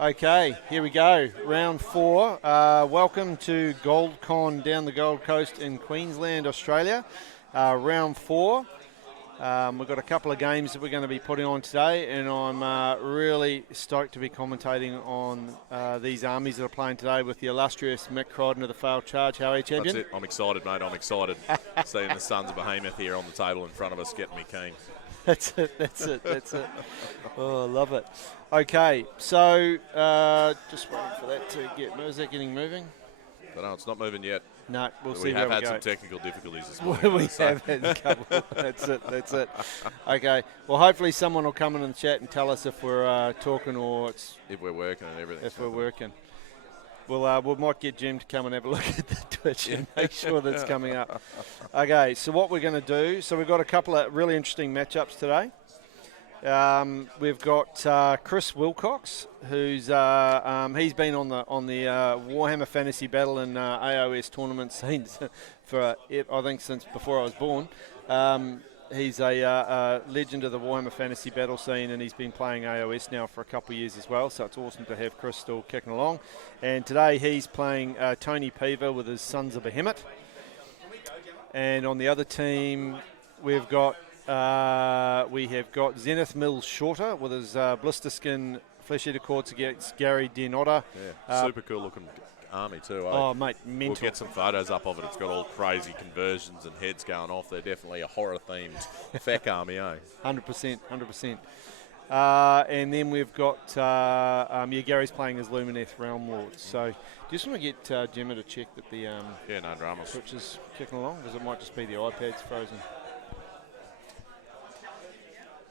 Okay, here we go. Round 4. Welcome to GoldCon down the Gold Coast in Queensland, Australia. Round 4. We've got a couple of games that we're going to be putting on today, and I'm really stoked to be commentating on these armies that are playing today with the illustrious Mick Crichton of the Failed Charge. How are you, champion? That's it. I'm excited, mate. I'm excited. Seeing the Sons of Behemat here on the table in front of us getting me keen. That's it. Oh, I love it. Okay, so just waiting for that to get. Is that getting moving? But no, it's not moving yet. No, we'll see. We have had some technical difficulties this morning. we have had a couple. That's it. Okay, well, hopefully someone will come in the chat and tell us if we're talking or if we're working and everything. If we're working. We might get Jim to come and have a look at the Twitch and make sure that's coming up. Okay, so what we're going to do, so we've got a couple of really interesting matchups today. We've got Chris Wilcox, who's he's been on the Warhammer Fantasy Battle and AOS tournament scenes for I think since before I was born. He's a legend of the Warhammer Fantasy Battle scene, and he's been playing AOS now for a couple of years as well, so it's awesome to have Chris still kicking along. And today he's playing Tony Peaver with his Sons of Behemat. And on the other team, we have got Zenith Mills Shorter with his Blister Skin Flesh Eater Cords against Gary Denotta. Yeah, super cool looking army too. Oh, mate, mental. We'll get some photos up of it. It's got all crazy conversions and heads going off. They're definitely a horror-themed FEC army, eh? 100%. And then we've got, Gary's playing as Lumineth Realm Lords. So just want to get Gemma to check that the no dramas. Twitch is kicking along, because it might just be the iPad's frozen.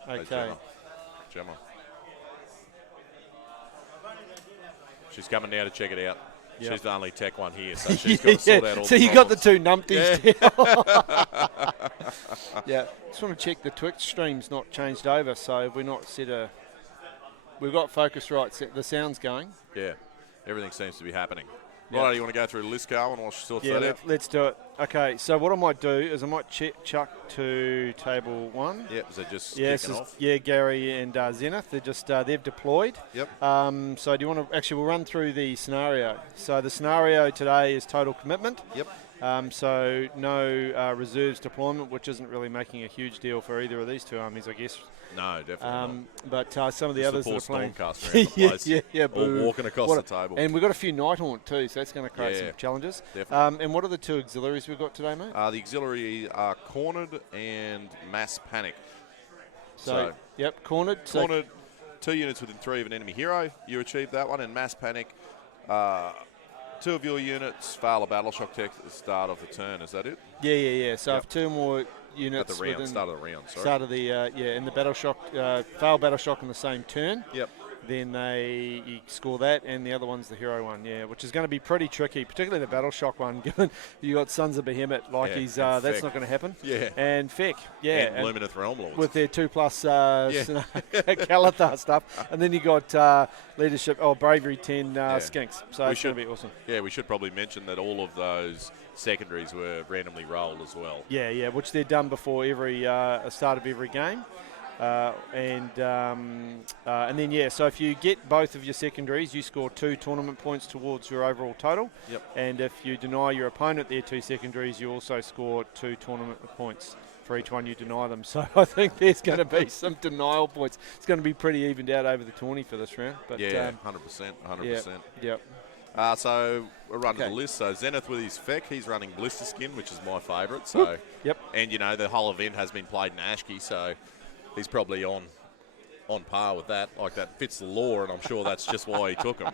Okay. Hey, Gemma. She's coming now to check it out. Yep. She's the only tech one here, so she's got to sort out all so the you problems. got the two numpties down. Yeah, just want to check the Twitch stream's not changed over, so have we not set a... We've got focus right, the sound's going. Yeah, everything seems to be happening. Yep. Right, you want to go through the list, Carl, and I'll sort that out? Let's do it. Okay, so what I might do is I might chuck to table 1. Yep, so just kicking off. Yeah, Gary and Zenith, they're just, they've deployed. Yep. So do you want to, actually we'll run through the scenario. So the scenario today is total commitment. Yep. So no reserves deployment, which isn't really making a huge deal for either of these two armies, I guess. No, definitely not. But some of the others that are playing... yeah, boo. All walking across the table. And we've got a few Nighthaunt too, so that's going to create some challenges. Definitely. And what are the two auxiliaries we've got today, mate? The auxiliary are Cornered and Mass Panic. So yep, Cornered. Cornered, 2 units within 3 of an enemy hero. You achieve that one. And Mass Panic, 2 of your units fail a battle shock tech at the start of the turn. Is that it? Yeah. So if 2 more units at the round, start of the round, sorry. Start of the, in the battle shock, fail battle shock in the same turn. Yep. Then you score that, and the other one's the hero one, which is going to be pretty tricky, particularly the battle shock one, given you got Sons of Behemat, that's not going to happen. Yeah. And FEC, and Lumineth Realm Lords. With their 2+ Calathar stuff. And then you got leadership, Bravery 10 Skinks. So it's going to be awesome. Yeah, we should probably mention that all of those secondaries were randomly rolled as well. Yeah, which they're done before every start of every game. And then, so if you get both of your secondaries, you score 2 tournament points towards your overall total. Yep. And if you deny your opponent their 2 secondaries, you also score 2 tournament points for each one you deny them. So I think there's going to be some denial points. It's going to be pretty evened out over the tourney for this round. But 100%. Yep. So we'll run to the list. So Zenith with his FEC, he's running Blister Skin, which is my favourite. So and the whole event has been played in ASCII, so he's probably on par with that. Like, that fits the lore, and I'm sure that's just why he took him.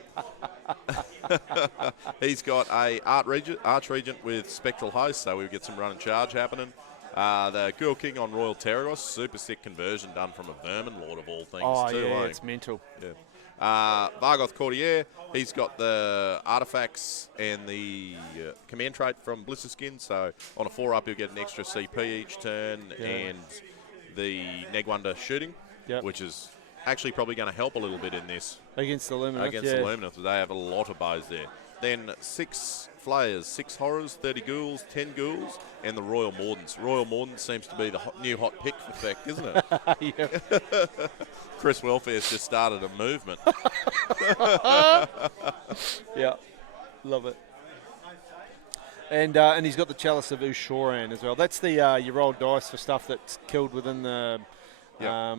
He's got a Archregent with Spectral Host, so we get some run and charge happening. The Girl King on Royal Terragos, super sick conversion done from a Vermin Lord of all things too. It's mental. Yeah. Vargoth Courtier, he's got the artifacts and the command trait from Blister Skin, so on a 4-up you'll get an extra CP each turn and the Negwanda shooting, which is actually probably going to help a little bit in this. Against the Lumineth, the Lumineth, they have a lot of bows there. Then 6 Flayers, 6 Horrors, 30 Ghouls, 10 Ghouls, and the Royal Mordants. Royal Mordants seems to be the new hot pick for FEC, isn't it? Chris Welfare's just started a movement. Yeah, love it. And he's got the Chalice of Ushoran as well. That's the you roll dice for stuff that's killed within the Yep.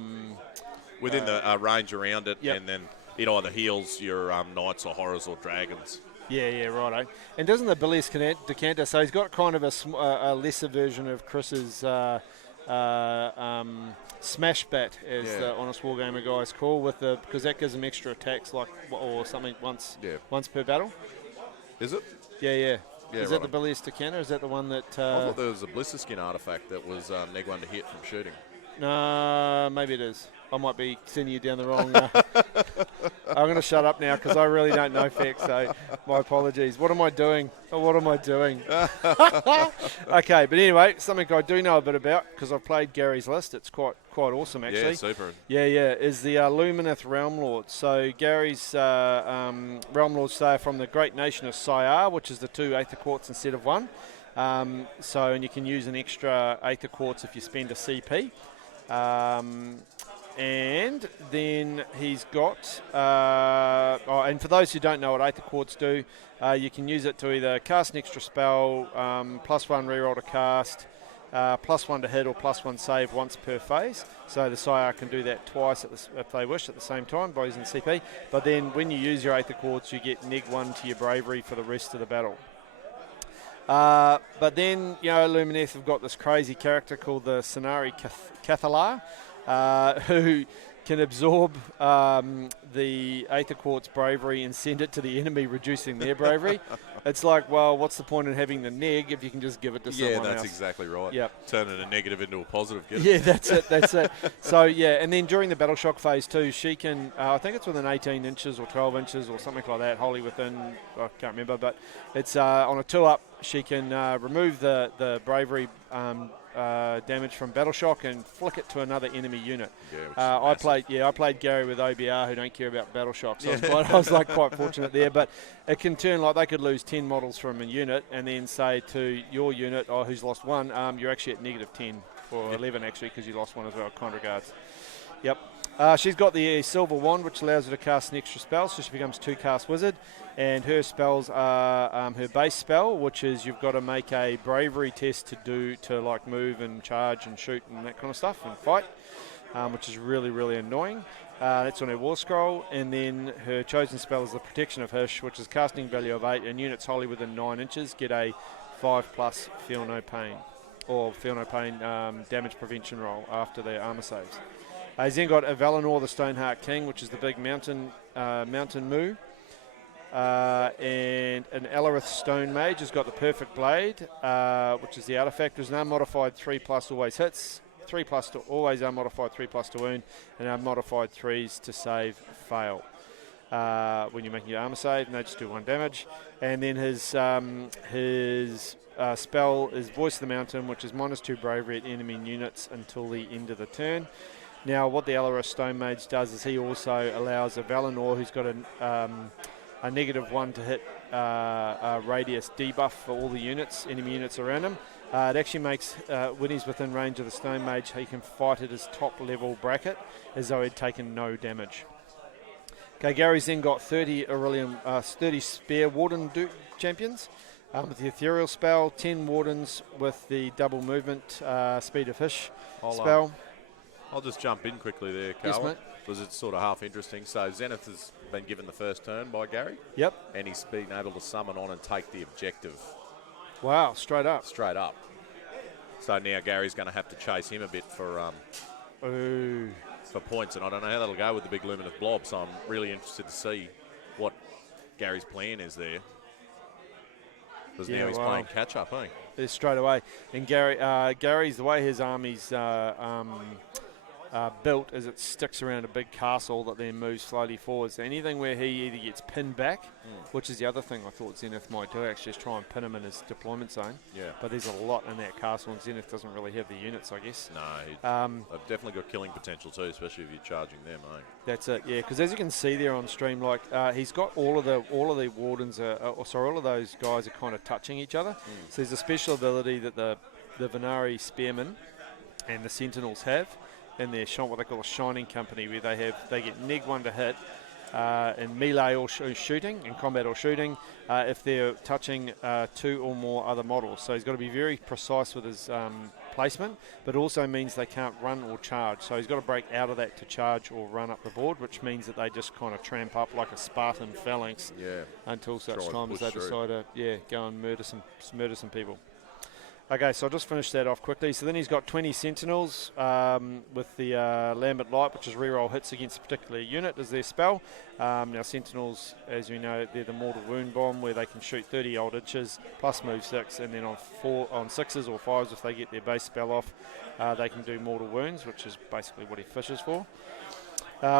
Within the range around it, Yep. and then it either heals your knights or horrors or dragons. Yeah, righto. And doesn't the Bilious Decanter, so he's got kind of a lesser version of Chris's Smash Bat, as the Honest Wargamer guys call, because that gives him extra attacks or something once per battle. Is it? Yeah. Yeah, is that the Bilious Decanter? Is that the one that... I thought there was a Blister Skin artifact that was neg 1 to hit from shooting. No, maybe it is. I might be sending you down the wrong... I'm going to shut up now because I really don't know FEC, so my apologies. What am I doing? Okay, but anyway, something I do know a bit about because I've played Gary's list. It's quite awesome, actually. Yeah, super. Yeah, is the Lumineth Realm Lords. So Gary's Realm Lords stay from the great nation of Syar, which is the 2 Aether Quartz instead of 1. And you can use an extra Aether Quartz if you spend a CP. And then he's got, and for those who don't know what Aether Quartz do, you can use it to either cast an extra spell, +1 reroll to cast, +1 to hit, or +1 save once per phase. So the Sire can do that twice if they wish at the same time by using CP. But then when you use your Aether Quartz, you get neg 1 to your bravery for the rest of the battle. But then, Lumineth have got this crazy character called the Cenari Cathalar, who can absorb the Aether Quartz bravery and send it to the enemy, reducing their bravery. It's like, well, what's the point in having the neg if you can just give it to someone else? Yeah, that's exactly right. Yep. Turning a negative into a positive. Yeah, that's it. So, and then during the Battle Shock phase 2, she can, I think it's within 18 inches or 12 inches or something like that, wholly within, I can't remember, but it's on a 2-up, she can remove the bravery damage from Battle Shock and flick it to another enemy unit. Yeah, I played Gary with OBR, who don't care about Battle Shock, so I was quite fortunate there. But it can turn they could lose 10 models from a unit, and then say to your unit, who's lost 1, you're actually at -10 or 11 actually, because you lost 1 as well. Kind regards. Yep. She's got the Silver Wand, which allows her to cast an extra spell, so she becomes 2-cast wizard. And her spells are her base spell, which is you've got to make a bravery test to move and charge and shoot and that kind of stuff and fight, which is really, really annoying. That's on her War Scroll. And then her chosen spell is the Protection of Hish, which is casting value of 8, and units wholly within 9 inches get a 5+ Feel No Pain, or Feel No Pain damage prevention roll after their armor saves. He's then got Valinor, the Stoneheart King, which is the big mountain moo. And an Elarith Stone Mage has got the Perfect Blade, which is the artifact. There's an unmodified 3+ always hits, 3+ to always unmodified, 3+ to wound, and unmodified 3s to save fail when you're making your armor save, and they just do 1 damage. And then his spell is Voice of the Mountain, which is -2 bravery at enemy units until the end of the turn. Now, what the Elarith Stone Mage does is he also allows a Valinor, who's got a -1 to hit radius debuff for all the enemy units around him. It actually makes, when he's within range of the Stone Mage, he can fight at his top level bracket as though he'd taken no damage. Okay, Gary's then got 30 spare Warden champions with the Ethereal spell, 10 Wardens with the double movement speed of Hish spell. I'll just jump in quickly there, Yes, Carl, mate. because it's sort of half interesting. So Zenith has been given the first turn by Gary. Yep. And he's been able to summon on and take the objective Wow, straight up. So now Gary's going to have to chase him a bit for points, and I don't know how that'll go with the big Lumineth blob, so I'm really interested to see what Gary's plan is there. Because now he's playing catch-up, eh? It's straight away. And Gary's, the way his army's built is it sticks around a big castle that then moves slowly forward. So anything where he either gets pinned back, which is the other thing I thought Zenith might do, actually is try and pin him in his deployment zone. Yeah. But there's a lot in that castle, and Zenith doesn't really have the units, I guess. No, they've definitely got killing potential too, especially if you're charging them, eh? That's it, yeah. Because as you can see there on stream, he's got all of the wardens, all of those guys are kind of touching each other. So there's a special ability that the Venari Spearmen and the Sentinels have in their what they call a Shining Company, where they get -1 to hit, in melee or shooting, in combat or shooting, if they're touching 2 or more other models. So he's got to be very precise with his placement, but also means they can't run or charge. So he's got to break out of that to charge or run up the board, which means that they just kind of tramp up like a Spartan phalanx until such time as they decide to go and murder some people. Okay, so I'll just finish that off quickly. So then he's got 20 Sentinels with the Lambent Light, which is reroll hits against a particular unit as their spell. Now Sentinels, as you know, they're the Mortal Wound Bomb, where they can shoot 30 old inches plus move 6, and then on 6s or 5s, if they get their base spell off, they can do Mortal Wounds, which is basically what he fishes for.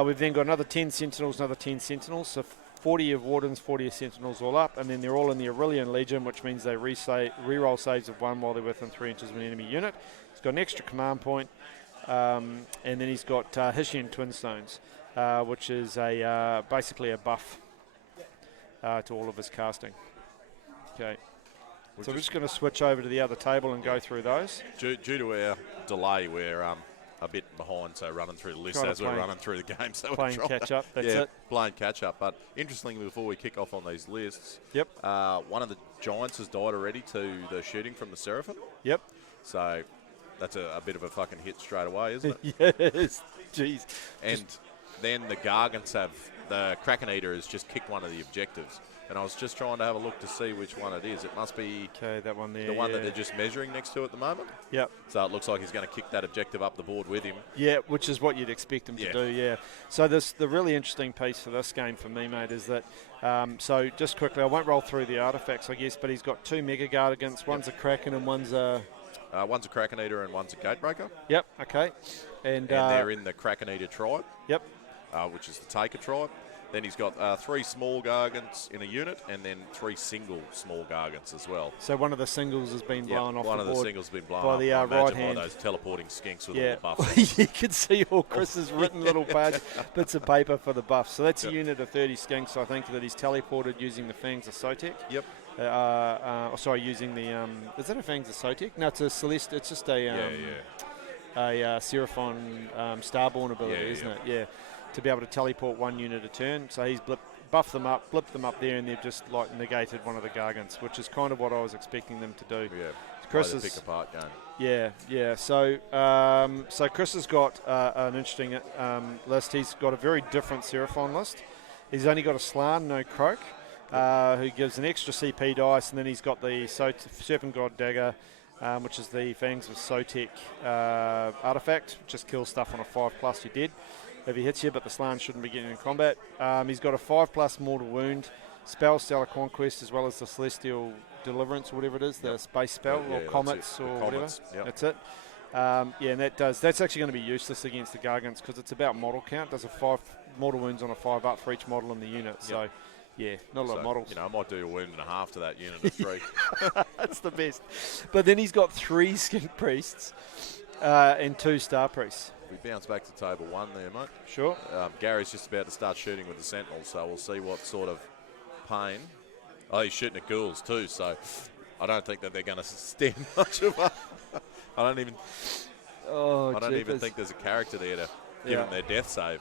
We've then got another 10 Sentinels, so 40 of Wardens, 40 of Sentinels all up, and then they're all in the Aurelian Legion, which means they reroll saves of 1 while they're within 3 inches of an enemy unit. He's got an extra command point, and then he's got Hessian Twinstones, which is basically a buff to all of his casting. Okay, so we're just going to switch over to the other table and go through those. Due to our delay, we're a bit behind, so running through the list as we're running through the game. So playing catch up, that's it. Playing catch up. But interestingly, before we kick off on these lists, one of the Giants has died already to the shooting from the Seraphon. Yep. So that's a bit of a fucking hit straight away, isn't it? Yes. Jeez. And then the Gargants the Kraken Eater has just kicked one of the objectives. And I was just trying to have a look to see which one it is. It must be that one there, the one that they're just measuring next to at the moment. Yep. So it looks like he's going to kick that objective up the board with him. Yeah, which is what you'd expect him to do, yeah. So the really interesting piece for this game for me, mate, is that, so just quickly, I won't roll through the artifacts, I guess, but he's got 2 Mega Guardians. One's a Kraken and one's a... one's a Kraken Eater and one's a Gatebreaker. Yep, okay. And they're in the Kraken Eater tribe. Yep. Which is the Taker tribe. Then he's got 3 small Gargants in a unit, and then 3 single small Gargants as well. So one of the singles has been blown off the board. One of the singles has been blown by up the right hand. By those teleporting skinks with all the buffs. You can see all Chris's written little bits of paper for the buffs. So that's a unit of 30 skinks, I think, that he's teleported using the Fangs of Sotek. Yep. Using the... is that a Fangs of Sotek? No, it's a Celeste. It's just a Seraphon Starborn ability, isn't it? Yeah. To be able to teleport 1 unit a turn. So he's buffed them up, blipped them up there, and they've just like negated one of the Gargants, which is kind of what I was expecting them to do. Yeah, Chris is pick apart game. Yeah. So Chris has got an interesting list. He's got a very different Seraphon list. He's only got a Slan, no Croak, who gives an extra CP dice, and then he's got the Serpent God Dagger, which is the Fangs of Sotek artifact, just kills stuff on a 5+, you're dead if he hits you, but the Slan shouldn't be getting in combat. He's got a 5+ Mortal Wound, Spell, Stellar Conquest, as well as the Celestial Deliverance, or whatever it is, the space spell, or Comets, or whatever. That's it. And that's actually going to be useless against the Gargants because it's about model count. Does a 5 Mortal Wounds on a 5+ for each model in the unit. So, not a lot of models. I might do a 1.5 to that unit of 3. That's the best. But then he's got 3 Skink Priests and 2 Star Priests. We bounce back to table 1 there, mate. Sure. Gary's just about to start shooting with the Sentinels, so we'll see what sort of pain. Oh, he's shooting at ghouls too, so I don't think that they're going to stand much of a... I don't even think there's a character there to give them their death save.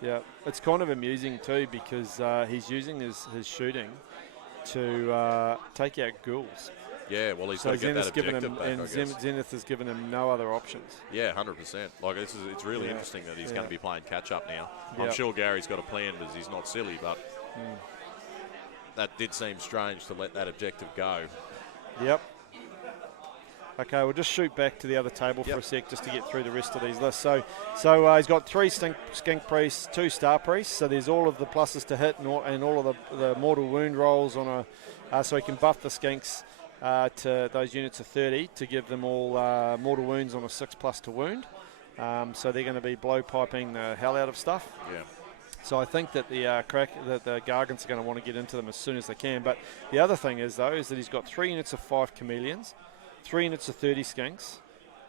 Yeah, it's kind of amusing too because he's using his shooting to take out ghouls. Yeah, well, he's got to get that objective back, I guess. Zenith has given him no other options. Yeah, 100%. Like, it's really interesting that he's going to be playing catch-up now. I'm sure Gary's got a plan because he's not silly, but that did seem strange to let that objective go. Yep. Okay, we'll just shoot back to the other table for a sec just to get through the rest of these lists. So he's got 3 Skink Priests, 2 Star Priests, so there's all of the pluses to hit and all of the Mortal Wound rolls on so he can buff the Skinks to those units of 30 to give them all Mortal Wounds on a 6+ to wound. So they're going to be blow piping the hell out of stuff. Yeah. So I think that the Gargants are going to want to get into them as soon as they can. But the other thing is that he's got 3 units of 5 Chameleons, 3 units of 30 Skinks,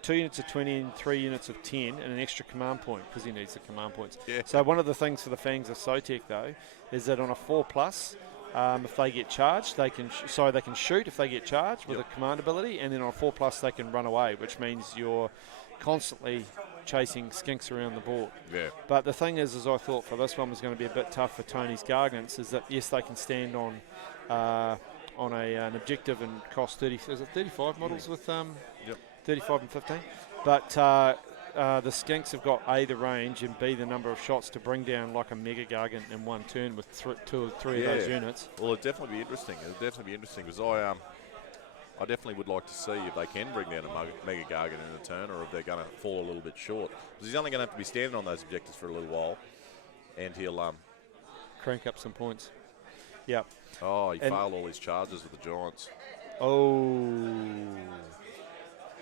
2 units of 20 and 3 units of 10, and an extra command point because he needs the command points. Yeah. So one of the things for the Fangs of Sotek though is that on a 4+, if they get charged, they can shoot if they get charged with a command ability, and then on a 4+, they can run away, which means you're constantly chasing skinks around the board. Yeah. But the thing is I thought for this one was going to be a bit tough for Tony's Gargants, is that yes, they can stand on an objective and cost 30. Is it 35 models with 35 and 15? But the skinks have got A, the range, and B, the number of shots to bring down like a Mega Gargant in one turn with two or three of those units. Well, it'd definitely be interesting. Because I definitely would like to see if they can bring down a Mega Gargant in a turn, or if they're going to fall a little bit short. Because he's only going to have to be standing on those objectives for a little while, and he'll crank up some points. Yep. Oh, he failed all his charges with the Giants. Oh,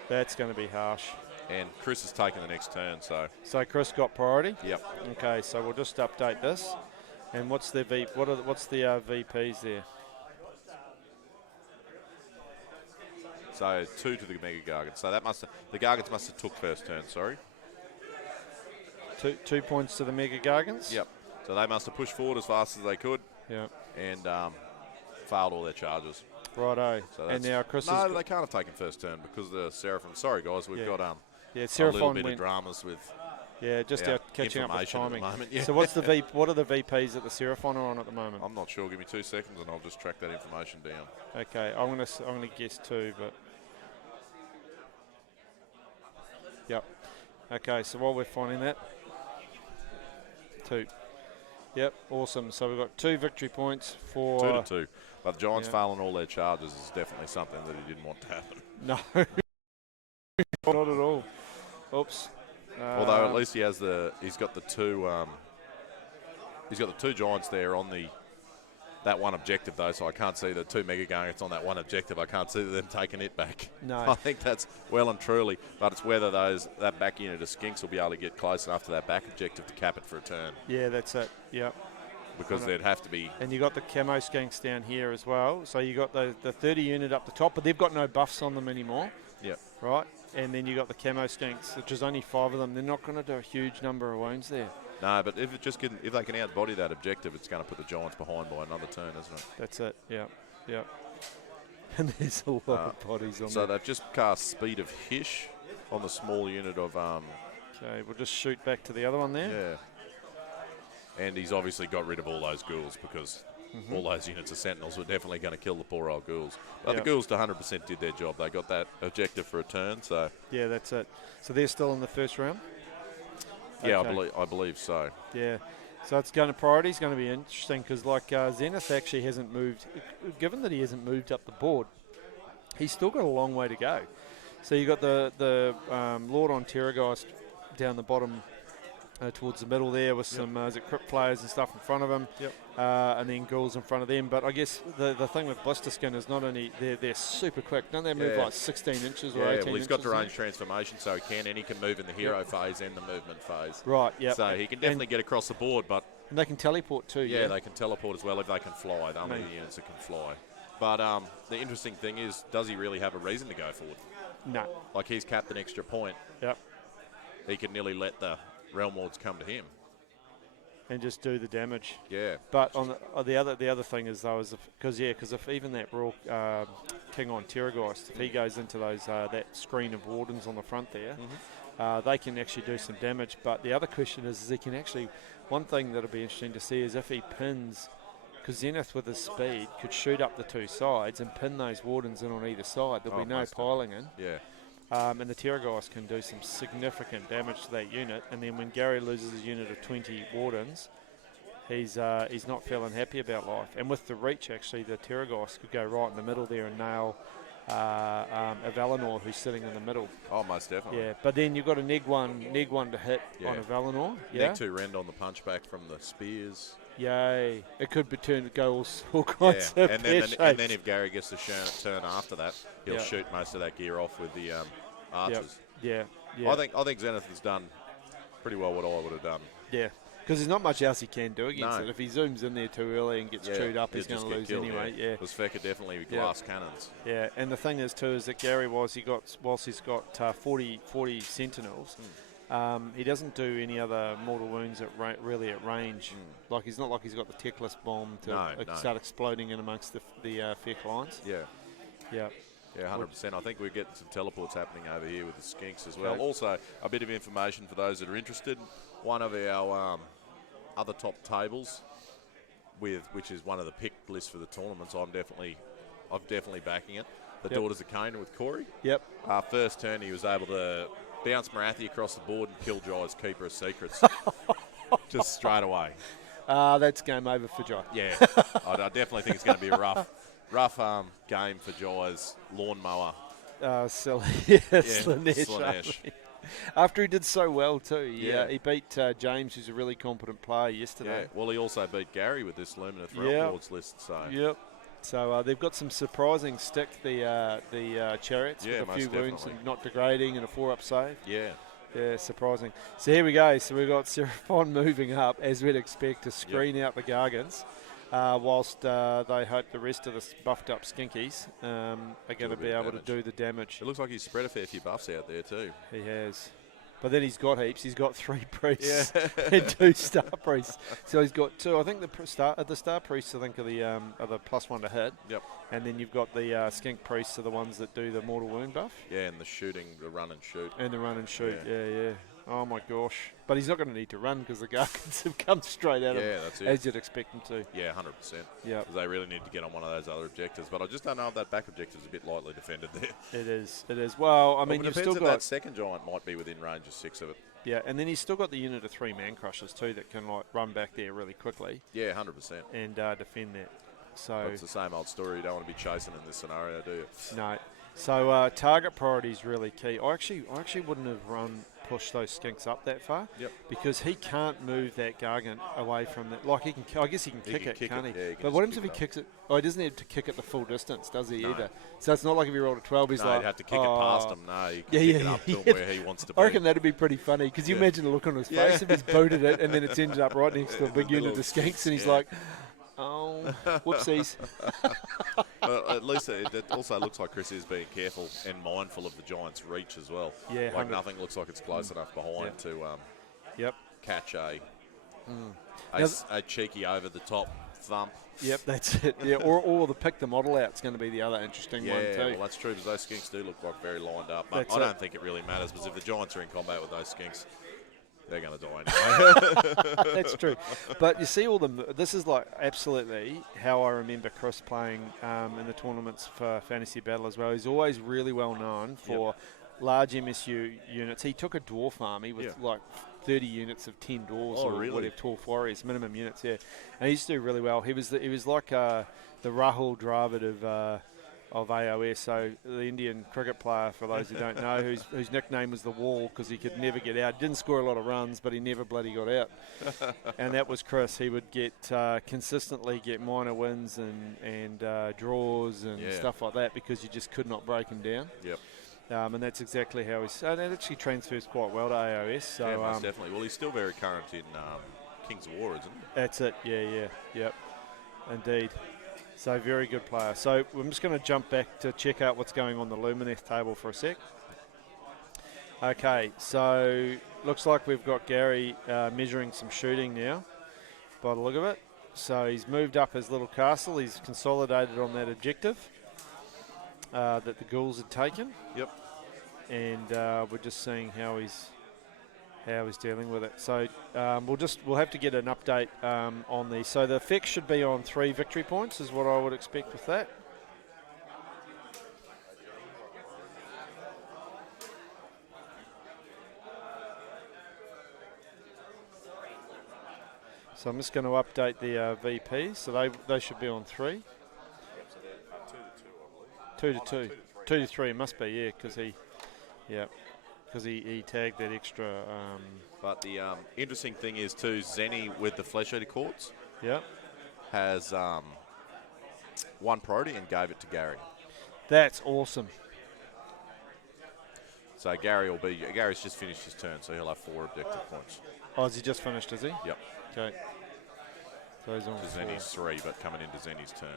that's going to be harsh. And Chris is taking the next turn, so. So Chris got priority. Yep. Okay, so we'll just update this. And what's the what's the VPs there? So 2 to the Mega Gargant. So the Gargants must have took first turn. Sorry. 2 points to the Mega Gargants. Yep. So they must have pushed forward as fast as they could. Yep. And failed all their charges. Righto. So and now Chris no, they can't have taken first turn because the Seraphon. Sorry guys, we've got Seraphon a little bit of dramas with. Yeah, just catching up with timing. At the moment. Yeah. So what are the VPs that the Seraphon are on at the moment? I'm not sure. Give me 2 seconds and I'll just track that information down. Okay, I'm gonna guess 2, but yep. Okay, so while we're finding that, 2. Yep, awesome. So we've got 2 victory points for 2 to 2. But the Giants failing all their charges is definitely something that he didn't want to happen. No, not at all. Oops. Although at least he's got the 2 Giants there on that one objective though, so I can't see the 2 Mega Gargants on that one objective. I can't see them taking it back. No. I think that's well and truly, but it's whether that back unit of skinks will be able to get close enough to that back objective to cap it for a turn. Yeah, that's it. Yep. Because there'd have to be. And you got the camo skinks down here as well. So you got the 30 unit up the top, but they've got no buffs on them anymore. Yep. Right. And then you got the camo skinks, which is only 5 of them. They're not going to do a huge number of wounds there. No, but if they can outbody that objective, it's going to put the Giants behind by another turn, isn't it? That's it. Yeah. Yeah. And there's a lot of bodies on there. So they've just cast Speed of Hish on the small unit of. Okay, we'll just shoot back to the other one there. Yeah. And he's obviously got rid of all those ghouls because all those units of Sentinels were definitely going to kill the poor old ghouls. But the ghouls to 100% did their job. They got that objective for a turn, so. Yeah, that's it. So they're still in the first round? Yeah, okay. I believe so. Yeah. So it's going to priority is going to be interesting because Zenith actually hasn't moved. Given that he hasn't moved up the board, he's still got a long way to go. So you got the Lord on Terrorgeist down the bottom towards the middle there with some crypt players and stuff in front of him, and then ghouls in front of them. But I guess the thing with Blister Skin is not only they're super quick. Don't they move like 16 inches or 18 inches? Well, he's got the range transformation, so he can move in the hero phase and the movement phase. Right. Yeah. So he can definitely get across the board, but and they can teleport too. Yeah, they can teleport as well if they can fly. The only units that can fly. But the interesting thing is, does he really have a reason to go forward? No. Like he's capped an extra point. Yep. He can nearly let the Realm Wards come to him and just do the damage. Yeah. But on the other thing is though is because if even that Royal King on Terrorgeist, if he goes into those that screen of wardens on the front there, they can actually do some damage. But the other question is he can actually. One thing that'll be interesting to see is if he pins. Because Zenith with his speed could shoot up the 2 sides and pin those wardens in on either side. There'll be no piling in. Yeah. And the Terrorgeist can do some significant damage to that unit. And then when Gary loses a unit of 20 wardens, he's not feeling happy about life. And with the reach, actually, the Terrorgeist could go right in the middle there and nail a Valinor who's sitting in the middle. Oh, most definitely. Yeah, but then you've got a neg one to hit on a Valinor. Yeah. Neg 2 rend on the punchback from the spears. Yay. It could be go all kinds of and then if Gary gets the turn after that, he'll shoot most of that gear off with the archers. Yeah. I think Zenith has done pretty well what I would have done. Yeah. Because there's not much else he can do against it. If he zooms in there too early and gets chewed up, he's going to lose killed, anyway. Yeah. Because FEC are definitely glass cannons. Yeah, and the thing is too is that Gary whilst he's got 40 Sentinels, he doesnn't do any other mortal wounds really at range. Like he's not like he's got the techless bomb to start exploding in amongst the FEC lines. Yeah. Yeah. Yeah, 100%. I think we're getting some teleports happening over here with the skinks as well. Okay. Also, a bit of information for those that are interested. One of our other top tables, which is one of the picked lists for the tournaments, I'm definitely backing it. The Daughters of Kona with Corey. Yep. First turn, he was able to bounce Marathi across the board and kill Jai's Keeper of Secrets just straight away. That's game over for Jai. Yeah, I definitely think it's going to be a rough game for Jai's lawnmower. Slanesh. After he did so well too. He beat James, who's a really competent player, yesterday. Yeah, well, he also beat Gary with this Lumineth Realm Lords list. So. Yep. So they've got some surprising stick, the Chariots, with a few wounds and not degrading and a 4-up save. Yeah. Yeah, surprising. So here we go. So we've got Seraphon moving up, as we'd expect, to screen out the Gargants, whilst they hope the rest of the buffed up Skinkies are going to be able to do the damage. It looks like he's spread a fair few buffs out there too. He has. But then he's got heaps. He's got 3 priests and 2 star priests. So he's got 2. I think the star priests, I think, are the +1 to hit. Yep. And then you've got the skink priests are the ones that do the mortal wound buff. Yeah, and the shooting, the run and shoot. And the run and shoot. Yeah. Oh my gosh. But he's not going to need to run because the Gargants have come straight at him. Yeah, that's it. As you'd expect them to. Yeah, 100%. Yeah. Because they really need to get on one of those other objectives. But I just don't know if that back objective is a bit lightly defended there. It is. Well, I mean, it you've depends still if got that second giant might be within range of 6 of it. Yeah, and then he's still got the unit of 3 man crushers too that can run back there really quickly. Yeah, 100%. And defend that. So it's the same old story. You don't want to be chasing in this scenario, do you? No. So target priority is really key. I actually wouldn't have pushed those skinks up that far. Yep. Because he can't move that Gargant away from that. Like I guess he can kick it, can't he? Yeah, but what happens if he kicks it? Oh, he doesn't have to kick it the full distance, does he? No. Either. So it's not like if he rolled a 12, he's like, he'd have to kick it past him. No, you can kick it up to him where he wants to be. I reckon that'd be pretty funny because you imagine the look on his face if he's booted it and then it's ended up right next to a big unit of skinks and he's like, oh, whoopsies. But at least it also looks like Chris is being careful and mindful of the Giants' reach as well. Yeah, like 100. nothing looks like it's close enough behind to catch a cheeky over the top thump. Yep, that's it. Yeah, or the pick the model out is going to be the other interesting one too. Yeah, well that's true because those skinks do look like very lined up. But I don't think it really matters because if the Giants are in combat with those skinks, they're going to die anyway. That's true. But you see this is like absolutely how I remember Chris playing in the tournaments for Fantasy Battle as well. He's always really well known for large MSU units. He took a dwarf army with like 30 units of 10 dwarves whatever, 12 warriors, minimum units, And he used to do really well. He was like the Rahul Dravid of AOS, so the Indian cricket player, for those who don't know, whose nickname was the Wall because he could never get out. Didn't score a lot of runs, but he never bloody got out. And that was Chris. He would consistently get minor wins and draws and stuff like that because you just could not break him down. Yep. And that's exactly how and it actually transfers quite well to AOS. So, yeah, most definitely. Well, he's still very current in Kings of War, isn't he? That's it. Yep. Indeed. So very good player. So I'm just going to jump back to check out what's going on the Lumineth table for a sec. Okay, so looks like we've got Gary measuring some shooting now by the look of it. So he's moved up his little castle. He's consolidated on that objective that the ghouls had taken. Yep. And we're just seeing how he's dealing with it. So we'll have to get an update on the. So the FEC should be on 3 victory points, is what I would expect with that. So I'm just going to update the VP. So they should be on 3. 2 to 2. 2 to 3 must be, because he. Because he tagged that extra. But the interesting thing is too, Zenny with the Flesh Eater Courts has 1 priority and gave it to Gary. That's awesome. So Gary's just finished his turn, so he'll have 4 objective points. Oh, has he just finished, is he? Yep. Okay. So he's on Zenny's 3, but coming into Zenny's turn.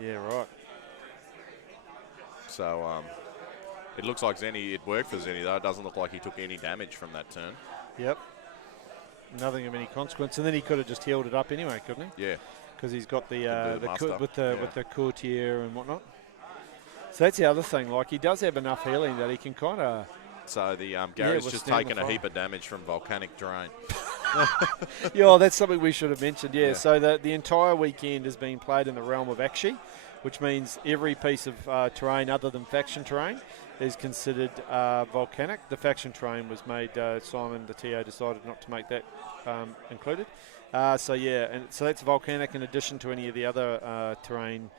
Yeah, right. So it looks like Zenny, it worked for Zenny though. It doesn't look like he took any damage from that turn. Yep. Nothing of any consequence. And then he could have just healed it up anyway, couldn't he? Yeah. Because he's got the with the courtier and whatnot. So that's the other thing. Like, he does have enough healing that he can kind of... So the Gary's just withstand taken the a fire. heap of damage from volcanic terrain. Yeah, that's something we should have mentioned. Yeah, Yeah. so the entire weekend is being played in the realm of Akshi, which means every piece of terrain other than faction terrain is considered volcanic. The faction terrain was made, Simon, the TO, decided not to make that included. So yeah, and so that's volcanic in addition to any of the other terrain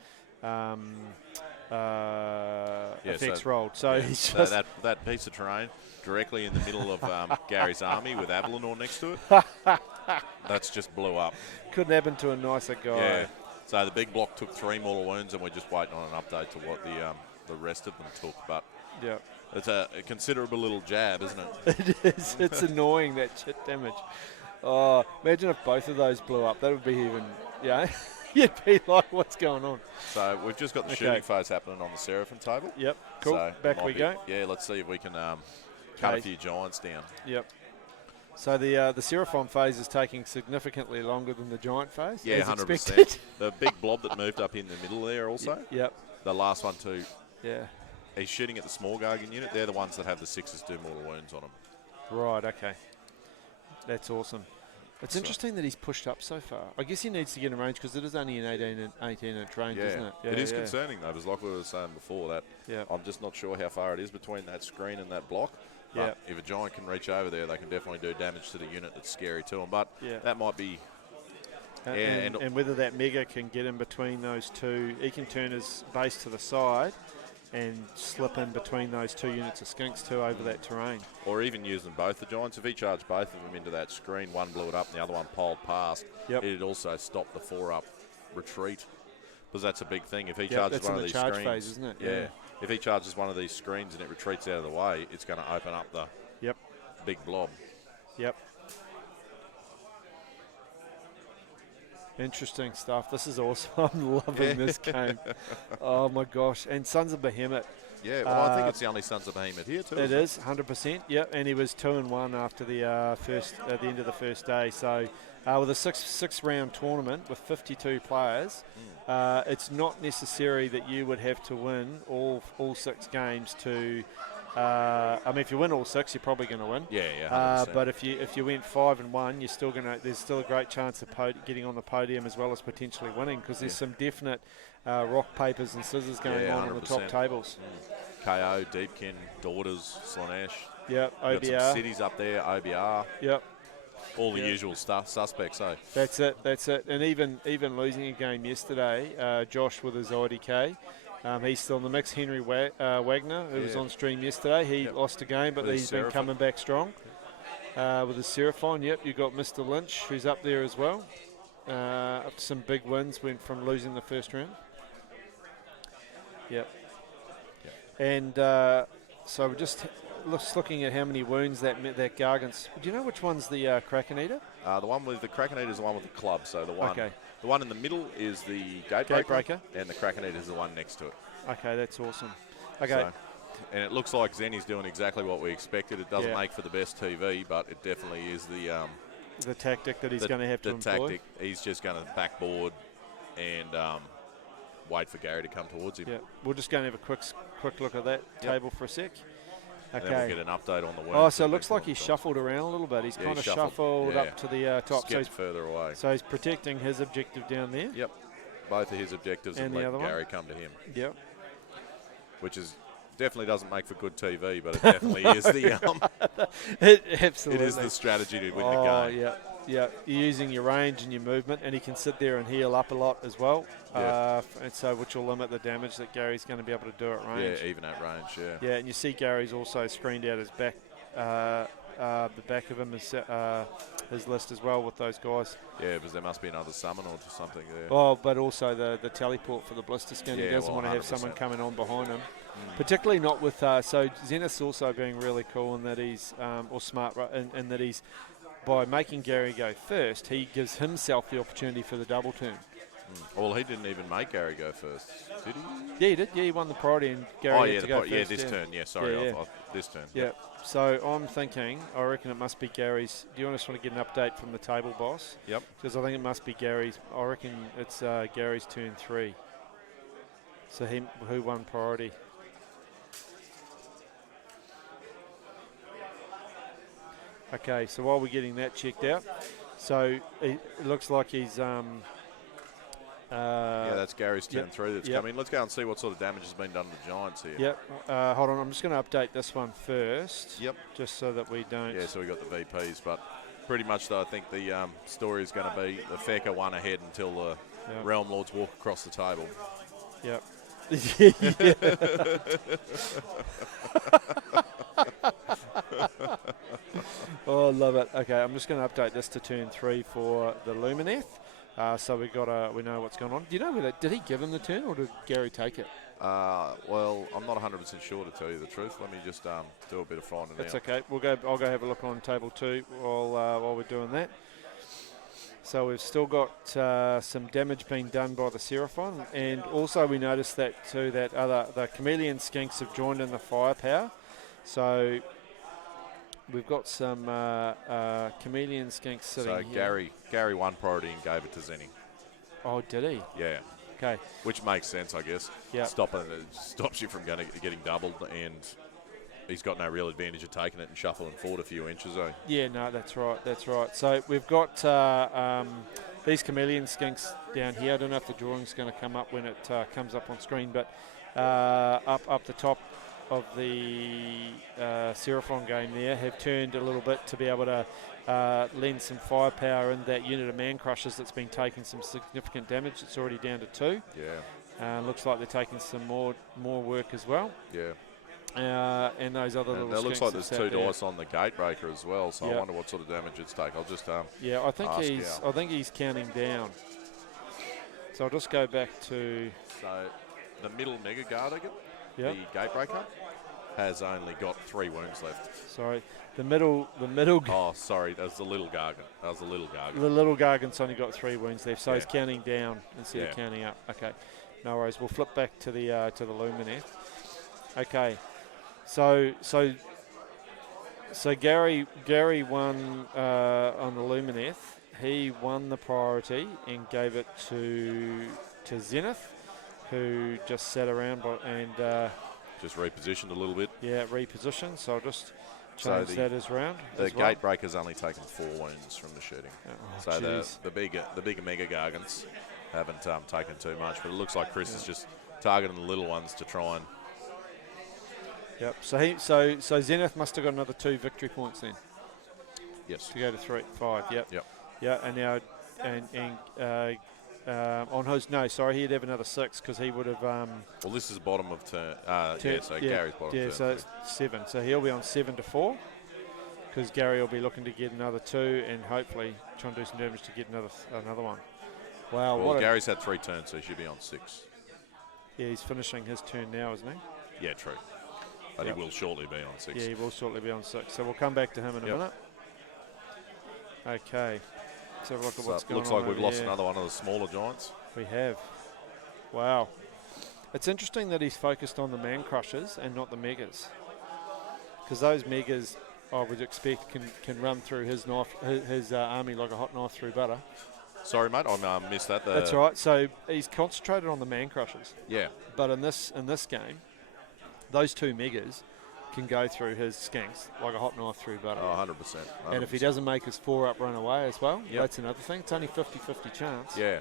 effects rolled. So he's So just... that piece of terrain directly in the middle of Gary's army with Avalonor next to it, that's just blew up. Couldn't happen to a nicer guy. Yeah. So the big block took 3 mortal wounds, and we're just waiting on an update to what the rest of them took. But Yeah. it's a considerable little jab, isn't it? It is. It's annoying, that shit damage. Oh, imagine if both of those blew up. That would be even, you'd be like, what's going on? So we've just got the shooting phase happening on the Seraphon table. Yep, cool. So Back we go. Yeah, let's see if we can cut a few giants down. Yep. So the Seraphon phase is taking significantly longer than the giant phase. Yeah, as 100%. expected. The big blob that moved up in the middle there also. Yep. The last one too. Yeah. He's shooting at the small Gargan unit. They're the ones that have the 6s do mortal wounds on them. Right, okay. That's awesome. It's interesting that he's pushed up so far. I guess he needs to get in range because it is only an 18-inch range, isn't it? Yeah, it is concerning though, because like we were saying before, that I'm just not sure how far it is between that screen and that block. But if a giant can reach over there, they can definitely do damage to the unit that's scary to them. But that might be... And whether that Mega can get in between those two, he can turn his base to the side and slip in between those two units of skinks too over that terrain. Or even use them both. The giants, if he charged both of them into that screen, one blew it up and the other one poled past, it'd also stop the 4-up retreat. Because that's a big thing. If he charges one of these screens, phase, isn't it? Yeah. If he charges one of these screens and it retreats out of the way, it's going to open up the big blob. Yep. Interesting stuff. This is awesome. I'm loving this game. Oh my gosh. And Sons of Behemat. Yeah, well, I think it's the only Sons of Behemat here too. It is 100%. Yep, and he was 2-1 after the at the end of the first day. So, with a six round tournament with 52 players, it's not necessary that you would have to win all 6 games to. I mean, if you win all 6, you're probably going to win. Yeah. But if you went 5-1, you're still going to. There's still a great chance of getting on the podium as well as potentially winning because there's some definite rock, papers, and scissors going on the top tables. KO, Deepkin, Daughters, Slanesh. Yep, OBR. You've got some cities up there, OBR. Yep. All the usual suspects, eh? That's it. And even losing a game yesterday, Josh with his IDK, he's still in the mix. Henry Wagner, who was on stream yesterday, he lost a game, but he's been coming back strong with his Seraphon. Yep, you've got Mr. Lynch, who's up there as well. Up to some big wins, went from losing the first round. Yep. And so we're just looking at how many wounds that Gargant's. Do you know which one's the Kraken Eater? The one with the Kraken Eater is the one with the club. So the one in the middle is the Gatebreaker, and the Kraken Eater is the one next to it. Okay, that's awesome. Okay. So, and it looks like Zenny's doing exactly what we expected. It doesn't make for the best TV, but it definitely is the tactic that he's going to have to employ. The tactic. He's just going to backboard and wait for Gary to come towards him. Yeah, we're just going to have a quick look at that table for a sec. Okay. And then we'll get an update on the wound. Oh, so it looks like he's shuffled around a little bit. He's kind of shuffled up to the top. So he's further away. So he's protecting his objective down there. Yep. Both of his objectives and let Gary come to him. Yep. Which is definitely doesn't make for good TV, but it definitely is the absolutely. It is the strategy to win the game. Yeah, you're using your range and your movement, and he can sit there and heal up a lot as well. And so which will limit the damage that Gary's going to be able to do at range. Yeah, even at range. Yeah, and you see Gary's also screened out his back. The back of him is his list as well with those guys. Yeah, because there must be another summon or something there. Oh, but also the teleport for the blister skin. He doesn't want to have someone coming on behind him. Particularly not with, so Zenith's also being really cool in that he's, or smart, in that he's, by making Gary go first, he gives himself the opportunity for the double turn. Well, he didn't even make Gary go first, did he? Yeah, he did. Yeah, he won the priority and Gary had to go first. Yeah, this turn. Yeah, sorry, this turn. Yeah. So I'm thinking, I reckon it must be Gary's. Do you just want to get an update from the table boss? Yep. Because I think it must be Gary's. I reckon it's Gary's turn 3. So who won priority? Okay, so while we're getting that checked out, so it looks like he's yeah, that's Gary's turn 3 that's yep. coming. Let's go and see what sort of damage has been done to the Giants here. Yep. Hold on, I'm just going to update this one first. Yep. Just so that we don't. Yeah, so we got the VPs, but pretty much though, I think the story is going to be the FEC are one ahead until the Realm Lords walk across the table. Yep. Oh, I love it. Okay, I'm just going to update this to turn 3 for the Lumineth. So we know what's going on. Do you know did he give him the turn or did Gary take it? Well, I'm not 100% sure to tell you the truth. Let me just do a bit of finding out. That's okay. I'll go have a look on table 2 while we're doing that. So we've still got some damage being done by the Seraphon, and also we noticed that too that the chameleon skinks have joined in the firepower. So we've got some chameleon skinks sitting here. So Gary won priority and gave it to Zenny. Oh, did he? Yeah. Okay. Which makes sense, I guess. Yeah. It stops you from getting doubled, and he's got no real advantage of taking it and shuffling forward a few inches, though. Yeah, no, that's right. That's right. So we've got these chameleon skinks down here. I don't know if the drawing's going to come up when it comes up on screen, but up the top of the Seraphon game there have turned a little bit to be able to lend some firepower in that unit of man crushers that's been taking some significant damage. It's already down to 2. Yeah. Looks like they're taking some more work as well. Yeah. And those other little. That looks like there's 2 there. dice on the Gatebreaker as well. So I wonder what sort of damage it's take. I'll just yeah, I think he's counting down. So I'll just go back to. So the middle Mega Guardian, the Gatebreaker, has only got 3 wounds left. Sorry, the middle. Oh, sorry, that was the little Gargan. The little Gargan's only got 3 wounds left, so Yeah. he's counting down instead of counting up. Okay, no worries. We'll flip back to the Lumineth. Okay, so Gary won on the Lumineth. He won the priority and gave it to Zenith, who just sat around and just repositioned a little bit. Yeah, repositioned. So I'll just change that as round. The Gatebreaker's only taken 4 wounds from the shooting. Oh, so the bigger Mega Gargants haven't taken too much, but it looks like Chris is just targeting the little ones to try and. Yep. So Zenith must have got another 2 victory points then. Yes. To go to 5. Yep. Yep. Yeah, and now on his he'd have another 6 because he would have. Well, this is the bottom of turn. Gary's bottom. Yeah, turn. so it's 7. So he'll be on 7 to 4 because Gary will be looking to get another 2 and hopefully try and do some damage to get another one. Wow. Well, Gary's had 3 turns, so he should be on 6. Yeah, he's finishing his turn now, isn't he? Yeah, true. But he will shortly be on 6. Yeah, he will shortly be on 6. So we'll come back to him in a minute. Okay. Let's have a look at what's going on. Looks like we've lost another one of the smaller giants. We have. Wow. It's interesting that he's focused on the man crushers and not the megas. Because those megas, I would expect, can run through his army like a hot knife through butter. Sorry, mate, I missed that. That's right. So he's concentrated on the man crushers. Yeah. But in this game, those 2 megas can go through his skanks like a hot knife through butter. Oh, 100%. And if he doesn't make his 4-up run away as well, that's another thing. It's only 50-50 chance. Yeah.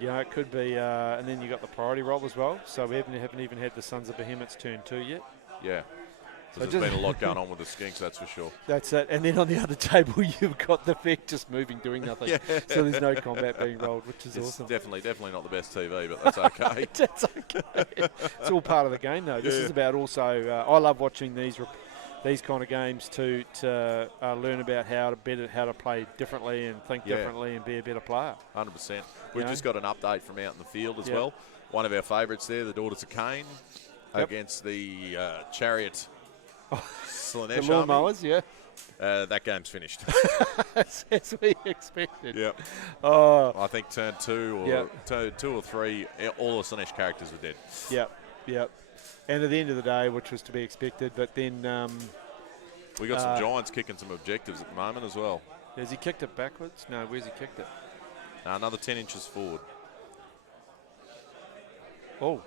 It could be, and then you got the priority roll as well. So we haven't even had the Sons of Behemat's turn 2 yet. Yeah. So there's been a lot going on with the skinks, that's for sure. That's it. And then on the other table, you've got the FEC just moving, doing nothing. Yeah. So there's no combat being rolled, which is awesome. Definitely not the best TV, but that's okay. That's okay. It's all part of the game, though. This is about also. I love watching these kind of games to learn about how to play differently and think differently and be a better player. 100%. We've just got an update from out in the field as well. One of our favourites there, the Daughters of Cain, against the Chariot. Slanesh the lawnmowers, that game's finished. As we expected. Yep. Oh. I think turn 2 or 2 or 3, all the Slanesh characters are dead. Yep. And at the end of the day, which was to be expected, but then we got some giants kicking some objectives at the moment as well. Has he kicked it backwards? No, where's he kicked it? Another 10 inches forward. Oh.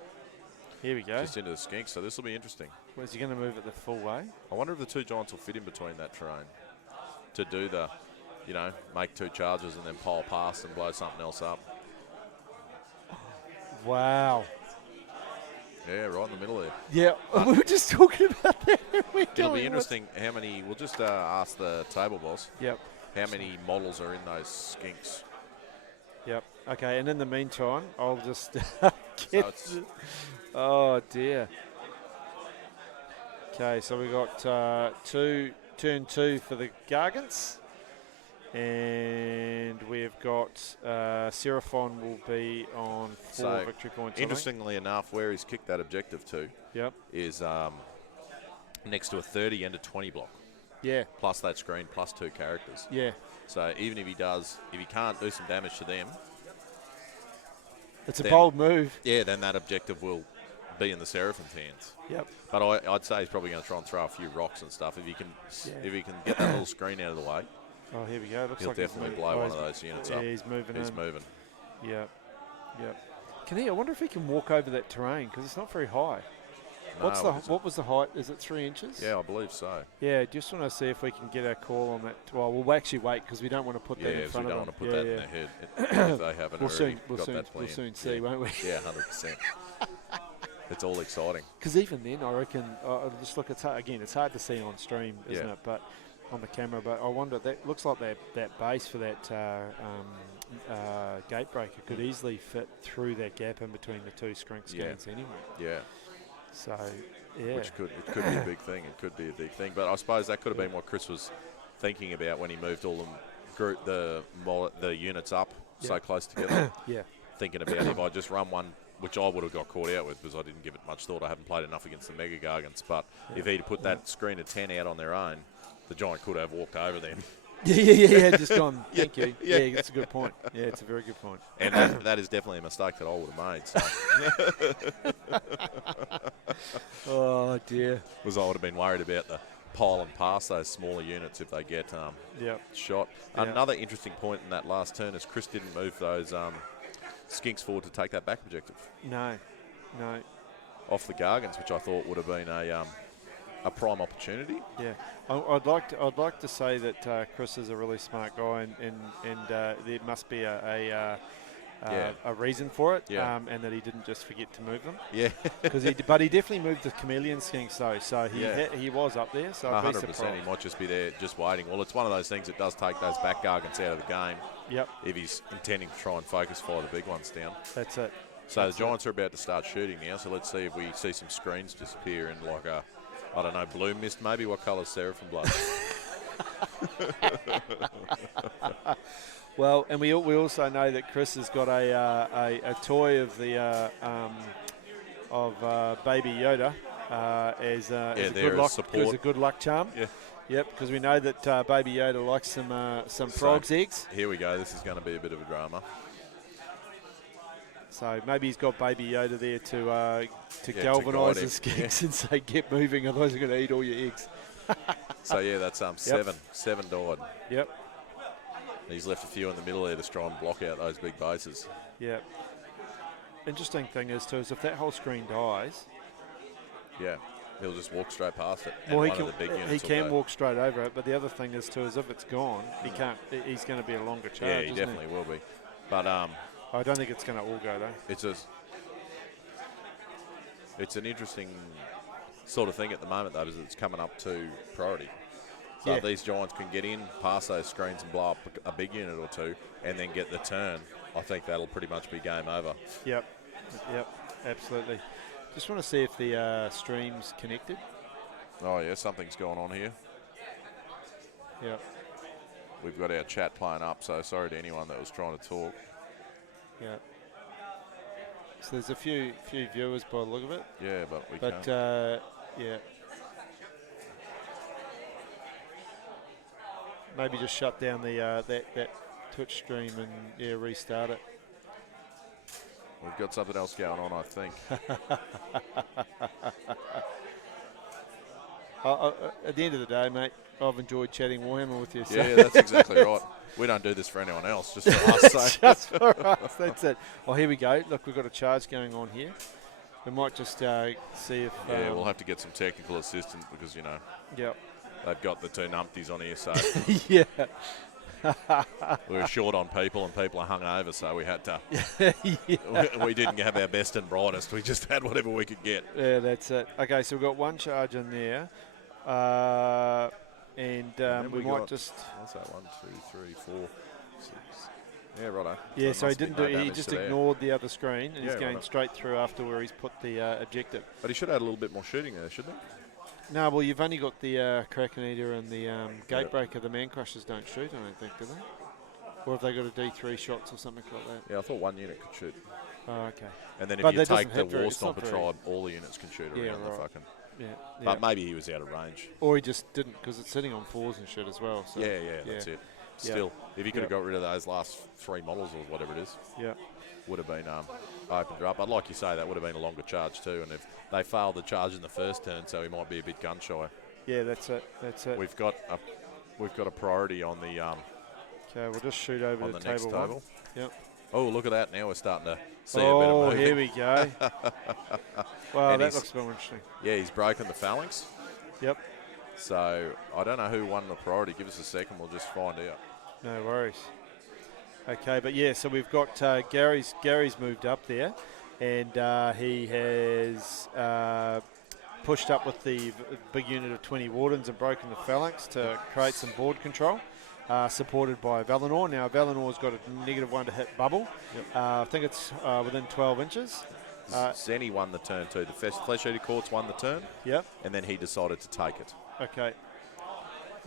Here we go. Just into the skink, so this will be interesting. Where's he going to move it the full way? I wonder if the two giants will fit in between that terrain to do the, make 2 charges and then pile past and blow something else up. Wow. Yeah, right in the middle there. Yeah, we were just talking about that. It'll be interesting how many, we'll just ask the table boss. Yep. How many models are in those skinks? Yep. Okay, and in the meantime, I'll just So oh, dear. Okay, so we got turn 2 for the Gargants. And we've got Seraphon will be on 4 victory points. Interestingly enough, where he's kicked that objective to is next to a 30 and a 20 block. Yeah. Plus that screen, plus 2 characters. Yeah. So even if he can't do some damage to them. It's a bold move. Yeah, then that objective will be in the Seraphon's hands. Yep. But I'd say he's probably going to try and throw a few rocks and stuff. If he can get that little screen out of the way. Oh, here we go. Looks He'll like definitely blow one of those units up. Yeah, he's moving. He's moving. Yep. I wonder if he can walk over that terrain because it's not very high. No, what was the height? Is it 3 inches? Yeah, I believe so. Yeah, just want to see if we can get our call on that. Well, we'll actually wait because we don't want to put that in front of them. we don't want to put that in their head if they haven't already got that plan. We'll soon see, won't we? Yeah, 100%. It's all exciting. Because even then, I reckon, just look, it's hard to see on stream, isn't it? But on the camera, but I wonder, that looks like that base for that gate breaker could easily fit through that gap in between the 2 screen scans anyway. Yeah. So, yeah. It could be a big thing. It could be a big thing. But I suppose that could have been what Chris was thinking about when he moved all the units up so close together. Thinking about if I just run one, which I would have got caught out with because I didn't give it much thought. I haven't played enough against the Mega Gargants. But if he'd put that screen of 10 out on their own, the giant could have walked over them. Just gone, thank you. Yeah, it's a good point. Yeah, it's a very good point. And that is definitely a mistake that I would have made. So. Oh, dear. Because I would have been worried about the pile and pass those smaller units if they get shot. Another interesting point in that last turn is Chris didn't move those skinks forward to take that back objective. No. Off the Gargants, which I thought would have been a prime opportunity. Yeah, I'd like to say that Chris is a really smart guy, and there must be a reason for it, and that he didn't just forget to move them. Yeah, but he definitely moved the chameleon skinks though, so he was up there. So 100%, he might just be there, just waiting. Well, it's one of those things that does take those back Gargants out of the game. Yep. If he's intending to try and fire the big ones down. That's it. So the Giants are about to start shooting now. So let's see if we see some screens disappear in like a, I don't know, blue mist maybe. What colour is Seraphon blood? Well, and we also know that Chris has got a toy of the Baby Yoda as a good luck charm. Yeah. Yep, because we know that Baby Yoda likes some frogs' eggs. Here we go. This is going to be a bit of a drama. So maybe he's got Baby Yoda there to galvanise the skinks and say, get moving, otherwise you're going to eat all your eggs. So, yeah, that's seven. 7 died. Yep. He's left a few in the middle there to try and block out those big bases. Yep. Interesting thing is, too, is if that whole screen dies... Yeah, he'll just walk straight past it. Well, he can walk straight over it, but the other thing is, too, is if it's gone, he's going to be a longer charge, yeah, he definitely will be. But I don't think it's going to all go, though. It's an interesting sort of thing at the moment, though, because it's coming up to priority. So if these Giants can get in, pass those screens and blow up a big unit or two, and then get the turn, I think that'll pretty much be game over. Yep, absolutely. Just want to see if the stream's connected. Oh, yeah, something's going on here. Yep. We've got our chat playing up, so sorry to anyone that was trying to talk. Yeah. So there's a few viewers by the look of it. Yeah, but we can't. Yeah. Maybe just shut down the that Twitch stream and restart it. We've got something else going on, I think. At the end of the day, mate, I've enjoyed chatting Warhammer with you. So. Yeah, that's exactly right. We don't do this for anyone else, just for us. So. Just for us, that's it. Oh, here we go. Look, we've got a charge going on here. We might just see if... Yeah, we'll have to get some technical assistance because, Yep. they've got the two numpties on here, so Yeah. we were short on people and people are hungover, so we had to... Yeah. we didn't have our best and brightest. We just had whatever we could get. Yeah, that's it. Okay, so we've got one charge in there. And we might just... What's that? 1, 2, 3, 4, 6. Yeah, righto. Yeah, it so he must be didn't no do. He damage just to there. ignored the other screen, and he's Yeah, going righto. straight through after where he's put the objective. But he should have had a little bit more shooting there, shouldn't he? No, well, you've only got the Kraken Eater and the Gatebreaker. The Man Crushers don't shoot, I don't think, do they? Or have they got a D3 shots or something like that? Yeah, I thought one unit could shoot. Oh, okay. And then if But you that take doesn't the hit War it's not Stomper very- tribe, all the units can shoot Yeah, around the right. fucking... Yeah. But maybe he was out of range. Or he just didn't, because it's sitting on 4s and shit as well. So. Yeah, that's it. Still, if he could have Yeah. got rid of those last 3 models or whatever it is, Yeah. would have been opened her up. But like you say, that would have been a longer charge too. And if they failed the charge in the first turn, so he might be a bit gun shy. Yeah, that's it. That's it. We've got a priority on the Okay, we'll just shoot over on to the next table 1. table. Yep. Oh, look at that! Now we're starting to see a bit Oh, of movement. here we go. Wow, And that he's- looks more interesting. Yeah, he's broken the phalanx. Yep. So I don't know who won the priority. Give us a second. We'll just find out. No worries. Okay, but yeah, so we've got Gary's moved up there, and he has pushed up with the big unit of 20 Wardens and broken the phalanx to create some board control, supported by Valinor. Now Valinor's got a -1 to hit bubble. Yep. I think it's within 12 inches. Zenny won the turn too. The Flesh Eater Courts won the turn, Yep. and then he decided to take it. Okay.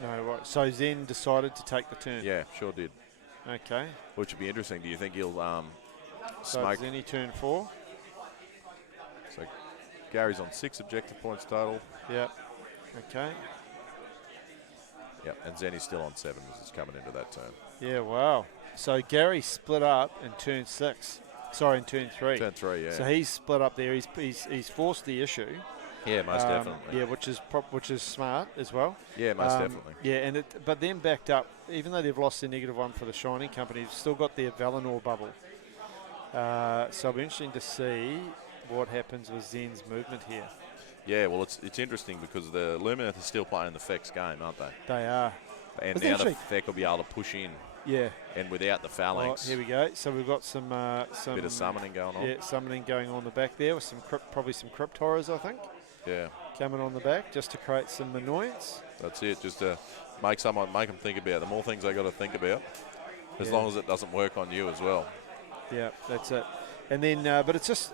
No, right. So Zen decided to take the turn. Yeah, sure did. Okay. Which would be interesting. Do you think he'll So smoke? it's Zenny turn 4. So Gary's on 6 objective points total. Yep. Okay. Yeah, and Zenny's still on 7 as it's coming into that turn. Yeah, wow. So Gary split up in turn 6. Sorry, in turn 3. Turn 3, yeah. So he's split up there. He's forced the issue. Yeah, most definitely. Yeah, which is smart as well. Yeah, most definitely. Yeah, and but then backed up. Even though they've lost their -1 for the Shining Company, they've still got their Valinor bubble. So it'll be interesting to see what happens with Zen's movement here. Yeah, well, it's interesting because the Lumineth is still playing the FEC's game, aren't they? They are. And It's now the actually- FEC will be able to push in, Yeah. and without the Right, phalanx, here we go. So we've got some bit of summoning going on. Yeah, summoning going on the back there with some probably some crypt horrors, I think, Yeah, coming on the back just to create some annoyance. that's it. Just to make them think about. The more things they got to think about, as Yeah. long as it doesn't work on you as well. Yeah, that's it. And then, but it's just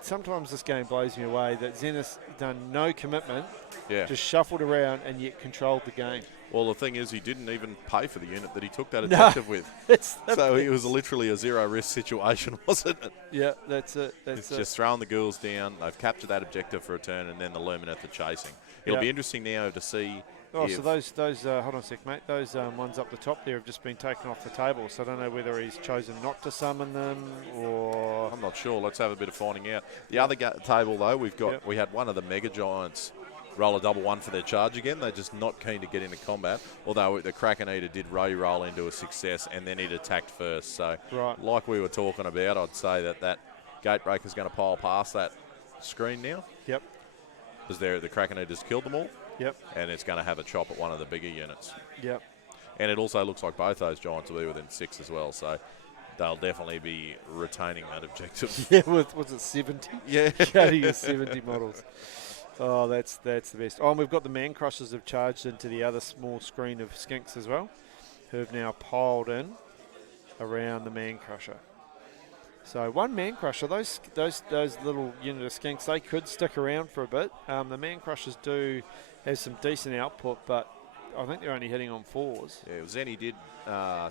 sometimes this game blows me away that Zen has done no commitment, Yeah. just shuffled around and yet controlled the game. Well, the thing is, he didn't even pay for the unit that he took that No. objective with. It's the So it best. was literally a zero risk situation, wasn't it? Yeah, that's it. That's It's it. just throwing the ghouls down. They've captured that objective for a turn, and then the Lumineth are chasing. It'll Yeah. be interesting now to see. Oh, if so those hold on a sec, mate. Those ones up the top there have just been taken off the table. So I don't know whether he's chosen not to summon them or. I'm not sure. Let's have a bit of finding out. The other table, though, Yep. we had one of the Mega Giants roll a +1 for their charge again. They're just not keen to get into combat. Although the Kraken Eater did roll into a success, and then it attacked first. So, Right. like we were talking about, I'd say that Gatebreaker's going to pile past that screen now. Yep. Because the Kraken Eater's killed them all, Yep. and it's going to have a chop at one of the bigger units. Yep. And it also looks like both those Giants will be within 6 as well. So they'll definitely be retaining that objective. Yeah. Was it 70? Yeah. Carrying your 70 models. Oh, that's the best. Oh, and we've got the Man Crushers have charged into the other small screen of skinks as well, who have now piled in around the Man Crusher. So one Man Crusher, those little unit of skinks, they could stick around for a bit. The Man Crushers do have some decent output, but I think they're only hitting on 4s. Yeah, Zenny did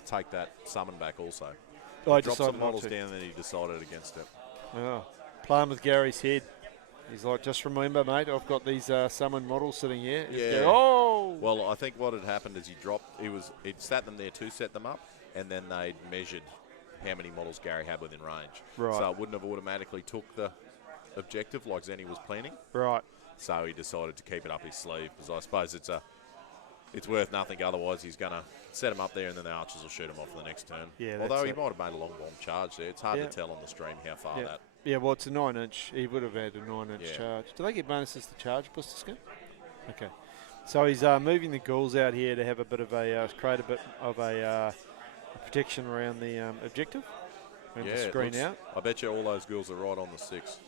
take that summon back also. Oh, I Dropped decided some not models to. down, and then he decided against it. Oh, playing with Gary's head. He's like, just remember, mate, I've got these summoned models sitting here. He'd Yeah. go, oh! Well, I think what had happened is he'd sat them there to set them up, and then they'd measured how many models Gary had within range. Right. So it wouldn't have automatically took the objective like Zenny was planning. Right. So he decided to keep it up his sleeve, because I suppose it's worth nothing. Otherwise, he's going to set him up there, and then the archers will shoot him off the next turn. Yeah, that's Although he it. might have made a long bomb charge there. It's hard Yeah. to tell on the stream how far Yeah. that Yeah, well, it's a 9-inch. He would have had a 9-inch Yeah. charge. Do they get bonuses to charge blister skin? Okay. So he's moving the ghouls out here to have a bit of a create a bit of a protection around the objective and the screen out. I bet you all those ghouls are right on the 6.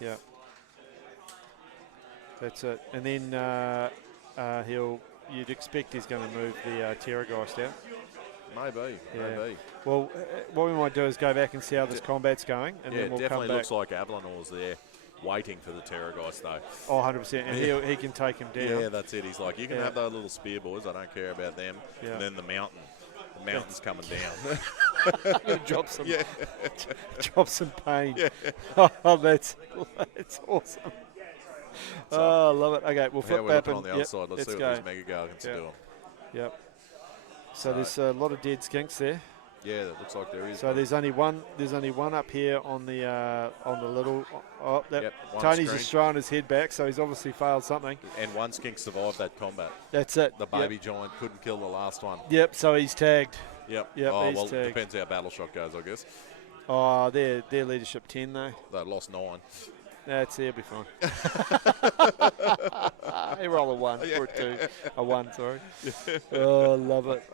Yeah. That's it. And then you'd expect he's going to move the Terrorgeist out. Maybe. Well, what we might do is go back and see how this combat's going, and then we'll come back. Definitely looks like Avalanor's there, waiting for the Terrorgeist though. Oh, 100%. And he can take him down. Yeah, that's it. He's like, you can have those little spear boys. I don't care about them. Yeah. And then the mountain's coming down. Drop some pain. Yeah. Oh, that's awesome. So, I love it. Okay, we'll flip back on the other side. Let's see what these Mega Gargants are doing. Yep. So there's a lot of dead skinks there. Yeah, that looks like there is. So there's only one. There's only one up here on the little. Oh, Tony's just throwing his head back, so he's obviously failed something. And one skink survived that combat. That's it. The baby giant couldn't kill the last one. Yep. So he's tagged. Yep. Oh, well, tagged. Depends how battle shot goes, I guess. Oh, their leadership 10 though. They lost 9. That's he'll be fine. He roll a 1 or a 2. A 1, sorry. Oh, love it.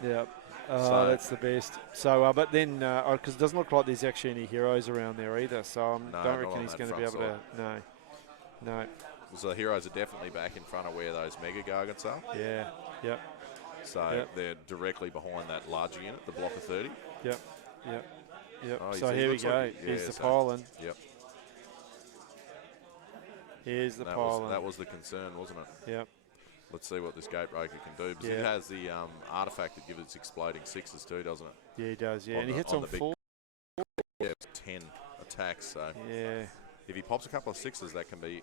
Yeah. That's the best. So, but then, because it doesn't look like there's actually any heroes around there either, so I don't reckon he's going to be able to. No. So the heroes are definitely back in front of where those Mega Gargants are. Yeah. Yep. So they're directly behind that larger unit, the block of 30. Yep. Oh, so here we go. Here's the pile-in. Yep. Here's the pile-in. That was the concern, wasn't it? Yep. Let's see what this Gatebreaker can do. Because it has the artifact that gives it exploding 6s too, doesn't it? Yeah, he does. Yeah, and he hits on 4. Yeah, 10 attacks. So yeah, if he pops a couple of 6s, that can be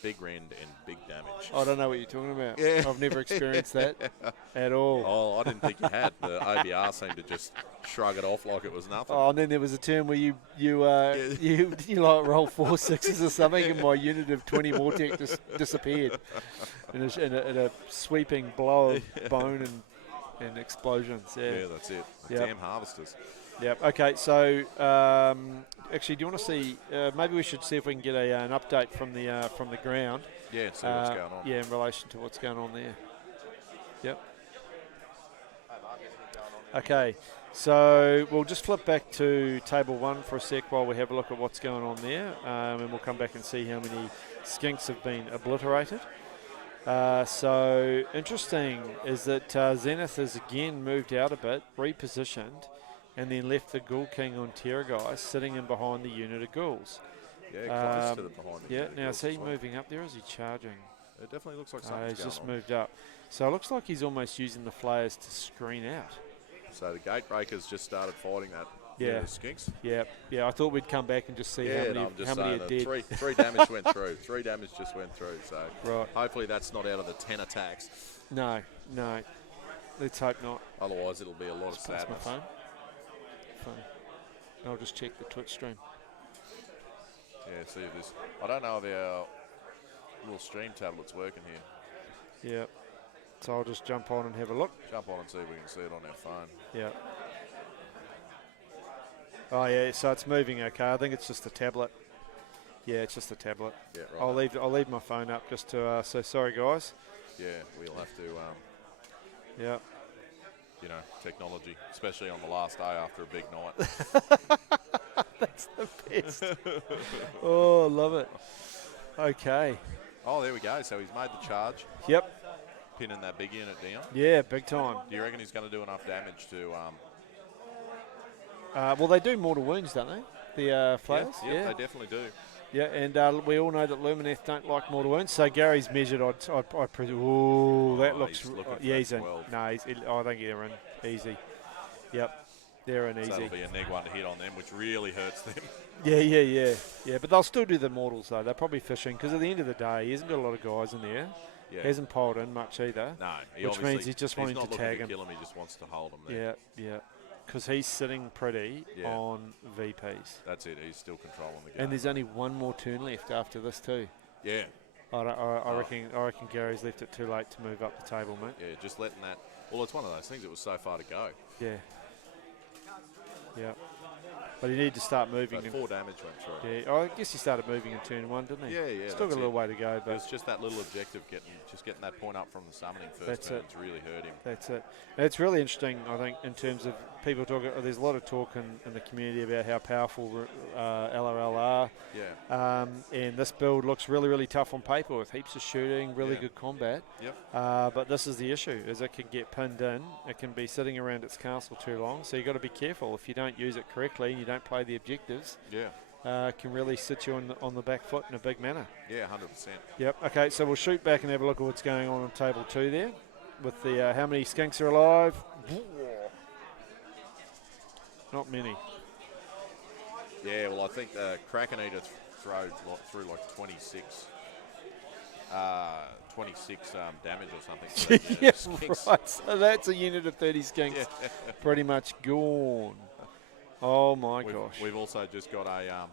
big rend and big damage. I don't know what you're talking about. Yeah. I've never experienced that at all. Oh, I didn't think you had. The OBR seemed to just shrug it off like it was nothing. Oh, and then there was a turn where you like roll 4 6s or something, and my unit of 20 Mortec just disappeared in a sweeping blow of bone and explosions. Yeah, that's it. Damn harvesters. Yep. Okay. So, actually, do you want to see? Maybe we should see if we can get an update from the ground. Yeah. See what's going on. Yeah, in relation to what's going on there. Yep. Okay. So we'll just flip back to table 1 for a sec while we have a look at what's going on there, and we'll come back and see how many skinks have been obliterated. So interesting is that Zenith has again moved out a bit, repositioned, and then left the Ghoul King on Terrorgeist sitting in behind the unit of ghouls. Yeah, close to the behind the unit of now ghouls is he as well. moving up there or is he charging? It definitely looks like something's He's just on. moved up. So it looks like he's almost using the flares to screen out. So the Gatebreakers just started fighting that unit of skinks. Yeah, I thought we'd come back and just see how many are dead. Three damage went through. 3 damage just went through. So right. Hopefully that's not out of the 10 attacks. No. Let's hope not. Otherwise it'll be a lot of sadness. That's my phone. I'll just check the Twitch stream. Yeah, see if this. I don't know if our little stream tablet's working here. Yeah. So I'll just jump on and have a look. Jump on and see if we can see it on our phone. Yeah. Oh yeah, so it's moving okay. I think it's just the tablet. Yeah, it's just the tablet. Yeah, right. I'll leave my phone up just to so sorry guys. Yeah, we'll have to yeah. You know, technology, especially on the last day after a big night. That's the best. Oh, love it. Okay. Oh, there we go. So he's made the charge. Yep. Pinning that big unit down. Yeah, big time. Do you reckon he's going to do enough damage to... well, they do mortal wounds, don't they? The flares? Yeah, they definitely do. Yeah, and we all know that Lumineth don't like mortal wounds. So Gary's measured. I'd presume. Ooh, that looks. He's in. No, I think they're in easy. Yep, they're in easy. That'll be a neg 1 to hit on them, which really hurts them. Yeah. But they'll still do the mortals though. They're probably fishing because at the end of the day, he hasn't got a lot of guys in there. Yeah. Hasn't piled in much either. No, which means he's just wanting to tag him. Kill him. He just wants to hold him there. Yeah. Because he's sitting pretty on VPs. That's it. He's still controlling the game. And there's only one more turn left after this too. Yeah. I reckon Gary's left it too late to move up the table, mate. Yeah, just letting that. Well, it's one of those things. It was so far to go. Yeah. But he needed to start moving. So 4 damage went through. Yeah, I guess he started moving in turn 1, didn't he? Yeah. Still got a little way to go. But it was just that little objective, getting that point up from the summoning first turn. It's really hurt him. That's it. And it's really interesting, I think, in terms of people talking. There's a lot of talk in the community about how powerful LRL are. Yeah. And this build looks really, really tough on paper with heaps of shooting, really good combat. Yep. But this is the issue, is it can get pinned in. It can be sitting around its castle too long. So you've got to be careful. If you don't use it correctly and you don't play the objectives, can really sit you on the back foot in a big manner. Yeah, 100%. Yep. Okay, so we'll shoot back and have a look at what's going on table 2 there with the how many skinks are alive. Not many. Yeah, well, I think the Kraken Eater through like 26 damage or something. So yeah, right. So that's a unit of 30 skinks. Pretty much gone. Oh my gosh. We've also just got a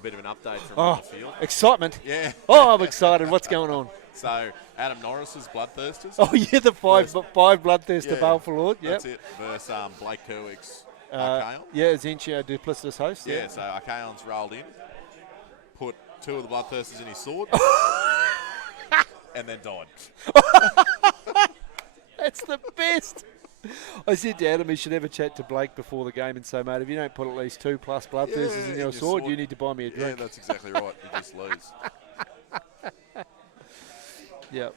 bit of an update from the field. Excitement. Yeah. Oh, I'm excited. What's going on? So Adam Norris's Bloodthirsters. Oh yeah, the five Bloodthirster Balfour Lord. Yep. That's it. Versus Blake Kerwick's Archaon. Yeah, Zenchio Duplicitous Host. Yeah, so Archaon's rolled in, put 2 of the Bloodthirsters in his sword, and then died. That's the best. I said to Adam he should have a chat to Blake before the game and say, mate, if you don't put at least 2+ Bloodthirsters in your sword, you need to buy me a drink. Yeah, that's exactly right. You just lose. Yep.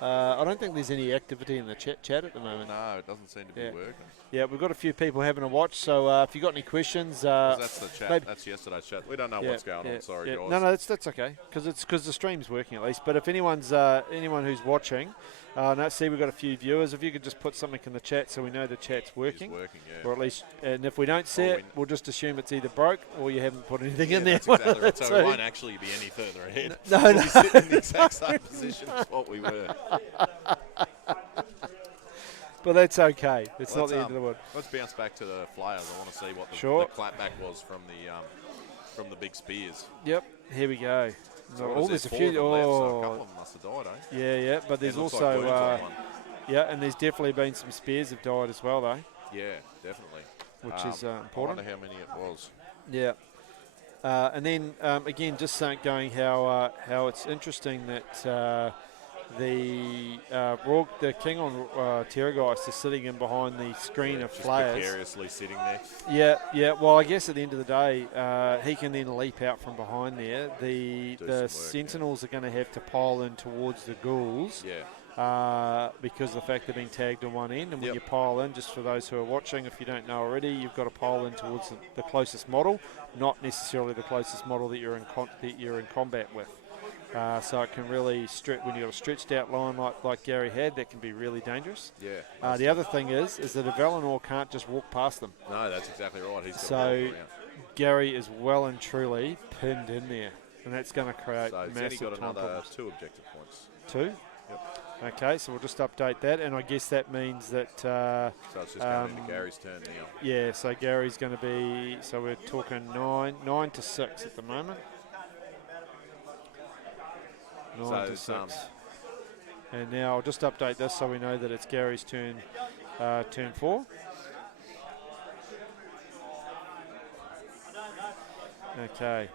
I don't think there's any activity in the chat at the moment. No, it doesn't seem to be working. Yeah, we've got a few people having a watch, so if you've got any questions... that's the chat. That's yesterday's chat. We don't know what's going on. Sorry, guys. No, that's okay, because the stream's working at least. But if anyone's anyone who's watching, see, we've got a few viewers. If you could just put something in the chat so we know the chat's working. It's working, Or at least, and if we don't see it, we'll just assume it's either broke or you haven't put anything in there. That's exactly right. So we won't actually be any further ahead. We'll be sitting in the exact same position as what we were. But that's okay. It's not the end of the world. Let's bounce back to the Flyers. I want to see what the clapback was from the big spears. Yep, here we go. So there's a few. Left, so a couple of them must have died, eh? Yeah, but there's also and there's definitely been some spears have died as well, though. Yeah, definitely. Which is important. I wonder how many it was. Yeah. And then again, just going how it's interesting that the king on Terrorgeist is sitting in behind the screen of flares. Precariously sitting there. Yeah. Well, I guess at the end of the day, he can then leap out from behind there. The Sentinels are going to have to pile in towards the ghouls. Yeah. Because of the fact they're being tagged on one end, and when you pile in, just for those who are watching, if you don't know already, you've got to pile in towards the closest model, not necessarily the closest model that you're in combat with. So it can really stretch when you've got a stretched out line like Gary had. That can be really dangerous. Yeah. The other thing is that a Valinor can't just walk past them. No, that's exactly right. So Gary is well and truly pinned in there, and that's going to create massive got time another problems. 2 objective points. 2? Yep. Okay, so we'll just update that, and I guess that means that... so it's just going into Gary's turn now. Yeah, so Gary's going to be... So we're talking 9 to 6 at the moment. 9 to 6. And now I'll just update this so we know that it's Gary's turn 4. Okay.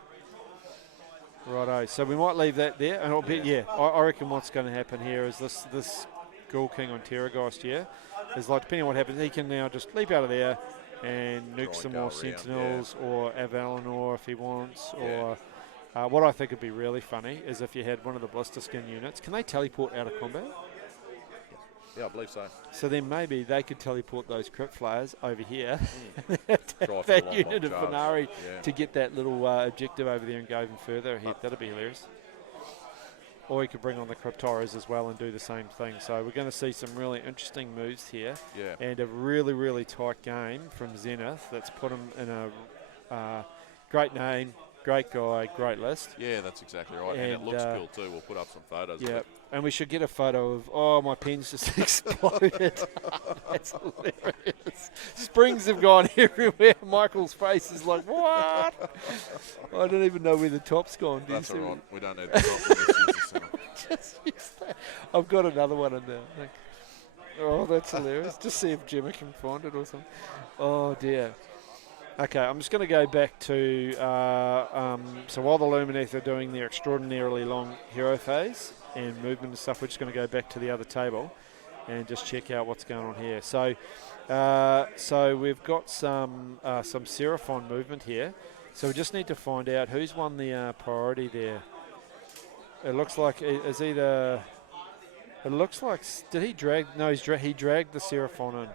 Righto, so we might leave that there, and I reckon what's going to happen here is this Ghoul King on Terrorgeist here is like, depending on what happens, he can now just leap out of there and nuke some more Sentinels or Avalanor if he wants, or what I think would be really funny is if you had one of the Blister Skin units. Can they teleport out of combat? Yeah, I believe so. So then maybe they could teleport those Crypt Flayers over here, that unit of Venari to get that little objective over there and go even further ahead. That'd be hilarious. Or you could bring on the Cryptoras as well and do the same thing. So we're going to see some really interesting moves here. Yeah. And a really, really tight game from Zenith that's put him in a great name, great guy, great list. Yeah, that's exactly right. And it looks cool too. We'll put up some photos of it. And we should get a photo of, my pen's just exploded. That's hilarious. Springs have gone everywhere. Michael's face is like, what? I don't even know where the top's gone. That's all right. We don't need the top. Just use that. I've got another one in there. Oh, that's hilarious. Just see if Gemma can find it or something. Oh, dear. Okay, I'm just going to go back to, so while the Lumineth are doing their extraordinarily long hero phase and movement and stuff, we're just going to go back to the other table and just check out what's going on here. So we've got some Seraphon movement here. So we just need to find out who's won the priority there. It looks like it's either... It looks like... Did he drag... No, he dragged the Seraphon in.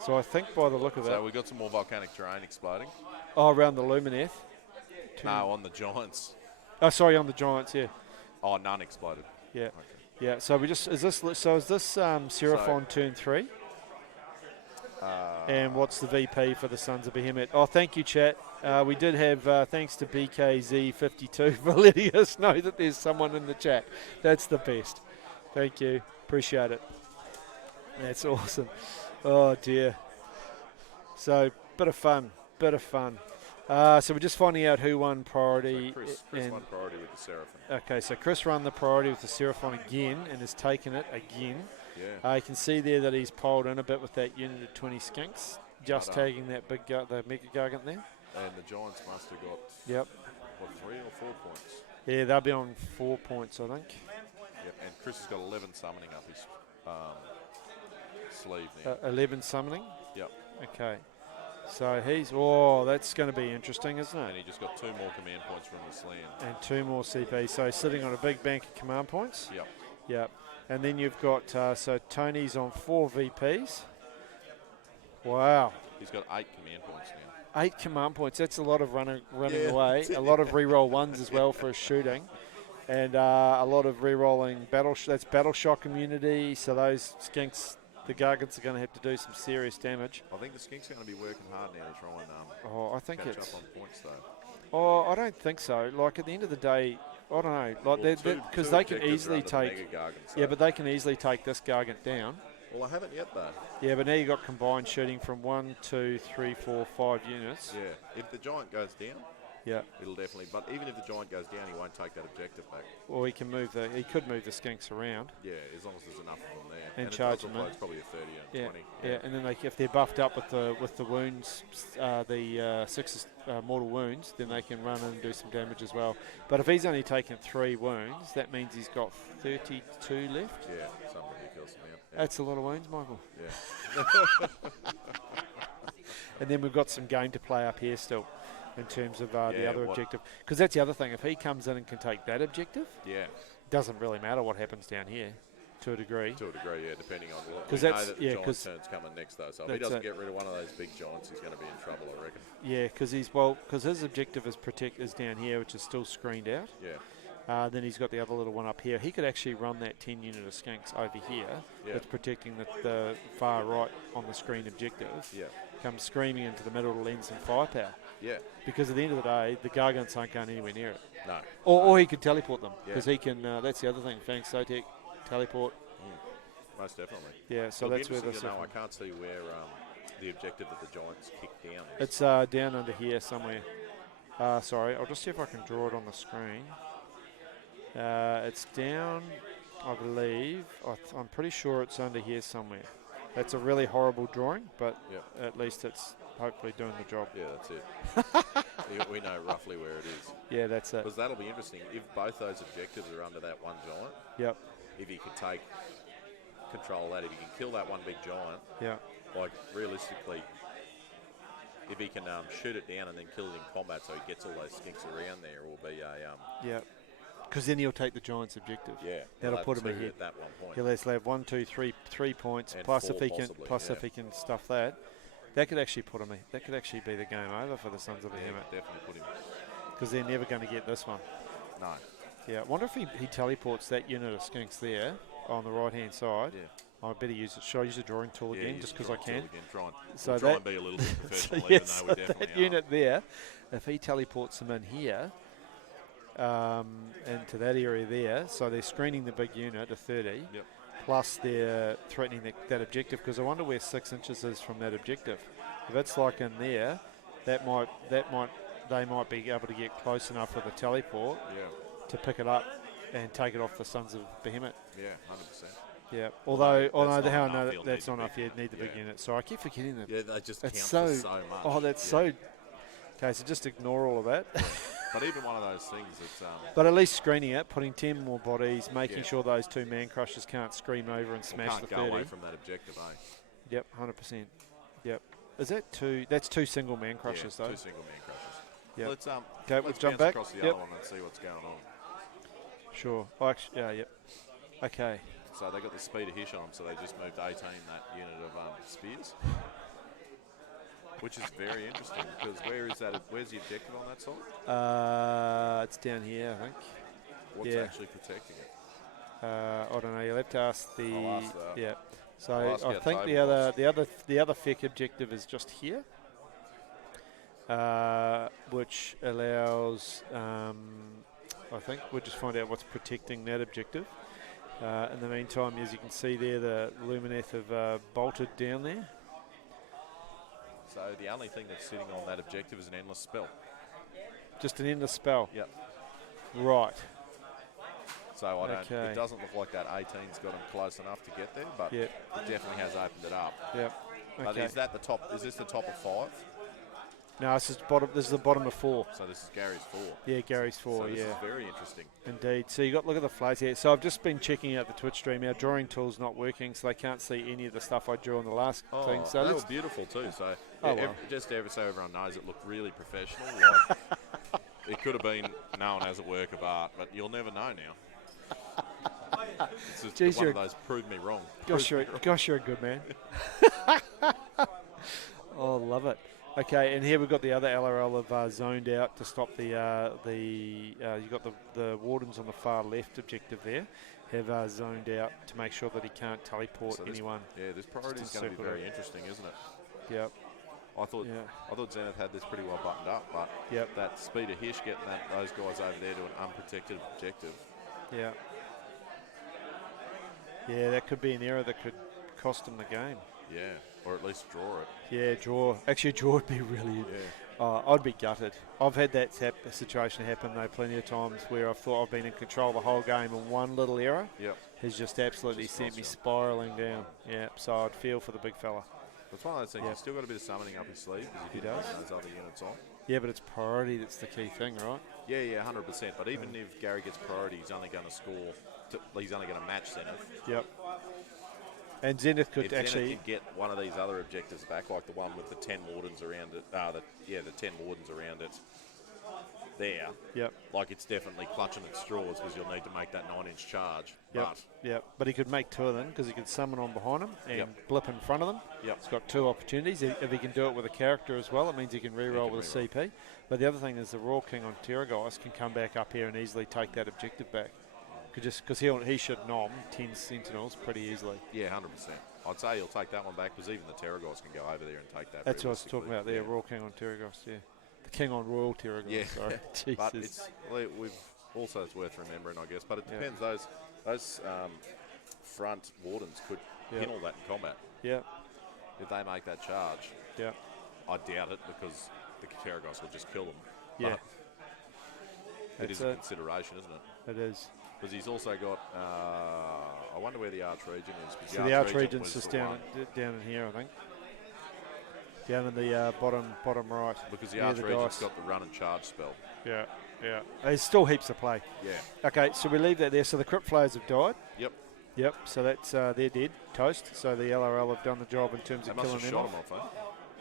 So I think by the look of it... So we've got some more volcanic terrain exploding. Oh, around the Lumineth. No, on the Giants. Oh, sorry, on the Giants, yeah. Oh, none exploded. Yeah. Okay. Yeah, so is this Seraphon turn 3? And what's the VP for the Sons of Behemat? Oh, thank you, chat. We did have, thanks to BKZ52 for letting us know that there's someone in the chat. That's the best. Thank you. Appreciate it. That's awesome. Oh, dear. So, bit of fun. So we're just finding out who won priority. So Chris won priority with the Seraphon. Okay, so Chris won the priority with the Seraphon again and has taken it again. Yeah. You can see there that he's poled in a bit with that unit of 20 skinks, just tagging that big the Mega Gargant there. And the Giants must have got, yep, what, 3 or 4 points? Yeah, they'll be on 4 points, I think. Yep, and Chris has got 11 summoning up his sleeve now. 11 summoning? Yep. Okay. So that's going to be interesting, isn't it? And he just got 2 more command points from the slam. And 2 more CP. So sitting on a big bank of command points. Yep. Yep. And then you've got, so Tony's on 4 VPs. Wow. He's got 8 command points now. 8 command points. That's a lot of running away. A lot of reroll ones as well for shooting. And a lot of rerolling that's battle shock immunity. So those skinks, the Gargants are going to have to do some serious damage. I think the Skink's going to be working hard now to try and I think catch it's up on points, though. Oh, I don't think so. Like, at the end of the day, I don't know. Like, because they can easily take... Yeah, but they can easily take this Gargant down. Well, I haven't yet, though. Yeah, but now you've got combined shooting from 1, 2, 3, 4, 5 units. Yeah. If the Giant goes down, yeah, it'll definitely... But even if the Giant goes down, he won't take that objective back. Or he could move the Skinks around. Yeah, as long as there's enough of them there. And charge them in. It's probably a 30 and 20. Yeah, and then if they're buffed up with the wounds, the 6 mortal wounds, then they can run in and do some damage as well. But if he's only taken 3 wounds, that means he's got 32 left. Yeah, something ridiculous amount. Yeah. That's a lot of wounds, Michael. Yeah. And then we've got some game to play up here still, in terms of the other objective. Because that's the other thing. If he comes in and can take that objective, doesn't really matter what happens down here, to a degree. To a degree, yeah, depending on what. Because that's the Giant turn's coming next, though. So if he doesn't get rid of one of those big Giants, he's going to be in trouble, I reckon. Yeah, because his objective is down here, which is still screened out. Yeah. Then he's got the other little one up here. He could actually run that 10 unit of skinks over here. That's protecting the far right on the screen objective. Yeah. Come screaming into the middle to lend some firepower. Yeah. Because at the end of the day, the Gargants aren't going anywhere near it. No. Or he could teleport them. Because he can, that's the other thing, Fang Sotek, teleport. Most definitely. Yeah, so that's where this... I can't see where the objective of the Giants kicked down is. It's down under here somewhere. Sorry, I'll just see if I can draw it on the screen. It's down, I believe. I'm pretty sure it's under here somewhere. That's a really horrible drawing, but at least it's hopefully doing the job. Yeah, that's it. We know roughly where it is. Yeah, that's it. Because that'll be interesting. If both those objectives are under that one Giant, if he can take control of that, if he can kill that one big Giant, like realistically, if he can shoot it down and then kill it in combat so he gets all those skinks around there, will be a... Because then he'll take the Giant's objective. Yeah, that'll put him ahead. At that one point. He'll actually have 1, 2, 3 points. And plus, 4 if he can, possibly, if he can stuff that, that could actually put him. That could actually be the game over for the Sons of Behemat. Definitely put him. Because they're never going to get this one. No. Yeah, I wonder if he teleports that unit of skinks there on the right hand side. Yeah. I better use it. Should I use the drawing tool again, just because I can? Try and be a little bit professional, even though we definitely that unit there, if he teleports them in here, into that area there, so they're screening the big unit, a 30, plus they're threatening that objective, because I wonder where 6 inches is from that objective. If it's like in there, they might be able to get close enough with a teleport to pick it up and take it off the Sons of Behemat. Yeah, 100%. Yeah. Although Although that's not how I enough, know you'll that's need not the enough. big You need the unit. big unit. Sorry, I keep forgetting that. Yeah, they just count It's for so. so much. Oh, that's Yeah. so. Okay, so just ignore all of that. But even one of those things that's But at least screening it, putting 10 more bodies, making Yeah. sure those 2 man crushers can't scream over and smash can't the go 30. away from that objective, eh? Yep, 100%. Yep. Is that 2? That's 2 single man crushers, Yeah, though. 2 single man crushers. Yep. Let's Okay, let's jump bounce back. across the Yep. other one and see what's going on. Sure. Oh, actually, yeah, yep. Okay. So they got the speed of Hish on them, so they just moved 18 that unit of spears, which is very interesting because where's the objective on that side? It's down here, I think. What's Yeah. actually protecting it? I don't know. You'll have to ask the. I'll ask that. Yeah. So I'll ask I our think table boss. the other FEC objective is just here, which allows. I think we'll just find out what's protecting that objective. In the meantime, as you can see there, the Lumineth have bolted down there. So the only thing that's sitting on that objective is an endless spell. Just an endless spell. Yep. Right. So I don't. Okay. It doesn't look like that 18's got him close enough to get there, but Yep. it definitely has opened it up. Yep. But Okay. is that the top? Is this the top of 5? No, this is bottom. This is the bottom of 4. So this is Gary's 4. Yeah, Gary's 4. So this yeah. is very interesting. Indeed. So you got look at the flags here. So I've just been checking out the Twitch stream. Our drawing tool's not working, so they can't see any of the stuff I drew on the last thing. So they were let's, beautiful too. So Oh, yeah, well. just so everyone knows, it looked really professional. Like, it could have been known as a work of art, but you'll never know now. It's just Jeez, one you're of those prove me wrong. gosh, you're a good man. Oh, love it. Okay, and here we've got the other LRL have zoned out to stop the you got the wardens on the far left objective there have zoned out to make sure that he can't teleport So this- anyone. Yeah, this priority is Just going to be encircle very it. interesting, isn't it? Yep. I thought Yeah. Zenith had this pretty well buttoned up, but Yep. that speed of Hish getting those guys over there to an unprotected objective. Yeah. Yeah, that could be an error that could cost him the game. Yeah, or at least draw it. Yeah, draw. Actually, draw would be really. Yeah. I'd be gutted. I've had that situation happen though plenty of times where I've thought I've been in control the whole game and one little error Yep. has just absolutely Just sent cost me you. spiralling down. Yeah, so I'd feel for the big fella. It's one of those things. Yeah. He's still got a bit of summoning up his sleeve because He he didn't does. have those other units on. Yeah, but it's priority that's the key thing, right? Yeah, 100%. But even if Gary gets priority, he's only going to score. He's only going to match Zenith. Yep. And Zenith could If actually. Zenith can get one of these other objectives back, like the one with the 10 wardens around it. The 10 wardens around it. There. Yep. Like it's definitely clutching at straws because you'll need to make that 9-inch charge. Yep. But Yep. But he could make 2 of them because he could summon on behind him and Yep. blip in front of them. Yep. He's got 2 opportunities. If he can do it with a character as well, it means he can re-roll with a CP. But the other thing is the Royal King on Terragos can come back up here and easily take that objective back. Because he should nom 10 Sentinels pretty easily. yeah, 100%. I'd say he'll take that one back because even the Terragos can go over there and take that. That's what I was talking about there, Yeah. Royal King on Terragos, yeah. The King on Royal Terragos, Yeah. sorry. But Jesus. it's worth remembering, I guess. But it Yeah. depends. Those front wardens could Yeah. pin all that in combat Yeah, if they make that charge. yeah, I doubt it because the Terragos will just kill them. yeah. But it is a That's consideration, isn't it? it is. Because he's also got. I wonder where the Archregent is. 'Cause So the Archregent's was just the down one- in here, I think. Down in the bottom right. Because the near the Archregent's dice. got the run and charge spell. Yeah, yeah. There's still heaps of play. Yeah. Okay, so we leave that there. So the Crypt Flayers have died. Yep. Yep, so that's they're dead, toast. So the LRL have done the job in terms They of must killing have them shot off. him off,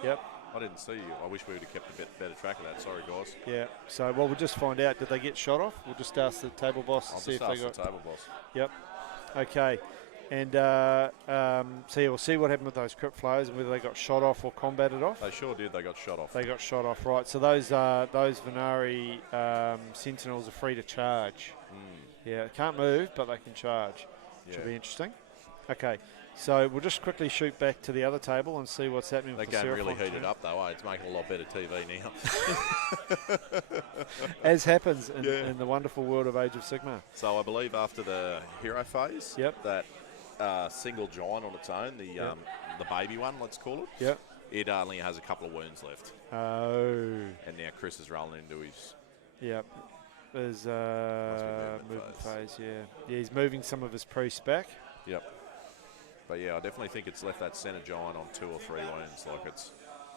eh? Yep, I didn't see you. I wish we would have kept a bit better track of that. Sorry, guys. yeah. So well, we'll just find out. Did they get shot off? We'll just ask the table boss I'll to see just if they ask got. the table boss. Yep. Okay. And so yeah, we'll see what happened with those Crypt Flayers and whether they got shot off or combated off. They sure did. They got shot off. They got shot off, right. So those Venari Sentinels are free to charge. Yeah, can't move, but they can charge. Which will be interesting. Okay, so we'll just quickly shoot back to the other table and see what's happening That with the game really Seraphon heated team. up, though. It's making a lot better TV now. As happens in the wonderful world of Age of Sigmar. So I believe after the hero phase, Yep. that single giant on its own, the baby one, let's call it, Yep. it only has a couple of wounds left. Oh, And now Chris is rolling into his. yep. There's movement movement phase. phase, yeah. Yeah, he's moving some of his priests back. Yep. But yeah, I definitely think it's left that centre giant on 2 or 3 wounds. Like it's,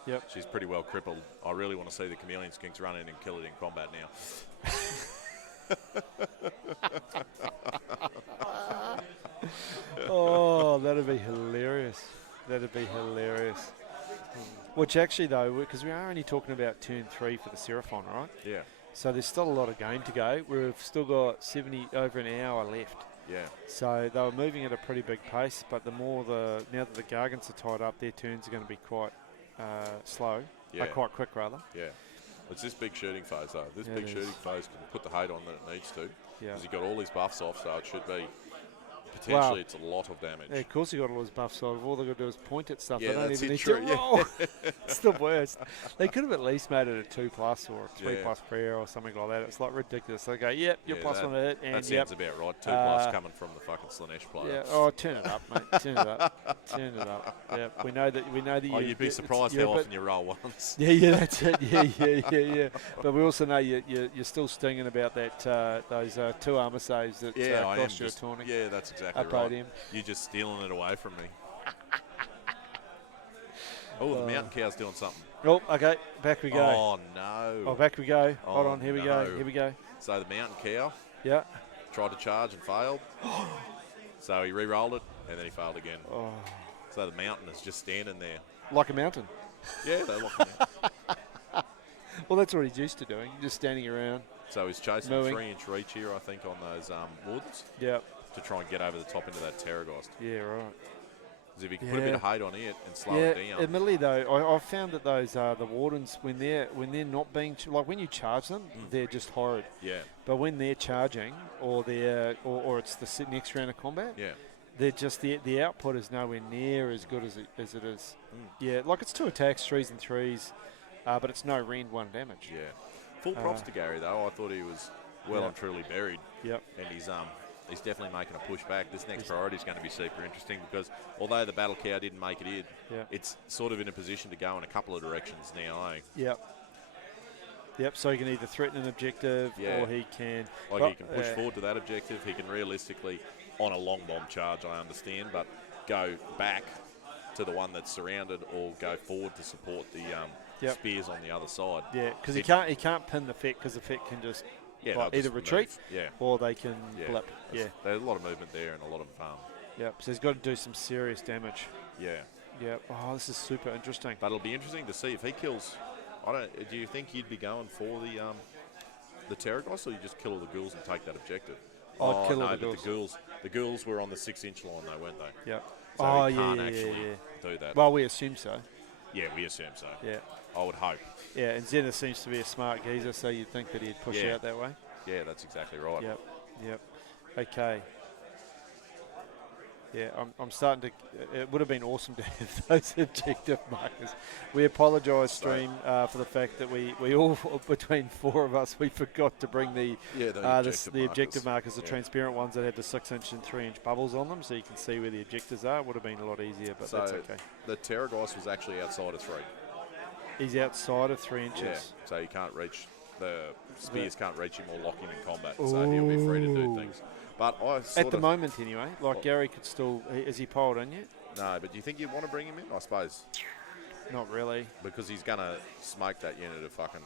Yep. she's pretty well crippled. I really want to see the chameleon skinks run in and kill it in combat now. Oh, that'd be hilarious. That'd be hilarious. Which actually, though, because we are only talking about turn 3 for the Seraphon, right? Yeah. So there's still a lot of game to go. We've still got over an hour left. Yeah. So they were moving at a pretty big pace, but now that the Gargants are tied up, their turns are going to be quite slow. Yeah. Quite quick, rather. Yeah. It's this big shooting phase, though. This Yeah, big it shooting is. phase can put the hate on that it needs to. Yeah. Because you've got all these buffs off, so it should be potentially it's a lot of damage. Yeah, of course, you got all those buffs on. All they've got to do is point at stuff. Yeah, they don't that's even it, need true, to roll. It's the worst. They could have at least made it a 2+ or a 3+ prayer or something like that. It's like ridiculous. They go, yep, you're +1 to hit, and that yep. sounds about right. 2+ coming from the fucking Slanesh player. Yeah. Oh, turn it up, mate. Turn it up. Turn it up. Yeah. We know that. Oh, you'd be surprised how often you roll once. Yeah, that's it. Yeah. But we also know you're still stinging about that those 2 armor saves that cost you a tourney. Yeah, that's exactly right. podium. You're just stealing it away from me. Oh, the mountain cow's doing something. Oh, okay. Back we go. Oh, no. Oh, back we go. Oh, Hold on. Here we go. no. Here we go. So the mountain cow Yeah. tried to charge and failed. So he re-rolled it, and then he failed again. Oh. So the mountain is just standing there. Like a mountain. Yeah, they lock him out. Well, that's what he's used to doing. Just standing around. So he's chasing Mooing. a 3-inch reach here, I think, on those woods Yeah. to try and get over the top into that Terraghost. Yeah, right. Because if he can put a bit of hate on it and slow Yeah, it down. admittedly though, I've found that those the wardens when they're not being like when you charge them, they're just horrid. Yeah, But when they're charging or it's the next round of combat, yeah. they're just the output is nowhere near as good as it is. Yeah, like it's 2 attacks, 3s and 3s, but it's no rend 1 damage. Yeah. Full props to Gary, though. I thought he was well and truly buried. Yep. And he's definitely making a push back. This next priority is going to be super interesting because although the battle cow didn't make it in, it's sort of in a position to go in a couple of directions now, eh? Yep, so he can either threaten an objective or he can... Like he can push forward to that objective. He can realistically, on a long bomb charge, I understand, but go back to the one that's surrounded or go forward to support the spears on the other side. Yeah, because he can't pin the FEC because the FEC can just either retreat or they can blip. Yeah, there's a lot of movement there and a lot of Yep, so he's got to do some serious damage. Yeah. Yep. Oh, this is super interesting. But it'll be interesting to see if he kills. Do you think you'd be going for the Terraghost, or you just kill all the ghouls and take that objective? I'd kill all no, the but ghouls. The ghouls were on the 6-inch line, though, weren't they? Yep. So he can't actually do that. Well, we assume so. Yeah, we assume so. Yeah. I would hope. Yeah, and Zenith seems to be a smart geezer, so you'd think that he'd push out that way. Yeah, that's exactly right. Yep. Okay. Yeah, I'm starting to... It would have been awesome to have those objective markers. We apologise, stream, for the fact that we all, between 4 of us, we forgot to bring the objective markers, the transparent ones that had the 6-inch and 3-inch bubbles on them, so you can see where the objectives are. It would have been a lot easier, but that's okay. The Terraghost was actually outside of 3. He's outside of 3 inches. Yeah, so you can't reach... The spears can't reach him or lock him in combat, so he'll be free to do things. But at the moment, anyway, Gary could still... Is he piled in yet? No, but do you think you'd want to bring him in? I suppose. Not really. Because he's going to smoke that unit of fucking...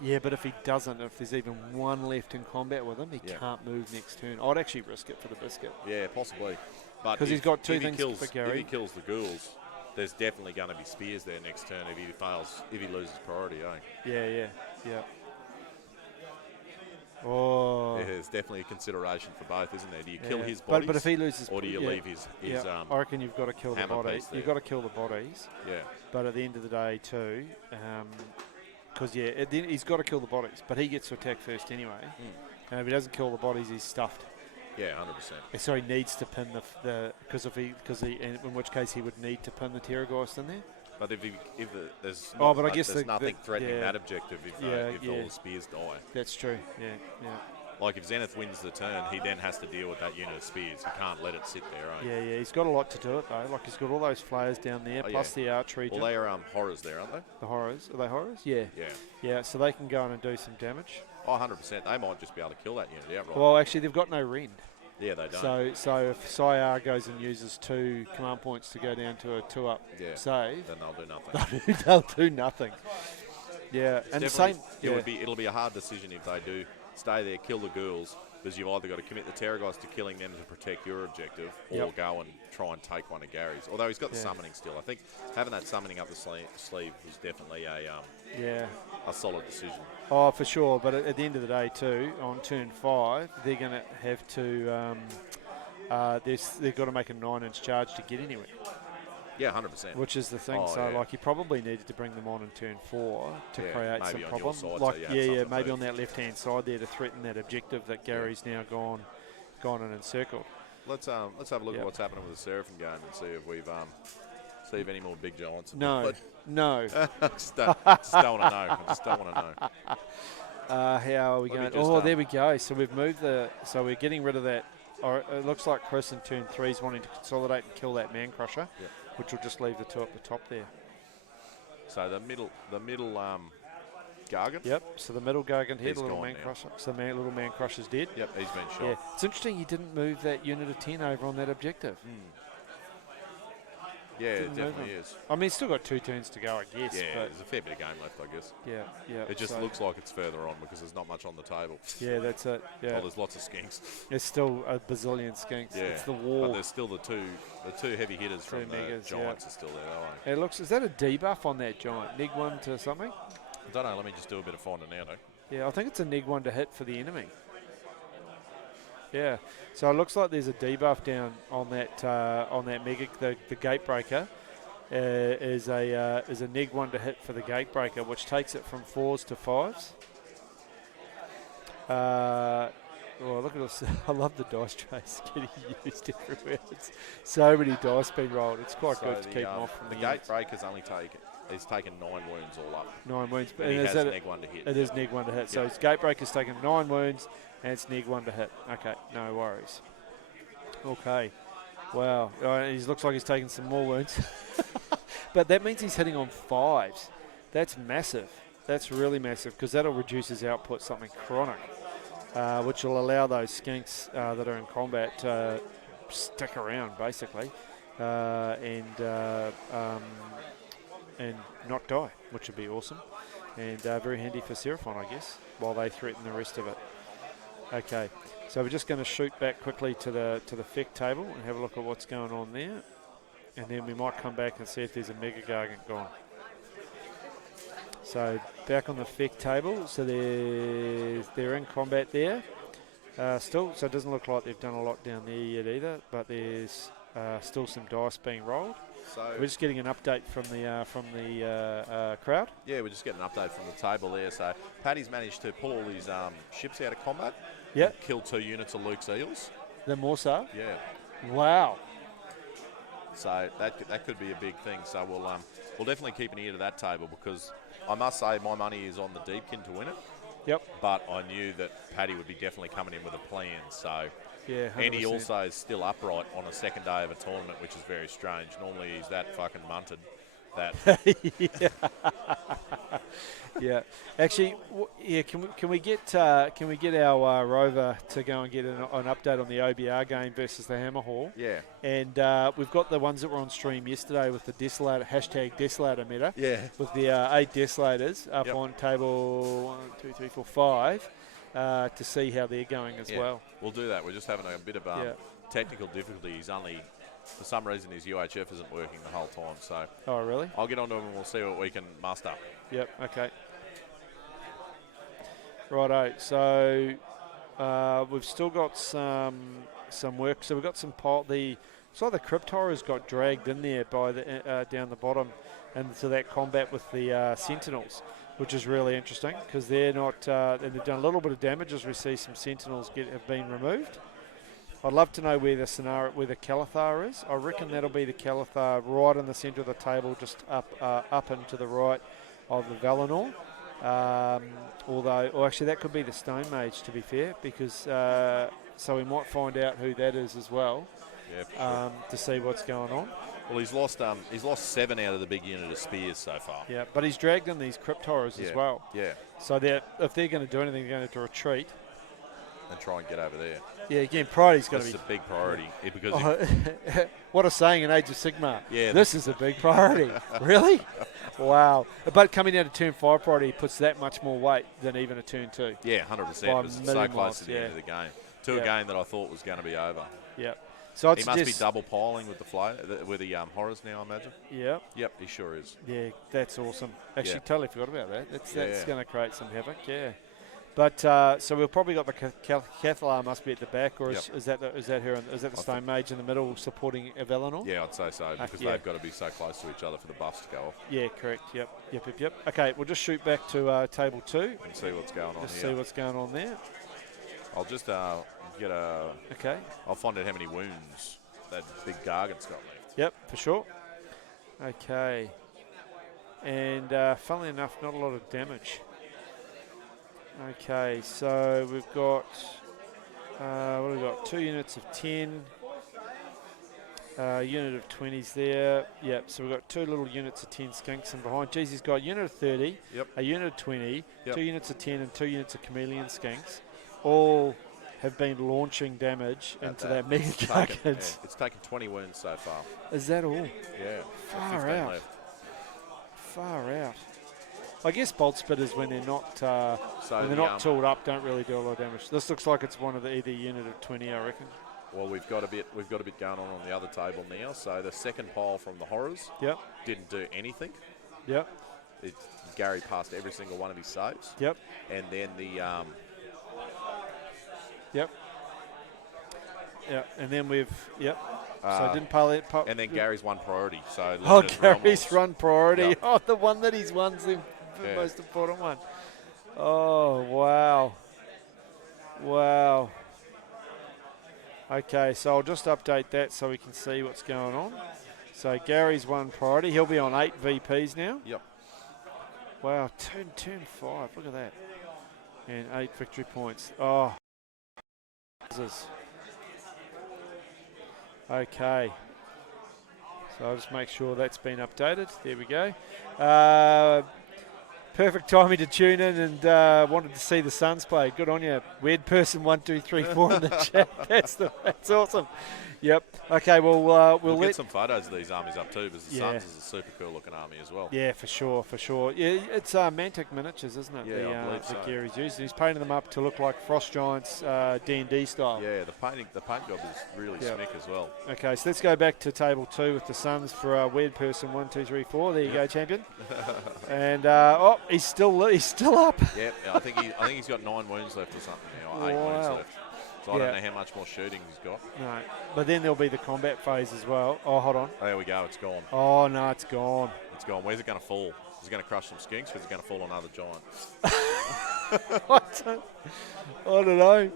Yeah, but if he doesn't, if there's even 1 left in combat with him, he can't move next turn. I'd actually risk it for the biscuit. Yeah, possibly. But because he's got 2 things for Gary. If he kills the ghouls, there's definitely going to be spears there next turn if he loses priority, eh? Yeah. Oh. Yeah, there's definitely a consideration for both, isn't there? Do you kill his bodies, but if he loses, or do you leave his I reckon you've got to kill the bodies. You've got to kill the bodies. Yeah. But at the end of the day, too, because he's got to kill the bodies. But he gets to attack first anyway. And if he doesn't kill the bodies, he's stuffed. Yeah, 100%. So he needs to pin in which case he would need to pin the Terraghost in there. But there's nothing threatening that objective if all the spears die. That's true. Yeah. Like if Zenith wins the turn, he then has to deal with that unit of spears. He can't let it sit there. Right? Yeah. He's got a lot to do it though. Like he's got all those flares down there, plus the archery. Well, they are horrors there, aren't they? The horrors. Are they horrors? Yeah. Yeah. Yeah. So they can go in and do some damage. Oh, 100%. They might just be able to kill that unit outright. Well, actually, they've got no rend. Yeah, they don't. So if Syar goes and uses 2 command points to go down to a 2-up save, then they'll do nothing. they'll do nothing. Yeah, and the same. It'll be a hard decision if they do stay there, kill the ghouls, because you've either got to commit the Terragos to killing them to protect your objective, or go and try and take one of Gary's. Although he's got the summoning still. I think having that summoning up the sleeve is definitely a solid decision. Oh, for sure. But at the end of the day, too, on turn 5, they're going to have to. They've got to make a 9-inch charge to get anywhere. Yeah, 100%. Which is the thing. Like, he probably needed to bring them on in turn 4 to create some problems. Maybe on that left-hand side there to threaten that objective that Gary's now gone and encircled. Let's have a look at what's happening with the Seraphon game and see if we've see if any more big giants. No. I just don't want to know. I just don't want to know. How are we going? There we go. So we've moved so we're getting rid of that. It looks like Chris in turn 3 is wanting to consolidate and kill that Man Crusher, which will just leave the 2 at the top there. So the middle Gargant. Yep. So the middle Gargant here, the little Man now. Crusher. So the little Man Crusher's dead. Yep, he's been shot. Yeah. It's interesting you didn't move that unit of 10 over on that objective. Yeah, it definitely is. I mean, it's still got 2 turns to go, I guess. Yeah, but there's a fair bit of game left, I guess. Yeah. It just looks like it's further on because there's not much on the table. Yeah, that's it. Yeah. Oh, there's lots of skinks. There's still a bazillion skinks. Yeah. It's the war. But there's still the two heavy hitters from the Giants are still there, aren't Is that a debuff on that Giant? Neg 1 to something? I don't know. Let me just do a bit of finding out, though. Yeah, I think it's a neg 1 to hit for the enemy. Yeah. So it looks like there's a debuff down on that mega, the Gatebreaker. Is a neg 1 to hit for the Gatebreaker, which takes it from 4s to 5s. Look at this. I love the dice trays getting used everywhere. It's so many dice being rolled. It's quite good to keep them off from the Gatebreaker's he's taken 9 wounds all up. 9 wounds. And he has neg 1 to hit. It is neg 1 to hit. So his Gatebreaker's taken 9 wounds and it's neg 1 to hit. Okay, no worries. Okay. Wow, he looks like he's taking some more wounds. But that means he's hitting on 5s. That's massive. That's really massive because that'll reduce his output something chronic, which will allow those skinks that are in combat to stick around, basically, and not die, which would be awesome. And very handy for Seraphon, I guess, while they threaten the rest of it. Okay. So we're just going to shoot back quickly to the FEC table and have a look at what's going on there. And then we might come back and see if there's a Mega Gargant gone. So back on the FEC table. So they're in combat there still. So it doesn't look like they've done a lot down there yet either. But there's still some dice being rolled. So we're just getting an update from the crowd. Yeah, we're just getting an update from the table there. So Paddy's managed to pull all his ships out of combat. Yeah. Kill 2 units of Luke's eels. The more so? Yeah. Wow. So that could be a big thing. So we'll definitely keep an ear to that table because I must say my money is on the Deepkin to win it. Yep. But I knew that Paddy would be definitely coming in with a plan. So yeah, 100%. And he also is still upright on a second day of a tournament, which is very strange. Normally he's that fucking munted. Yeah. Actually, Can we get our rover to go and get an update on the OBR game versus the Hammer Hall? Yeah. And we've got the ones that were on stream yesterday with the Desolator #Desolator meta. Yeah. With the 8 Desolators up on table 1, 2, 3, 4, 5 to see how they're going as well. We'll do that. We're just having a bit of technical difficulty. For some reason, his UHF isn't working the whole time. So. Oh, really? I'll get onto him and we'll see what we can muster. Yep. Okay. Righto. So we've still got some work. So we've got some it's like the Crypt Horrors got dragged in there by the down the bottom, and to that combat with the Sentinels, which is really interesting because they're not. And they've done a little bit of damage as we see some Sentinels have been removed. I'd love to know where the Calathar is. I reckon that'll be the Calathar right in the centre of the table, just up and to the right of the Valinor. Actually that could be the Stone Mage, to be fair, because so we might find out who that is as well. Yeah, for sure. To see what's going on. Well, he's lost 7 out of the big unit of spears so far. Yeah, but he's dragged in these Crypt Horrors as well. Yeah. So if they're going to do anything, they're going to have to retreat. and try and get over there. Yeah, again, priority's got to This be... is a big priority because What a saying in Age of Sigmar. Yeah, this is a big priority. Really? Wow. But coming down to turn 5 priority puts that much more weight than even a turn 2. yeah, 100%. By It was a so million close miles, to the end of the game. To a Yeah. game that I thought was going to be over. Yep. So I'd He must be suggest... double piling with with the horrors now, I imagine. Yep. Yep, he sure is. Yeah, that's awesome. Actually, Yeah. totally forgot about that. That's Yeah. going to create some havoc, yeah. But so we've probably got the Cathalar must be at the back, or is that her? Is that the Stone Mage in the middle supporting Evelinor? Yeah, I'd say so because they've got to be so close to each other for the buffs to go off. Yeah, correct. Yep. Okay, we'll just shoot back to table 2 And see what's going on Just here. see what's going on there. I'll just get a. Okay. I'll find out how many wounds that big Gargan's got left. Yep, for sure. Okay. And funnily enough, not a lot of damage. Okay, so we've got, what have we got? 2 units of 10, unit of 20s there. Yep, so we've got 2 little units of 10 skinks in behind. Geez, he's got a unit of 30, a unit of 20, 2 units of 10 and 2 units of chameleon skinks. All have been launching damage into that mega Gargant. It's taken 20 wounds so far. Is that all? Yeah. Far 15 out. left. Far out. I guess bolt spitters when they're not tooled up don't really do a lot of damage. This looks like it's one of the either unit of 20, I reckon. Well, we've got a bit going on the other table now. So the second pile from the horrors didn't do anything. Yep. Gary passed every single one of his saves. Yep. And then the Yep. And then we've so I didn't pile it. And then Gary's one priority. So Gary's run priority. Yep. Oh, the one that he's won's the most important one. Oh, wow. Wow. Okay, so I'll just update that so we can see what's going on. So Gary's one priority. He'll be on 8 VPs now. Yep. Wow, turn 5. Look at that. And 8 victory points. Oh. Okay. So I'll just make sure that's been updated. There we go. Perfect timing to tune in and wanted to see the Suns play. Good on you. Weird person 1, 2, 3, 4 in the chat. That's awesome. Yep. Okay. Well, we'll get some photos of these armies up too, because the Suns is a super cool looking army as well. Yeah, for sure. Yeah, it's Mantic miniatures, isn't it? Yeah, I believe so. that Gary's used. He's painted them up to look like Frost Giants D&D style. Yeah, the paint job is really smick as well. Okay, so let's go back to table 2 with the Suns for weird person 1, 2, 3, 4. There you go, champion. And he's still up. Yep, I think he's got 9 wounds left or something now, 8 wounds left. So I don't know how much more shooting he's got. No, but then there'll be the combat phase as well. Oh, hold on. There we go, it's gone. Oh, no, it's gone. It's gone. Where's it going to fall? Is it going to crush some skinks or is it going to fall on another giant? I don't know.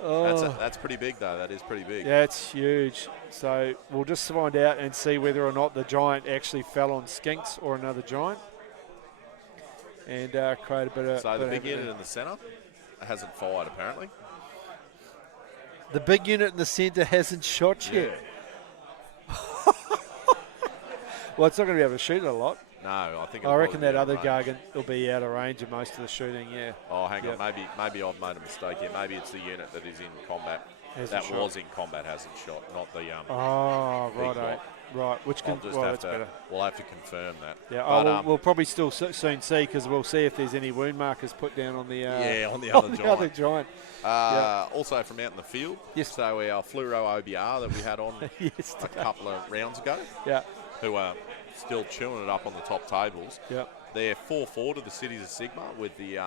Oh. That's pretty big, though. That is pretty big. Yeah, it's huge. So we'll just find out and see whether or not the giant actually fell on skinks or another giant. And create a bit of... So the big unit in the centre hasn't fired, apparently. The big unit in the centre hasn't shot yet. Well, it's not going to be able to shoot it a lot. No, I reckon that other Gargant will be out of range of most of the shooting, Oh, hang on. Maybe I've made a mistake here. Maybe it's the unit that is in combat. Was in combat hasn't shot, not the Right, which can... that's better. We'll have to confirm that. Yeah, but, we'll probably still soon see, because we'll see if there's any wound markers put down on the... on the other giant. Also from out in the field, so our Fluoro OBR that we had on a couple of rounds ago, who are still chewing it up on the top tables. They're 4-4 to the cities of Sigmar with the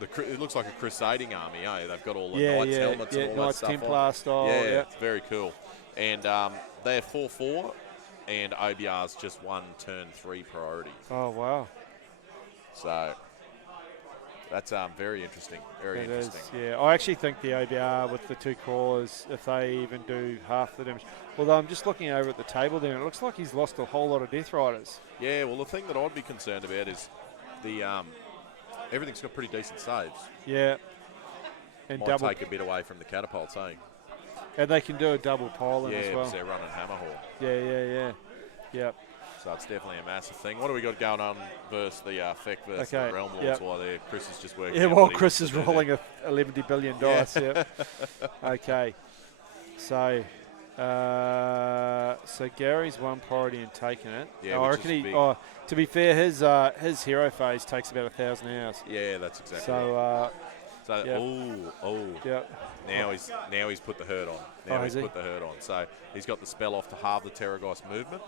it looks like a crusading army. They've got all the knights helmets and all that Knights stuff Templar style. It's very cool. And they're 4-4, and OBR's just 1 turn 3 priority. Oh wow! So that's very interesting. Very interesting. I actually think the OBR with the 2 crawlers, if they even do half the damage. Although I'm just looking over at the table there, and it looks like he's lost a whole lot of Death Riders. Yeah, well, the thing that I'd be concerned about is the everything's got pretty decent saves. Yeah. And might take a bit away from the catapults, And they can do a double piling as well. Yeah, they're running Hammerhawk. Yeah. Yep. So it's definitely a massive thing. What do we got going on versus the FEC versus the Realm Wars while there? Chris is just working. Yeah, out while what he Chris wants is to do rolling a $11 billion dice. Yep. Okay. So Gary's one priority in taking it. Yeah, I which reckon is big. to be fair, his hero phase takes about 1,000 hours. Yeah, that's exactly So, right. Yep. Now he's put the hurt on. Now he's put the hurt on. So he's got the spell off to halve the Terragheist movement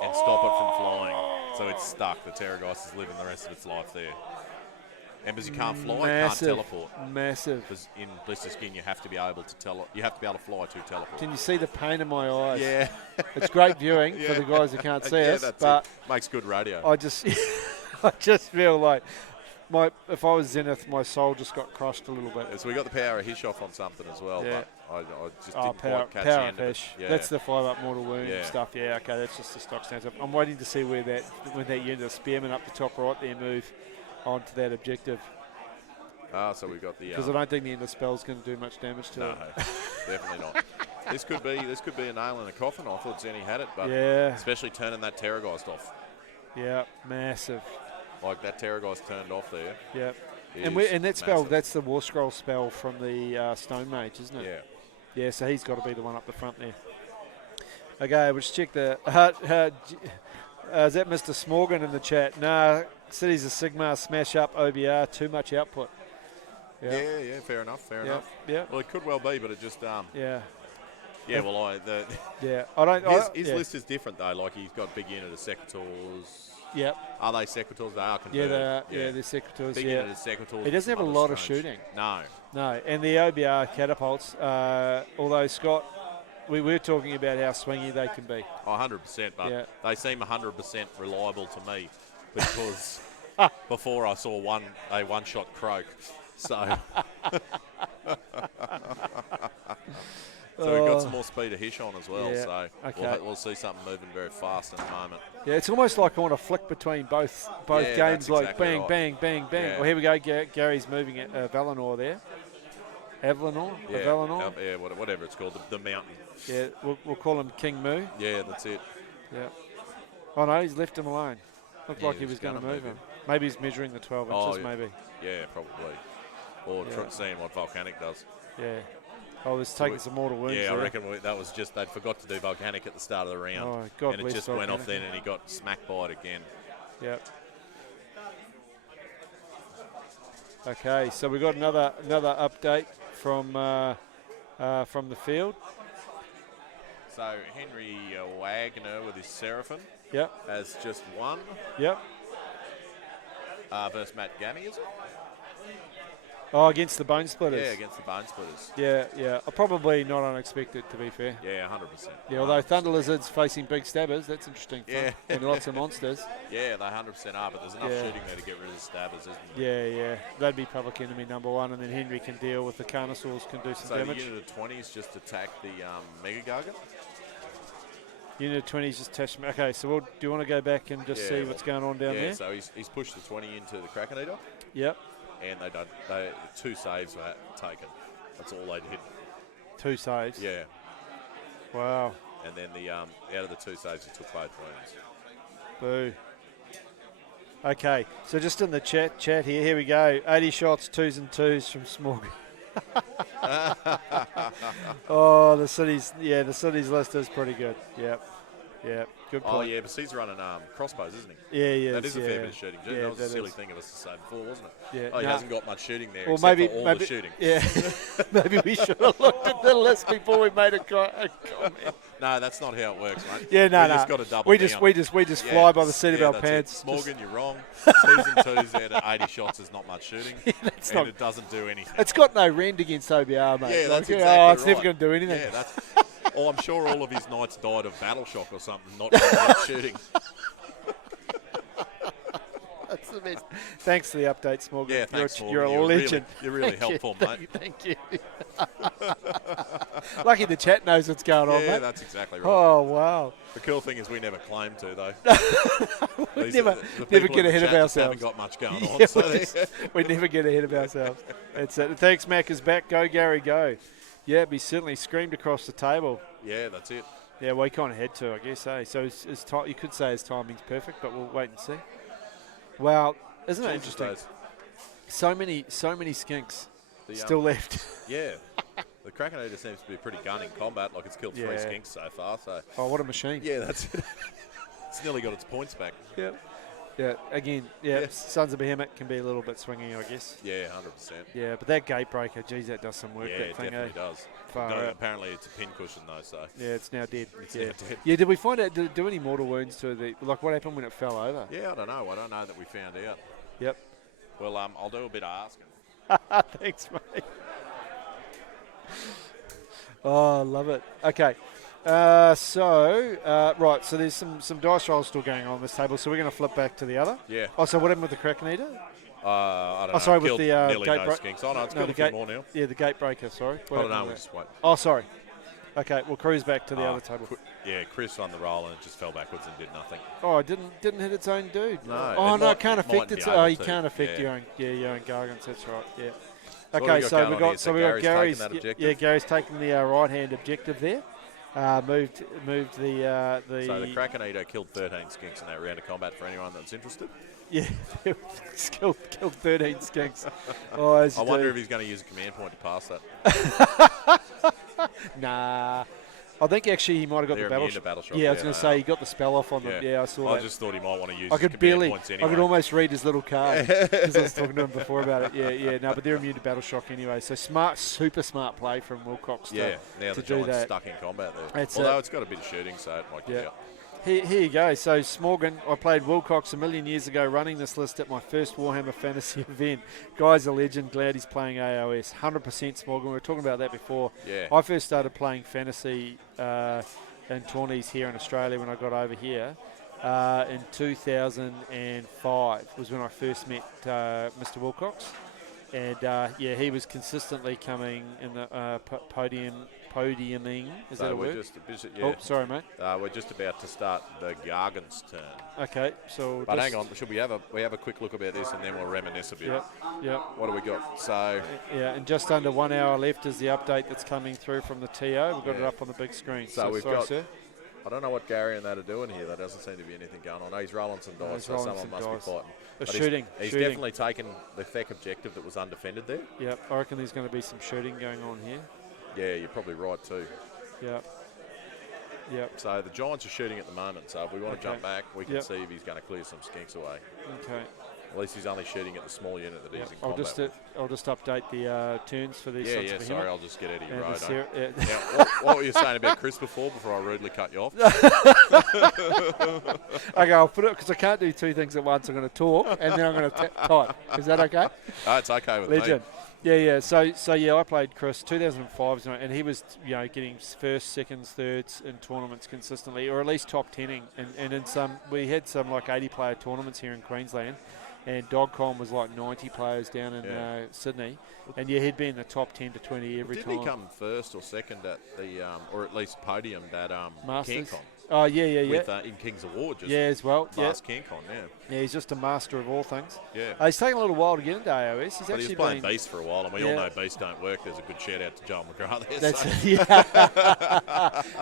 and stop it from flying. So it's stuck. The Terragheist is living the rest of its life there. And because you can't fly, you can't teleport. Massive. Because in Blister Skin, you have to be able to fly to teleport. Can you see the pain in my eyes? Yeah. It's great viewing for the guys who can't see us, but makes good radio. I just feel like if I was Zenith, my soul just got crushed a little bit. So we got the power of Hish-off on something as well, but I just didn't quite catch power the end of it. Hish. Yeah. That's the 5-up mortal wound stuff. Yeah, okay, that's just the stock stance. I'm waiting to see when that unit of spearmen up the top right there move onto that objective. So we've got the because I don't think the end of spell's going to do much damage to it. No, definitely not. This could be a nail in a coffin. I thought Zenny had it, but especially turning that Terragheist off. Yeah, massive. Like that Terragheist turned off there. Yeah. And that spell, that's the War Scroll spell from the Stone Mage, isn't it? Yeah. Yeah, so he's got to be the one up the front there. Okay, we'll just check the... is that Mr. Smorgan in the chat? Nah, Cities of Sigmar smash up OBR, too much output. Yeah, fair enough. Yeah. Well, it could well be, but it just... Yeah, well, I don't... His list is different, though. Like, he's got big unit of Secretors... Yep. Are they Secretors? They are converted. Yeah, they are. Yeah, they're Secretors. Big unit of Secretors. He doesn't have a lot of shooting. No. And the OBR catapults, although Scott, we were talking about how swingy they can be. 100%, but they seem 100% reliable to me because before I saw a one-shot croak. So... So we've got some more speed of Hish on as well, so we'll see something moving very fast in a moment. Yeah, it's almost like I want to flick between both games, like exactly bang, right. bang, bang, bang. Yeah. Well, here we go. Gary's moving at Valinor there. Avalonor? Yeah, Valinor? whatever it's called, the mountain. Yeah, we'll call him King Moo. Yeah, that's it. Yeah. Oh, no, he's left him alone. Looked like he was going to move him. Maybe he's measuring the 12 inches, maybe. Yeah, probably. Or seeing what Volcanic does. Yeah. I was taking some mortal wounds. Yeah, I reckon that was just they'd forgot to do Volcanic at the start of the round. Oh, God and it just went off then and he got smacked by it again. Yep. Okay, so we've got another update from the field. So Henry Wagner with his Seraphon has just won. Yep. Versus Matt Gammy, is it? Oh, against the Bone Splitters. Yeah, against the Bone Splitters. Yeah. Probably not unexpected, to be fair. Yeah, 100%. Yeah, although Thunder Lizards facing big stabbers, that's interesting. Yeah. And lots of monsters. Yeah, they 100% are, but there's enough shooting there to get rid of the stabbers, isn't there? Yeah. That'd be public enemy number one, and then Henry can deal with the Carnosaurs, can do some damage. So the unit of 20s just attack the Mega Gargant? Unit of 20s just touch. Okay, so do you want to go back and just see what's going on down there? Yeah, so he's pushed the 20 into the Kraken Eater. Yep. And they 2 saves were taken. That's all they did. 2 saves? Yeah. Wow. And then out of the 2 saves, he took both wounds. Boo. Okay, so just in the chat here we go. 80 shots, 2s and 2s from Smorgan. Oh, the city's list is pretty good. Yep. Good point. Oh, yeah, but he's running crossbows, isn't he? Yeah. That is a fair bit of shooting. Yeah, that was a silly thing of us to say before, wasn't it? Yeah. He hasn't got much shooting there, well, except maybe, for all the shooting. Yeah. Maybe we should have looked at the list before we made a comment. No, that's not how it works, mate. Yeah, no. We just got to double we down. just fly by the seat of our pants. Morgan, you're wrong. 2s and 2s there to 80 shots is not much shooting. It doesn't do anything. It's got no rend against OBR, mate. Yeah, that's exactly right. It's never going to do anything. Yeah, that's... Oh, I'm sure all of his knights died of battle shock or something, not shooting. That's the best. Thanks for the update, Smorgan. Yeah, thanks, You're a legend. You're really helpful, mate. Thank you. Lucky the chat knows what's going on, mate. Yeah, that's exactly right. Oh, wow. The cool thing is we never claim to, though. We never get ahead of ourselves. Haven't got much going on. We never get ahead of ourselves. That's it. Thanks, Mac is back. Go, Gary, go. Yeah, he certainly screamed across the table. Yeah, that's it. Yeah, well, he kind of had to, I guess, eh? So you could say his timing's perfect, but we'll wait and see. Well, isn't it interesting? Those. So many skinks The, still left. Yeah. The Krakenator seems to be pretty gun in combat. Like, it's killed 3 skinks so far. So. Oh, what a machine. Yeah, that's it. It's nearly got its points back. Yeah. Yeah, again, Sons of Behemat can be a little bit swingy, I guess. Yeah, 100%. Yeah, but that gate breaker, geez, that does some work. Yeah, that it thing, definitely does. Far out. Apparently it's a pin cushion, though, so... Yeah, it's now dead. It's now dead. Yeah, did we find out, did it do any mortal wounds to the... Like, what happened when it fell over? Yeah, I don't know. I don't know that we found out. Yep. Well, I'll do a bit of asking. Thanks, mate. Oh, I love it. Okay. Right, so there's some dice rolls still going on this table, so we're going to flip back to the other. Yeah. Oh, so what happened with the Krakenator? I don't know. Sorry, with Killed the nearly gate no break. skinks. Oh, no, it's No, got the a few gate. more now. Yeah, the gate breaker, sorry. I don't know, we'll just wait. Oh, sorry. Okay, we'll cruise back to the other table. Chris on the roll and it just fell backwards and did nothing. Oh, it didn't hit its own dude. No. Oh, no, it can't it affect mightn't its... be Oh, able you to. can't affect Yeah. your own gargants, that's right, yeah. So Okay, what so we we got got Gary's Gary's taken that objective? yeah, Gary's taken the right-hand objective there. Moved the So the Krakenator killed 13 skinks in that round of combat for anyone that's interested. Yeah, killed 13 skinks. Oh, I wonder if he's going to use a command point to pass that. Nah. I think actually he might have got They're the battle immune to battle shock. Yeah, I was going to say he got the spell off on them. Yeah, I saw that. I just thought he might want to use I his could command points anyway. I could almost read his little card because I was talking to him before about it. Yeah, no, but they're immune to battle shock anyway. So super smart play from Wilcox now to the do Giant's that. stuck in combat there. Although it's got a bit of shooting, so it might get out. Here you go. So Smorgan, I played Wilcox a million years ago running this list at my first Warhammer Fantasy event. Guy's a legend. Glad he's playing AOS. 100% Smorgan. We were talking about that before. Yeah. I first started playing Fantasy and tourneys here in Australia when I got over here. In 2005 was when I first met Mr. Wilcox. And, he was consistently coming in the podiuming. Is that a word? Oh, sorry, mate. We're just about to start the Gargan's turn. Okay, so... But hang on, should we have a quick look about this and then we'll reminisce a bit. Yep. What do we got? So... Yeah, and just under 1 hour left is the update that's coming through from the TO. We've got it up on the big screen. So we've got... Sir. I don't know what Gary and that are doing here. There doesn't seem to be anything going on. He's rolling some dice, so someone must be fighting. But shooting. He's definitely taken the FEC objective that was undefended there. Yep, I reckon there's going to be some shooting going on here. Yeah, you're probably right too. Yep. So the Giants are shooting at the moment, so if we want to jump back, we can see if he's going to clear some skinks away. Okay. At least he's only shooting at the small unit that he's in combat with. I'll just update the turns for these. Yeah, sorry, I'll just get out of your road. Now, what were you saying about Chris before I rudely cut you off? Okay, I'll put it because I can't do two things at once. I'm going to talk and then I'm going to type. Is that okay? It's okay with me. Legend. Yeah. So I played Chris 2005, and he was getting first, seconds, thirds in tournaments consistently, or at least top 10ing. And in we had some like 80-player tournaments here in Queensland, and GoldCon was like 90 players down in Sydney, and he'd be in the top 10 to 20 every time. Didn't he come first or second at the, or at least podium at Masters? CanCon? Oh, yeah. With, in King's Award, just as well. last CanCon, Yeah, he's just a master of all things. Yeah. He's taken a little while to get into AOS. But he was playing Beast for a while, and we all know Beast don't work. There's a good shout out to Joel McGrath there. That's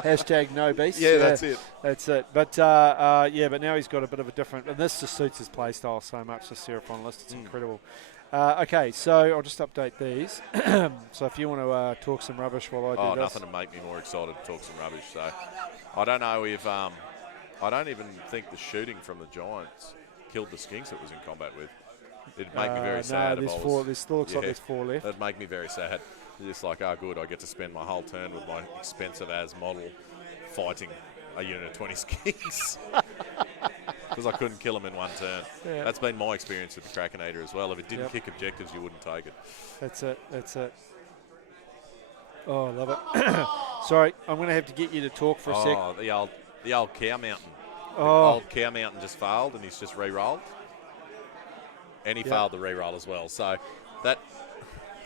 Hashtag no Beast. Yeah, that's it. That's it. But but now he's got a bit of a different, and this just suits his play style so much. The Seraphon list, it's incredible. Okay, so I'll just update these. So if you want to talk some rubbish while I do this. Nothing to make me more excited to talk some rubbish. So I don't know if I don't even think the shooting from the Giants killed the skinks it was in combat with. It'd make me very sad. There's four. There still looks like there's 4 left. That'd make me very sad. It's like, good, I get to spend my whole turn with my expensive as model fighting a unit of 20 skinks. Because I couldn't kill them in one turn. Yeah. That's been my experience with the Krakenator as well. If it didn't kick objectives, you wouldn't take it. That's it. Oh, I love it. Sorry, I'm going to have to get you to talk for a sec. Oh, the old Cow Mountain. The old Cow Mountain just failed, and he's just re-rolled. And he failed the re-roll as well. So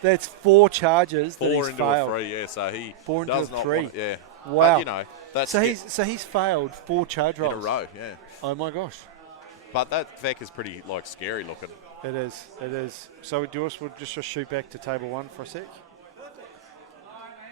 that's 4 charges. 4 that he's into failed. a 3, yeah. So he 4 into does a not 3. want it, Wow. But, that's so he's failed 4 charge rolls in a row. Yeah. Oh my gosh. But that FEC is pretty scary looking. It is. So we'll just shoot back to table 1 for a sec.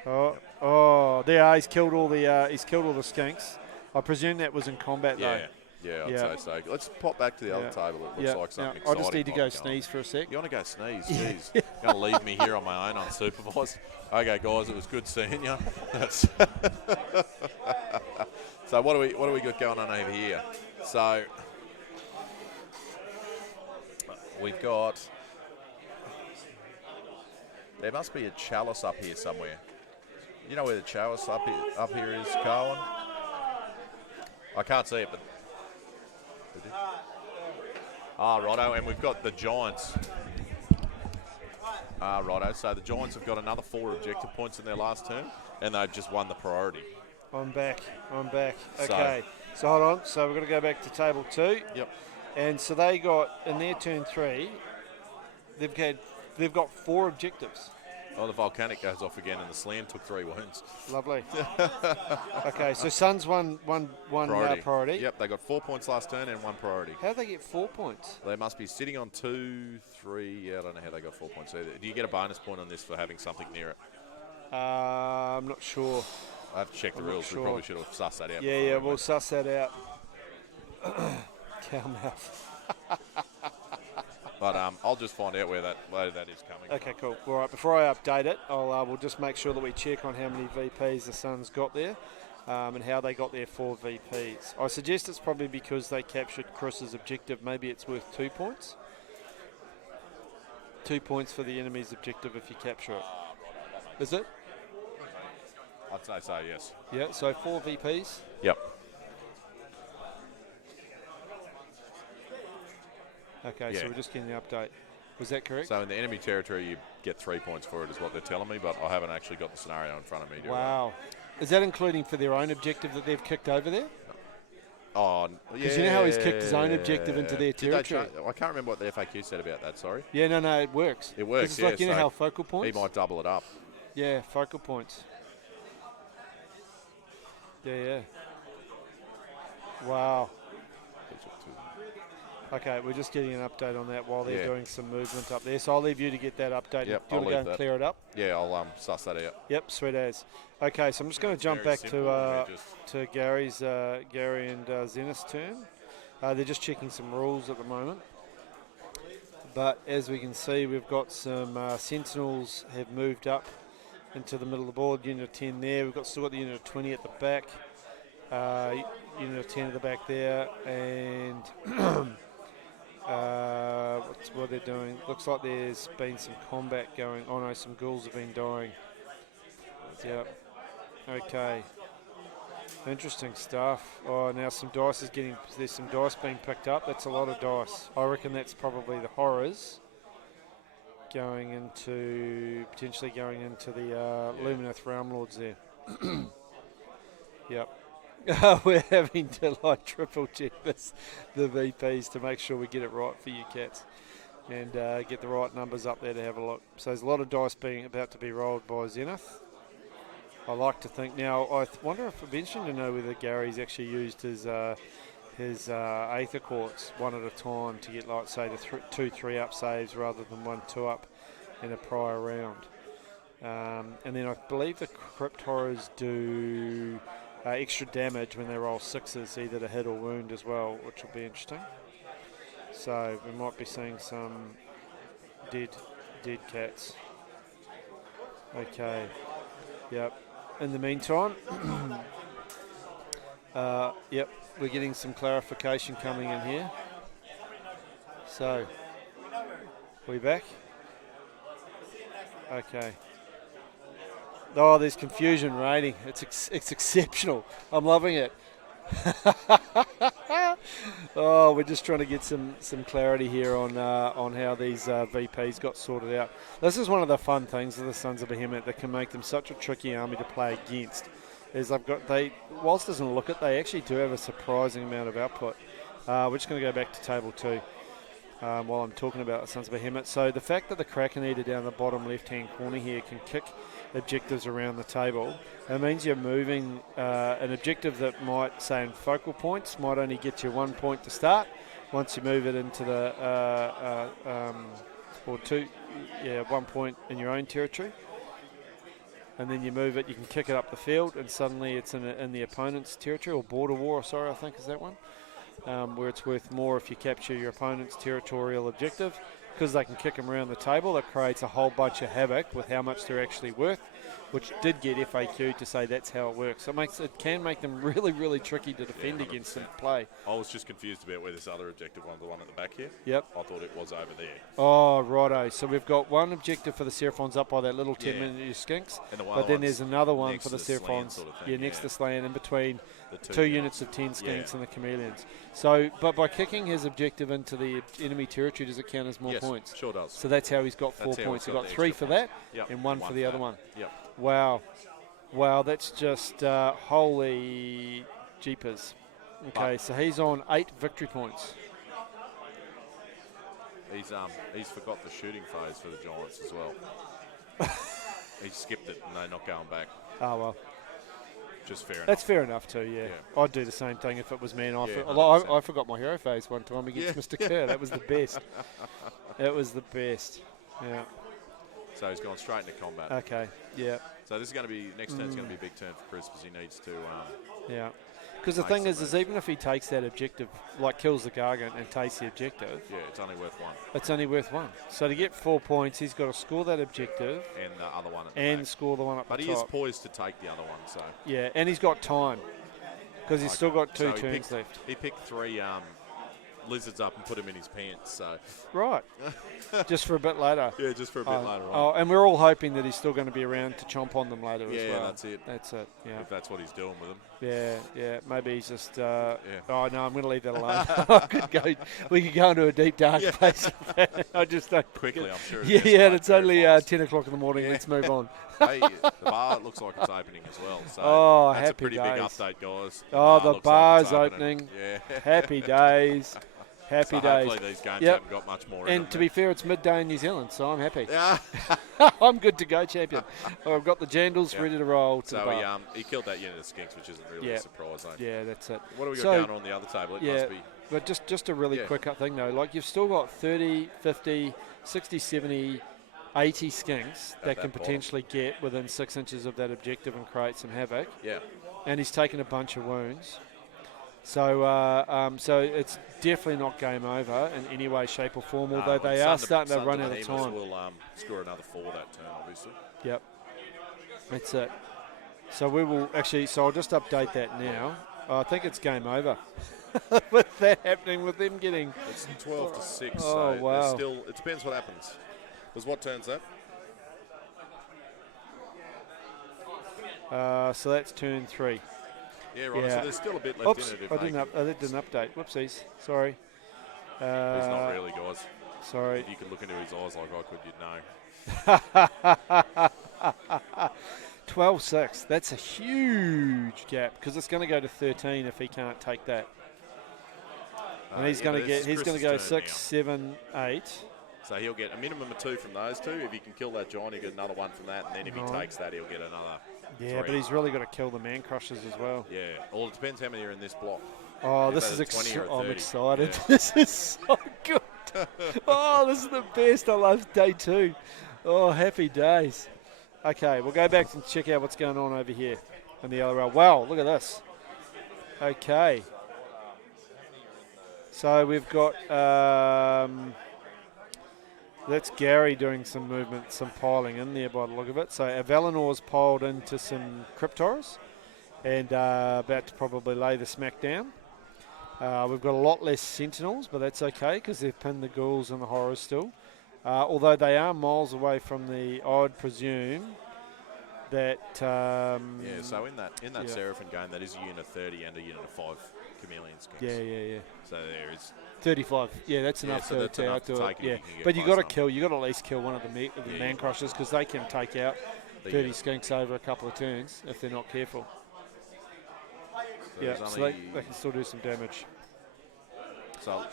Oh, there. He's killed all the skinks. I presume that was in combat though. Yeah, I'd say so. Let's pop back to the other table. It looks like something I exciting. just need to might go be sneeze for a sec. You want to go sneeze? Jeez. You're going to leave me here on my own unsupervised? Okay, guys, it was good seeing you. So what do we got going on over here? So we've got... There must be a chalice up here somewhere. You know where the chalice up here is, Carwin? I can't see it, but... righto, and we've got the Giants. Righto, so the Giants have got another 4 objective points in their last turn, and they've just won the priority. I'm back. Okay, so hold on. So we're going to go back to table 2. Yep. And so they got, in their turn 3, they've got 4 objectives. Oh, the volcanic goes off again, and the slam took 3 wounds. Lovely. Okay, so Suns won priority. Yep, they got 4 points last turn and 1 priority. How did they get 4 points? They must be sitting on 2, 3. Yeah, I don't know how they got 4 points either. Do you get a bonus point on this for having something near it? I'm not sure. I have to check the rules. Sure. We probably should have sussed that out. Yeah, we'll suss that out. Cow mouth. But I'll just find out where that is coming. Okay, cool. All right, before I update it, we'll just make sure that we check on how many VPs the Suns got there and how they got their 4 VPs. I suggest it's probably because they captured Chris's objective. Maybe it's worth 2 points. 2 points for the enemy's objective if you capture it. Is it? I'd say so, yes. Yeah, so 4 VPs. Yep. Okay, so we're just getting the update. Was that correct? So in the enemy territory, you get 3 points for it, is what they're telling me, but I haven't actually got the scenario in front of me. Wow. Is that including for their own objective that they've kicked over there? Oh, yeah. Because you know how he's kicked his own objective into their territory? I can't remember what the FAQ said about that, sorry. Yeah, no, it works. It works, it's like, you know how focal points? He might double it up. Yeah, focal points. Yeah. Wow. Okay, we're just getting an update on that while they're doing some movement up there. So I'll leave you to get that update. Yep, Do you want to go and clear it up? Yeah, I'll suss that out. Yep, sweet as. Okay, so I'm just going to jump back to Gary and Zenith's turn. They're just checking some rules at the moment. But as we can see, we've got some Sentinels have moved up into the middle of the board. Unit of 10 there. We've still got the unit of 20 at the back. Unit of 10 at the back there. And... what they're doing. Looks like there's been some combat going. Oh no, some ghouls have been dying. Yep. Okay. Interesting stuff. Oh, now some dice there's some dice being picked up. That's a lot of dice. I reckon that's probably the horrors potentially going into the Lumineth Realm Lords there. Yep. We're having to triple check the VPs to make sure we get it right for you cats and get the right numbers up there to have a look. So there's a lot of dice about to be rolled by Zenith. I like to think now. I wonder if it'd be interesting to know whether Gary's actually used his Aether Quartz one at a time to get say the 2-3 up saves rather than 1-2 up in a prior round. And then I believe the Crypt Horrors do extra damage when they roll 6s, either to hit or wound as well, which will be interesting. So we might be seeing some dead cats. Okay. Yep. In the meantime, yep, we're getting some clarification coming in here. So, we back? Okay. Oh, there's confusion reigning. It's exceptional. I'm loving it. Oh, we're just trying to get some clarity here on how these VPs got sorted out. This is one of the fun things of the Sons of Behemat that can make them such a tricky army to play against. Is whilst it doesn't look it, they actually do have a surprising amount of output. We're just going to go back to table 2 while I'm talking about the Sons of Behemat. So the fact that the Kraken Eater down the bottom left-hand corner here can kick objectives around the table, it means you're moving an objective that might, say in focal points, might only get you 1 point to start. Once you move it into the 1 point in your own territory, and then you move it. You can kick it up the field, and suddenly it's in the opponent's territory, or border war. Sorry, I think is that one, where it's worth more if you capture your opponent's territorial objective, because they can kick them around the table. That creates a whole bunch of havoc with how much they're actually worth, which did get FAQ to say that's how it works. So it can make them really, really tricky to defend against and play. I was just confused about where this other objective one, the one at the back here. Yep. I thought it was over there. Oh, righto. So we've got one objective for the Seraphons up by that little 10-minute skinks, but then there's another one for the Seraphons. Sort of thing, next to Slan, in between the two units of 10 skinks and the chameleons. So, but by kicking his objective into the enemy territory, does it count as more points? Sure does. So that's how he's got 4 points. He got 3 for that and 1 for the other one. Yep. Wow. Wow, that's just holy jeepers. Okay, so he's on 8 victory points. He's forgot the shooting phase for the Giants as well. He skipped it and they're not going back. Oh, well. Just fair enough. That's fair enough too, yeah. I'd do the same thing if it was me. And I forgot my hero phase one time against Mr. Kerr. That was the best. That was the best. Yeah. So he's gone straight into combat. Okay, yeah. So this is going to be, next turn's going to be a big turn for Chris because he needs to... yeah. Because the thing is even if he takes that objective, like kills the Gargant and takes the objective... Yeah, it's only worth 1. It's only worth 1. So to get 4 points, he's got to score that objective... And the other one at the and back. Score the one up but the top. top. But he is poised to take the other one, so... Yeah, and he's got time. Because he's still got 2 turns left. He picked 3 lizards up and put them in his pants, so... Right. Just for a bit later. Yeah, just for a bit later on. Oh, and we're all hoping that he's still going to be around to chomp on them later as well. Yeah, that's it. That's it, yeah. If that's what he's doing with them. Yeah. Maybe he's just... Oh, no, I'm going to leave that alone. We could go into a deep, dark place. I just don't... Quickly, I'm sure. It's only 10 o'clock in the morning. Yeah. Let's move on. Hey, the bar looks like it's opening as well. So that's a pretty big update, guys. The bar's opening. Yeah. Happy days. Happy days. Hopefully these games haven't got much more in And them to be fair, it's midday in New Zealand, so I'm happy. Yeah. I'm good to go, champion. I've got the jandals ready to roll. So he killed that unit of skinks, which isn't really a surprise. Yeah, that's it. What do we got going on the other table? It must be... But just a really quick thing, though. Like, you've still got 30, 50, 60, 70, 80 skinks that can potentially get within 6 inches of that objective and create some havoc. Yeah. And he's taken a bunch of wounds. So so it's definitely not game over in any way, shape or form, although they are starting to run out of time. Will score another 4 that turn, obviously. Yep. That's it. So we will actually, I'll just update that now. I think it's game over. With that happening, with them getting... It's 12 to 6, oh, so wow. still, it depends what happens. Because what turns that? So that's turn 3. Yeah, right. So there's still a bit left in it. I didn't update. Whoopsies. Sorry. He's not really, guys. Sorry. If you could look into his eyes like I could, you'd know. 12-6. That's a huge gap because it's going to go to 13 if he can't take that. And he's going to get. He's going to go 6, 7, 8. So he'll get a minimum of 2 from those 2. If he can kill that giant, he'll get another 1 from that. And then if he takes that, he'll get another 3. But he's really got to kill the man crushers as well. Yeah. Well, it depends how many are in this block. Oh, this is I'm excited. Yeah. This is so good. Oh, this is the best. I love day 2. Oh, happy days. Okay, we'll go back and check out what's going on over here in the LRL. Wow, look at this. Okay. So we've got, that's Gary doing some movement, some piling in there by the look of it. So Avalinor's piled into some Cryptoras and about to probably lay the smack down. We've got a lot less Sentinels, but that's okay because they've pinned the ghouls and the horrors still. Although they are miles away from the, I'd presume, that... so in that Seraphon game, that is a unit 30 and a unit of 5 chameleon skins. Yeah. So there is 35. Yeah, that's enough to take it. Yeah, but you got to kill. You got to at least kill one of the man crushers because they can take out 30 skinks over a couple of turns if they're not careful. So they can still do some damage. So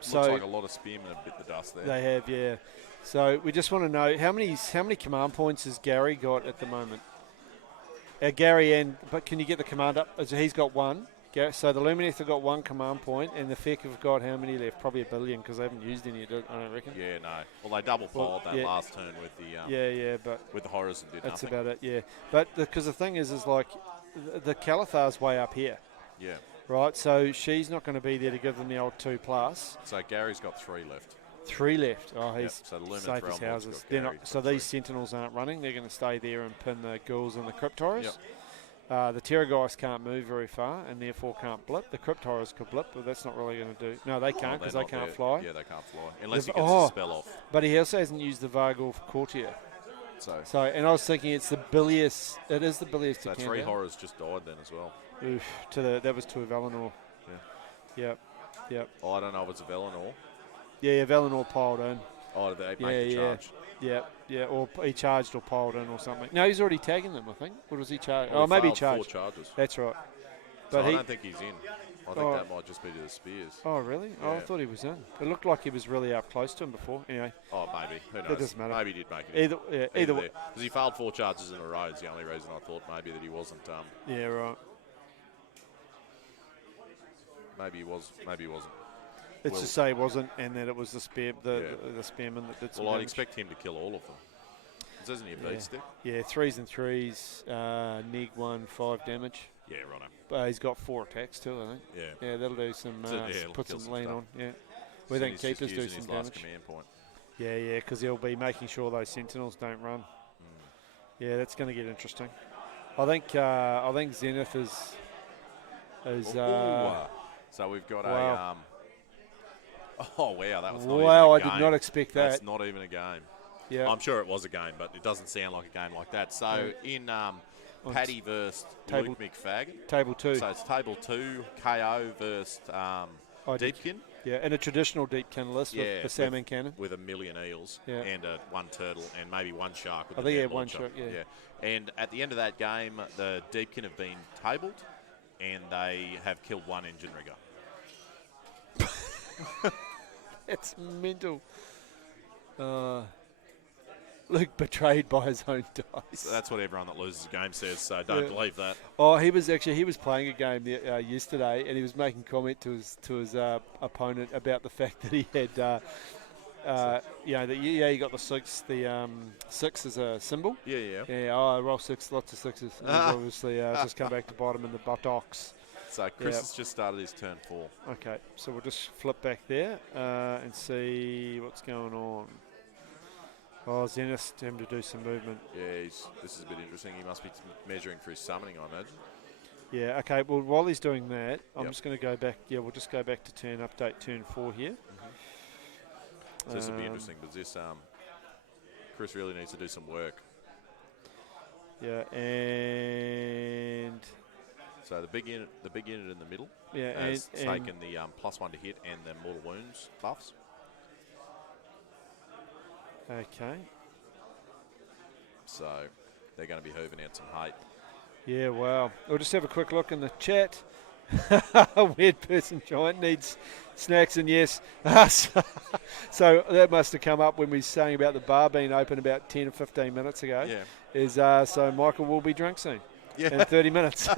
So looks like a lot of spearmen have bit the dust there. They have, yeah. So we just want to know how many command points has Gary got at the moment? Gary but can you get the command up? So he's got 1. So the Lumineth have got 1 command point, and the FEC have got how many left? Probably 1 billion, because they haven't used any, I don't reckon. Yeah, no. Well, they double filed that last turn with the but with the horrors and did that's nothing. about it. Yeah, but because the thing is like the Calithar's way up here. Yeah. Right, so she's not going to be there to give them the old 2+. So Gary's got 3 left. 3 left. Oh, he's So the Lumineth safe as houses. They're not. So these Sentinels aren't running. They're going to stay there and pin the ghouls and the Cryptorus. Yep. The Terrorgeist can't move very far and therefore can't blip. The Cryptorus could blip, but that's not really going to do. No, they can't because they can't fly. Yeah, they can't fly unless he gets the spell off. But he also hasn't used the Vargor Courtier. So, and I was thinking it's the Bilious. It is the Bilious. So 3 horrors just died then as well. Oof, that was to a Valinor. Yeah. Yep. Oh, I don't know if it's a Valinor. Yeah, Valinor piled in. Oh, they make the charge. Yeah, or he charged or piled in or something. No, he's already tagging them, I think. Or was he charged? Well, maybe he charged. charged. 4 charges. That's right. But I don't think he's in. I think that might just be to the spears. Oh, really? Yeah. Oh, I thought he was in. It looked like he was really up close to him before. Anyway. Oh, maybe. Who knows? That doesn't matter. Maybe he did make it. Either way. Because he failed 4 charges in a row is the only reason I thought maybe that he wasn't. Yeah, right. Maybe he was. Maybe he wasn't. Let's just say he wasn't, and that it was the spearman that did some Well, I'd damage. expect him to kill all of them. Isn't he a beat stick? Yeah, 3s and 3s, neg 1, 5 damage. Yeah, righto. But he's got 4 attacks too, I think. Yeah. Yeah, that'll do some, put some lean on. Yeah. We think keepers do some damage. Command point. Yeah, because he'll be making sure those sentinels don't run. Yeah, that's going to get interesting. I think Zenith is. So we've got wow. Oh wow, that was not wow! even a game. I did not expect that. That's not even a game. Yeah, I'm sure it was a game, but it doesn't sound like a game like that. So in Paddy versus Luke McFaggot. Table 2. So it's table 2, KO versus Deepkin. Yeah, and a traditional Deepkin list with the salmon cannon. With 1 million eels and 1 turtle and maybe 1 shark. I think he had 1 shark, yeah. And at the end of that game, the Deepkin have been tabled and they have killed 1 engine rigger. It's mental. Luke betrayed by his own dice. So that's what everyone that loses a game says, so don't believe that. Oh, he was playing a game yesterday, and he was making comment to his opponent about the fact that he had, he got the 6. The 6 is a symbol. Yeah. Yeah. Oh, roll 6, lots of 6s. And he's obviously just come back to bite him in the buttocks. So Chris has just started his turn 4. Okay, so we'll just flip back there and see what's going on. Oh, Zenith's having to do some movement. Yeah, this is a bit interesting. He must be measuring for his summoning, I imagine. Yeah, okay. Well, while he's doing that, I'm just going to go back. Yeah, we'll just go back to turn 4 here. So this will be interesting, but this Chris really needs to do some work. Yeah, and so the big unit in the middle and has taken the +1 to hit and the mortal wounds buffs. Okay. So they're going to be hooving out some hate. Yeah, wow. We'll just have a quick look in the chat. A weird person giant needs snacks, and yes. So that must have come up when we were saying about the bar being open about 10 or 15 minutes ago. Yeah. So Michael will be drunk soon. Yeah. In 30 minutes.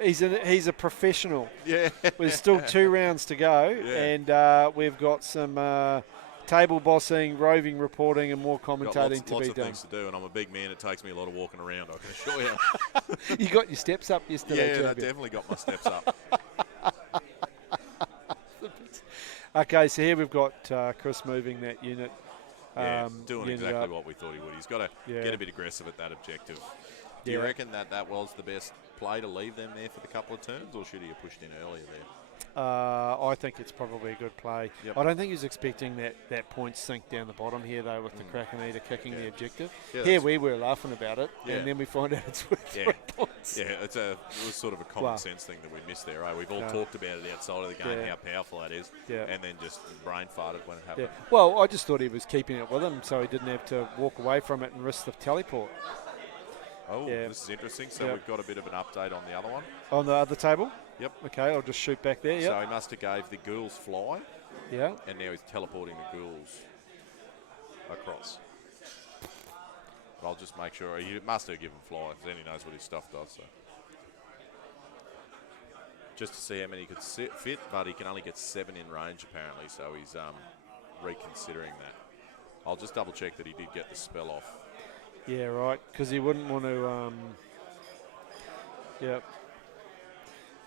He's a professional. Yeah. There's still 2 rounds to go, and we've got some table bossing, roving reporting, and more commentating to be done. Lots of things to do, and I'm a big man. It takes me a lot of walking around, I can assure you. You got your steps up yesterday, Yeah, I definitely got my steps up. Okay, so here we've got Chris moving that unit. Doing exactly what we thought he would. He's got to get a bit aggressive at that objective. Do you reckon that was the best play to leave them there for the couple of turns, or should he have pushed in earlier there? I think it's probably a good play. Yep. I don't think he was expecting that point sink down the bottom here, though, with the Kraken Eater kicking the objective. Yeah, here we were laughing about it, and then we find out it's worth 3 points. Yeah, it was sort of a common sense thing that we missed there. We've all talked about it outside of the game, how powerful that is, and then just brain farted when it happened. Yeah. Well, I just thought he was keeping it with him so he didn't have to walk away from it and risk the teleport. Oh, this is interesting. So we've got a bit of an update on the other one. On the other table? Yep. Okay, I'll just shoot back there. So he must have gave the ghouls fly. Yeah. And now he's teleporting the ghouls across. But I'll just make sure. He must have given fly, then he knows what his stuff does. So. just to see how many he could fit, but he can only get 7 in range apparently, so he's reconsidering that. I'll just double check that he did get the spell off. Yeah, right, because he wouldn't want to. Yep.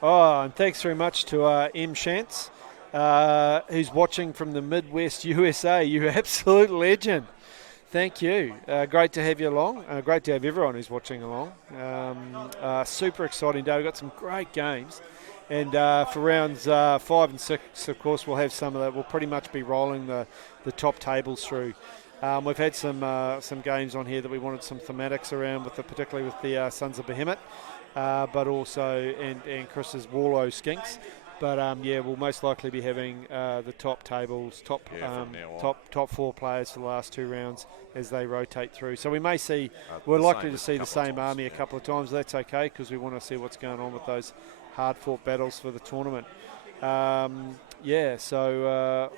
Oh, and thanks very much to M. Shantz, who's watching from the Midwest USA. You're absolute legend. Thank you. Great to have you along. Great to have everyone who's watching along. Super exciting day. We've got some great games. And for rounds 5 and 6, of course, we'll have some of that. We'll pretty much be rolling the top tables through. We've had some games on here that we wanted some thematics around, particularly with the Sons of Behemat, but also and Chris's Warlow Skinks. But yeah, we'll most likely be having the top tables, top 4 players for the last 2 rounds as they rotate through. So we may see, we're likely to see the same army a couple of times. That's okay because we want to see what's going on with those hard-fought battles for the tournament. Yeah. So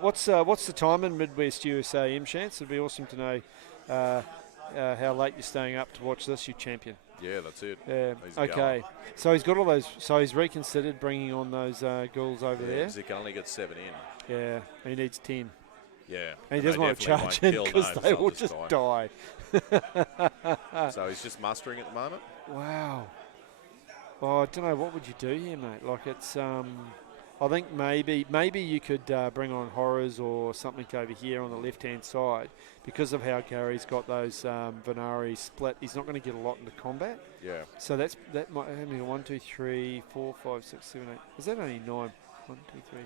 what's the time in Midwest USA, M. Shantz? It'd be awesome to know how late you're staying up to watch this, you champion. Yeah, that's it. Yeah. Okay. So he's got all those. So he's reconsidered bringing on those ghouls over there. Because he can only get 7 in. Yeah. He needs 10. Yeah. And he doesn't want to charge in because they will just die. So he's just mustering at the moment. Wow. Oh, I don't know. What would you do here, mate? Like it's. I think maybe you could bring on horrors or something over here on the left-hand side because of how Gary's got those Venari split. He's not going to get a lot into combat. Yeah. So that might have me 1, 2, 3, 4, 5, 6, 7, 8. Is that only 9? 1, 2, 3. 4,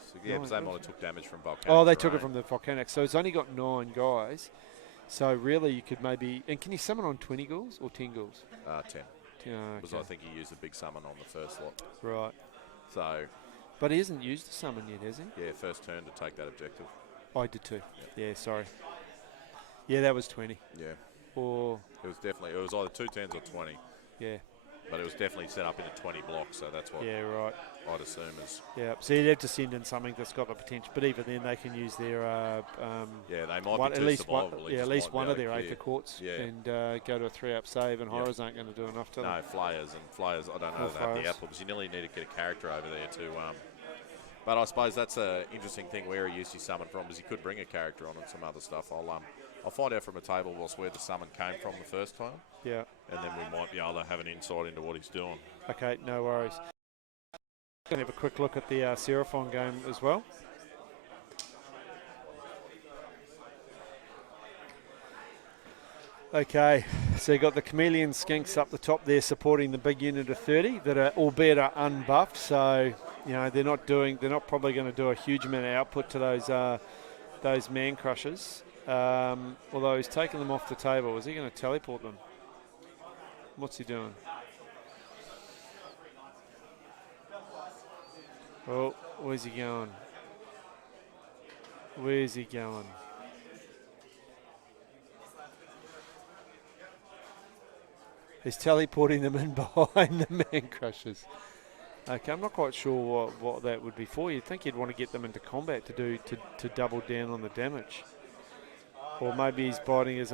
6. Yeah, because they might have took damage from volcanic. Oh, they took it from the volcanic. So it's only got 9 guys. So really, you could maybe. And can you summon on 20 ghouls or 10 ghouls? 10. Because I think he used a big summon on the first lot. Right. So. But he hasn't used the summon yet, has he? Yeah, first turn to take that objective. I did too. Yeah, sorry. Yeah, that was 20. Yeah. Or. It was either 2 10s or 20. Yeah. But it was definitely set up into 20 blocks, so that's what. Yeah, right. I'd assume is. Yeah, so you'd have to send in something that's got the potential, but even then they can use their. Yeah, they might be too survivable. At least one of their Aether Courts and go to a 3-up save, and horrors aren't going to do enough to them. No, flayers. I don't know if they have the output, because you nearly need to get a character over there to. But I suppose that's an interesting thing where he used his summon from, is he could bring a character on and some other stuff. I'll find out from a table where the summon came from the first time. Yeah. And then we might be able to have an insight into what he's doing. Okay, no worries. Going to have a quick look at the Seraphon game as well. Okay, so you've got the Chameleon Skinks up the top there supporting the big unit of 30 that are, albeit are unbuffed, so you know they're not probably going to do a huge amount of output to those man crushers. Although he's taken them off the table. Is he going to teleport them? What's he doing? Oh, where's he going? Where's he going? He's teleporting them in behind the man crushers. Okay, I'm not quite sure what that would be for. You'd think you'd want to get them into combat to double down on the damage. Or maybe he's biding us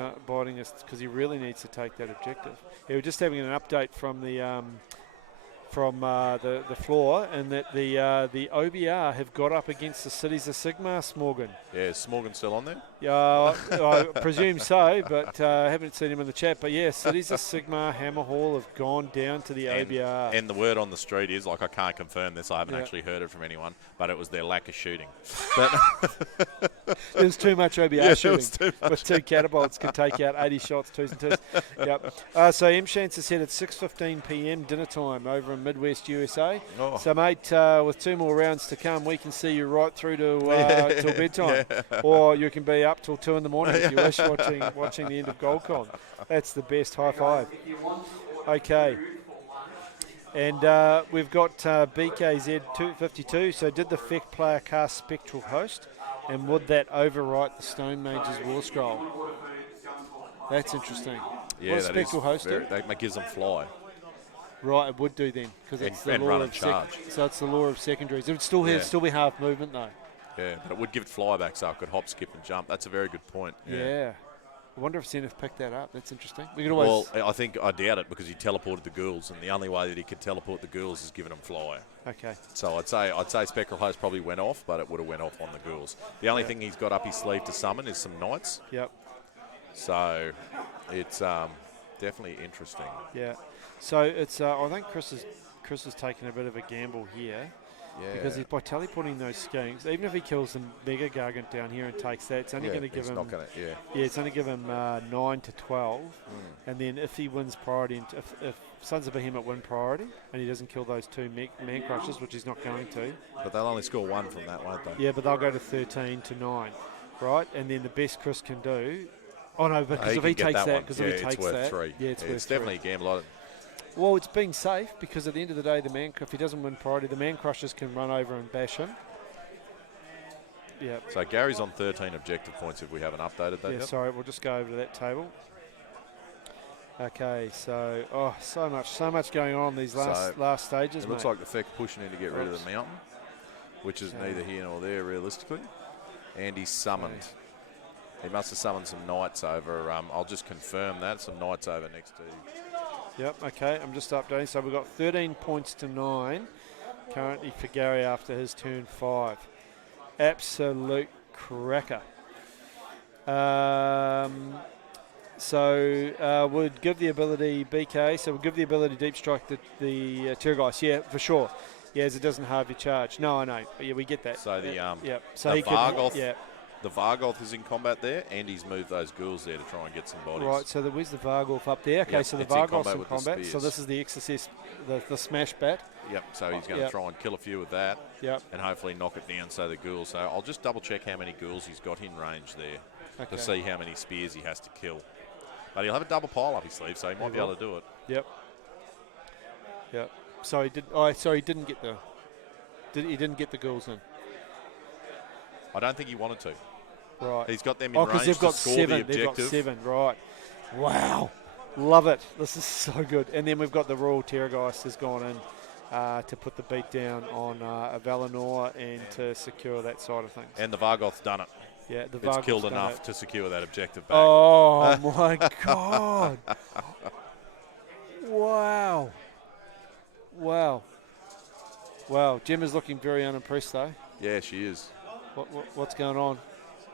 because he really needs to take that objective. Yeah, we're just having an update from the floor, and that the OBR have got up against the Cities of Sigmar, Smorgan. Yeah, is Smorgan still on there? Yeah, I presume so, but I haven't seen him in the chat. But yeah, Cities of Sigmar, Hammer Hall have gone down to the OBR. And the word on the street is, I can't confirm this, I haven't actually heard it from anyone, but it was their lack of shooting. There was too much OBR shooting. With 2 catapults can take out 80 shots, 2s and 2s. Yep. So M. Shantz has said it's 6:15 p.m. dinner time over in Midwest USA. Oh. So, mate, with 2 more rounds to come, we can see you right through to till bedtime. Yeah. Or you can be up till 2 in the morning if you wish, watching the end of GoldCon. That's the best. High five. Okay. And we've got BKZ 252. So did the FEC player cast Spectral Host? And would that overwrite the Stone Mage's War Scroll? That's interesting. Yeah, what does Spectral Host do? That gives them fly. Right, it would do then, because it's the law of charge. So it's the law of secondaries. It would still be half movement though. Yeah, but it would give it fly back, so it could hop, skip, and jump. That's a very good point. Yeah. I wonder if Zenith picked that up. That's interesting. We could always. Well, I doubt it because he teleported the ghouls, and the only way that he could teleport the ghouls is giving them fly. Okay. So I'd say Spectral Host probably went off, but it would have went off on the ghouls. The only thing he's got up his sleeve to summon is some knights. Yep. So it's definitely interesting. Yeah. So it's I think Chris has taken a bit of a gamble here. Yeah. Because by teleporting those skinks, even if he kills the Mega Gargant down here and takes that, it's only going to give him. Not gonna, it's only give him 9 to 12, and then if he wins priority, and if Sons of Behemat win priority, and he doesn't kill those 2 man crushers, which he's not going to. But they'll only score 1 from that, won't they? Yeah, but they'll go to 13 to 9, right? And then the best Chris can do. Oh no, because if he takes that, it's worth 3. Yeah, it's worth definitely 3. a gamble. Well, it's being safe because at the end of the day, if he doesn't win priority, the man crushers can run over and bash him. Yeah. So Gary's on 13 objective points if we haven't updated that yet. Sorry, we'll just go over to that table. Okay, so so much going on these last stages. It looks like the FEC pushing in to get rid of the mountain, which is neither here nor there realistically. And he's summoned. He must have summoned some knights over. I'll just confirm that some knights over next to. Yep, okay, I'm just updating. So we've got 13 points to 9 currently for Gary after his turn 5. Absolute cracker. So would give the ability BK, so we'll give the ability Deep Strike the Terrorgeist, yeah, for sure. Yeah, as it doesn't halve your charge. No, I know, but yeah, we get that. So so the he Vargoth, could, the Vargoth is in combat there, and he's moved those ghouls there to try and get some bodies. Right, so where's the Vargoth up there? Okay, so the Vargoth's in combat. So this is the Exorcist, the smash bat. Yep, so he's going to try and kill a few with that. Yep. And hopefully knock it down so the ghouls. So I'll just double check how many ghouls he's got in range there to see how many spears he has to kill. But he'll have a double pile up his sleeve, so he might be able to do it. Yep. Yep. So he did. Oh, sorry, he didn't get the. He didn't get the ghouls in. I don't think he wanted to. Right. He's got them in range they've got to score 7. the objective. They've got 7. Right. Wow. Love it. This is so good. And then we've got the Royal Terrorgeist has gone in to put the beat down on Valinor and to secure that side of things. And the Vargoth's done it. Yeah, the It's killed enough to secure that objective back. Oh my God! Wow! Wow! Wow! Gemma's looking very unimpressed though. Yeah, she is. What's going on?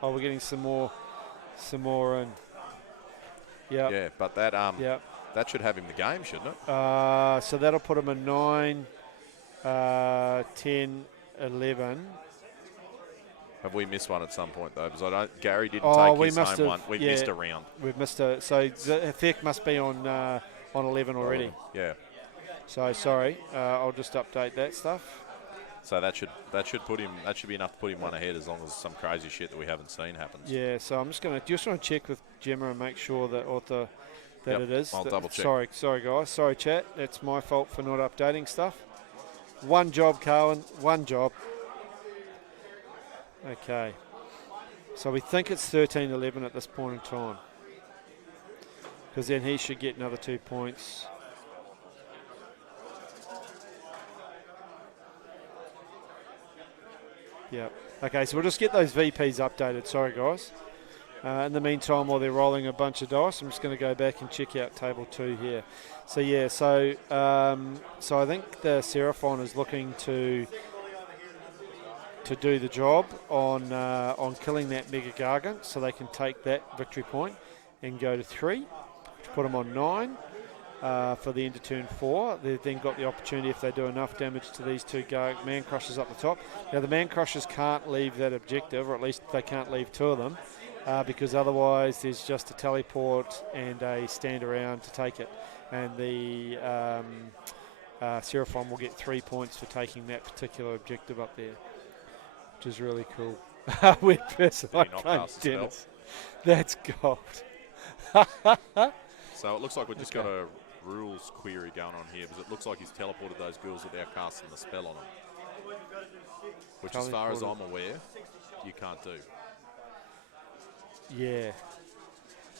Oh, we're getting some more in. Yeah. Yeah, but that that should have him the game, shouldn't it? So that'll put him in 9, 10, 11. Have we missed one at some point though? Because Gary didn't take his home one. We missed a round. We've missed so the effect must be on 11 already. Yeah. So sorry, I'll just update that stuff. So that should put him. That should be enough to put him one ahead, as long as some crazy shit that we haven't seen happens. Yeah. So I'm just want to check with Gemma and make sure that it is. I'll double check. Sorry guys. Sorry chat. That's my fault for not updating stuff. One job, Carwin. One job. Okay. So we think it's 13-11 at this point in time. Because then he should get another 2 points. Yeah. Okay, so we'll just get those VPs updated. Sorry, guys. In the meantime, while they're rolling a bunch of dice, I'm just going to go back and check out table 2 here. So yeah, so I think the Seraphon is looking to do the job on killing that Mega Gargant, so they can take that victory point and go to 3, to put them on 9. For the end of turn 4. They've then got the opportunity, if they do enough damage to these 2 man crushers up the top. Now the man crushers can't leave that objective, or at least they can't leave 2 of them, because otherwise there's just a teleport and a stand around to take it. And the Seraphon will get 3 points for taking that particular objective up there, which is really cool. Weird person, I can't Dennis. That's gold. So it looks like we've just got a rules query going on here, because it looks like he's teleported those ghouls without casting the spell on them. Which, as far as I'm aware, you can't do. Yeah.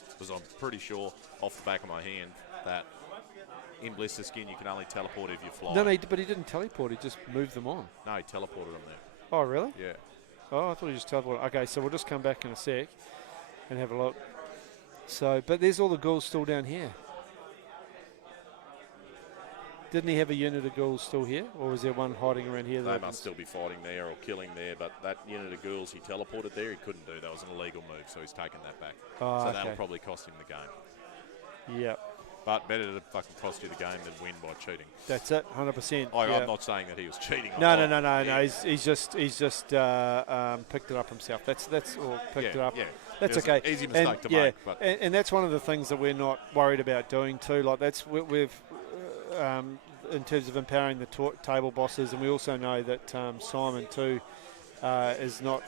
Because I'm pretty sure, off the back of my hand, that in Blister Skin you can only teleport if you fly. No, but he didn't teleport, he just moved them on. No, he teleported them there. Oh, really? Yeah. Oh, I thought he just teleported. Okay, so we'll just come back in a sec and have a look. So, but there's all the ghouls still down here. Didn't he have a unit of ghouls still here, or was there one hiding around here? They must still be fighting there or killing there, but that unit of ghouls he teleported there, he couldn't do. That was an illegal move, so he's taken that back. Oh, so okay. that'll probably cost him the game. Yep. But better to fucking cost you the game than win by cheating. That's it, 100%. I'm not saying that he was cheating. No. He's just picked it up himself. That's or picked it up. Yeah. That's it was okay. An easy mistake to make. But and that's one of the things that we're not worried about doing too. Like that's we've in terms of empowering the table bosses, and we also know that Simon too is not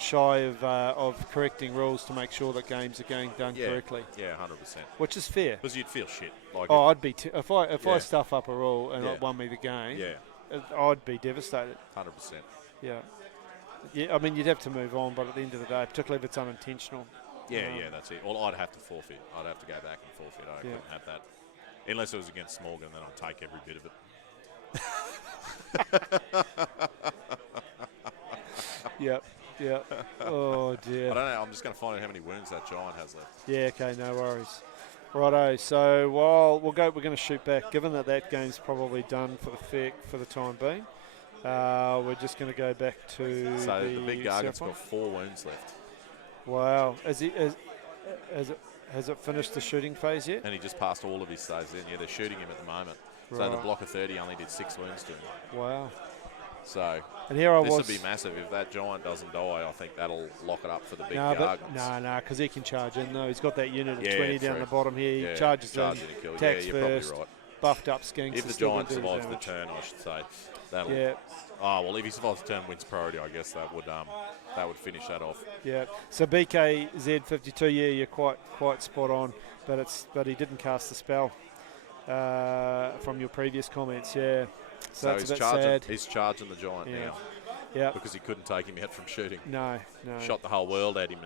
shy of correcting rules to make sure that games are getting done correctly. Yeah, 100%. Which is fair. Because you'd feel shit. Like I'd be if I stuff up a rule and it won me the game. Yeah. I'd be devastated. 100%. Yeah. Yeah, I mean, you'd have to move on, but at the end of the day, particularly if it's unintentional. Yeah, that's it. Well, I'd have to forfeit. I'd have to go back and forfeit. I couldn't have that. Unless it was against Morgan, then I'd take every bit of it. Yep. Oh, dear. I don't know. I'm just going to find out how many wounds that giant has left. Yeah, okay, no worries. Righto, so while we're going to shoot back, given that game's probably done for the FEC for the time being, we're just going to go back to So the big Gargan's Seraphon. got 4 wounds left. Wow. Has it finished the shooting phase yet? And he just passed all of his saves in. Yeah, they're shooting him at the moment. Right. So the block of 30 only did 6 wounds to him. Wow. So and here I this was. would be massive. If that giant doesn't die, I think that'll lock it up for the big No, Gargans. because he can charge in though. He's got that unit of Yeah, 20 down true. the bottom here. He charges in, and kill. attacks you're first, probably right. buffed up skinks. If the giant survives the turn, I should say, that'll. Yeah. Oh well, if he survives the turn, wins priority. I guess that would finish that off. Yeah. So BKZ52, yeah, you're quite spot on, but he didn't cast the spell from your previous comments. Yeah. So that's a bit sad. He's charging the giant now. Yeah. Because he couldn't take him out from shooting. No. Shot the whole world at him.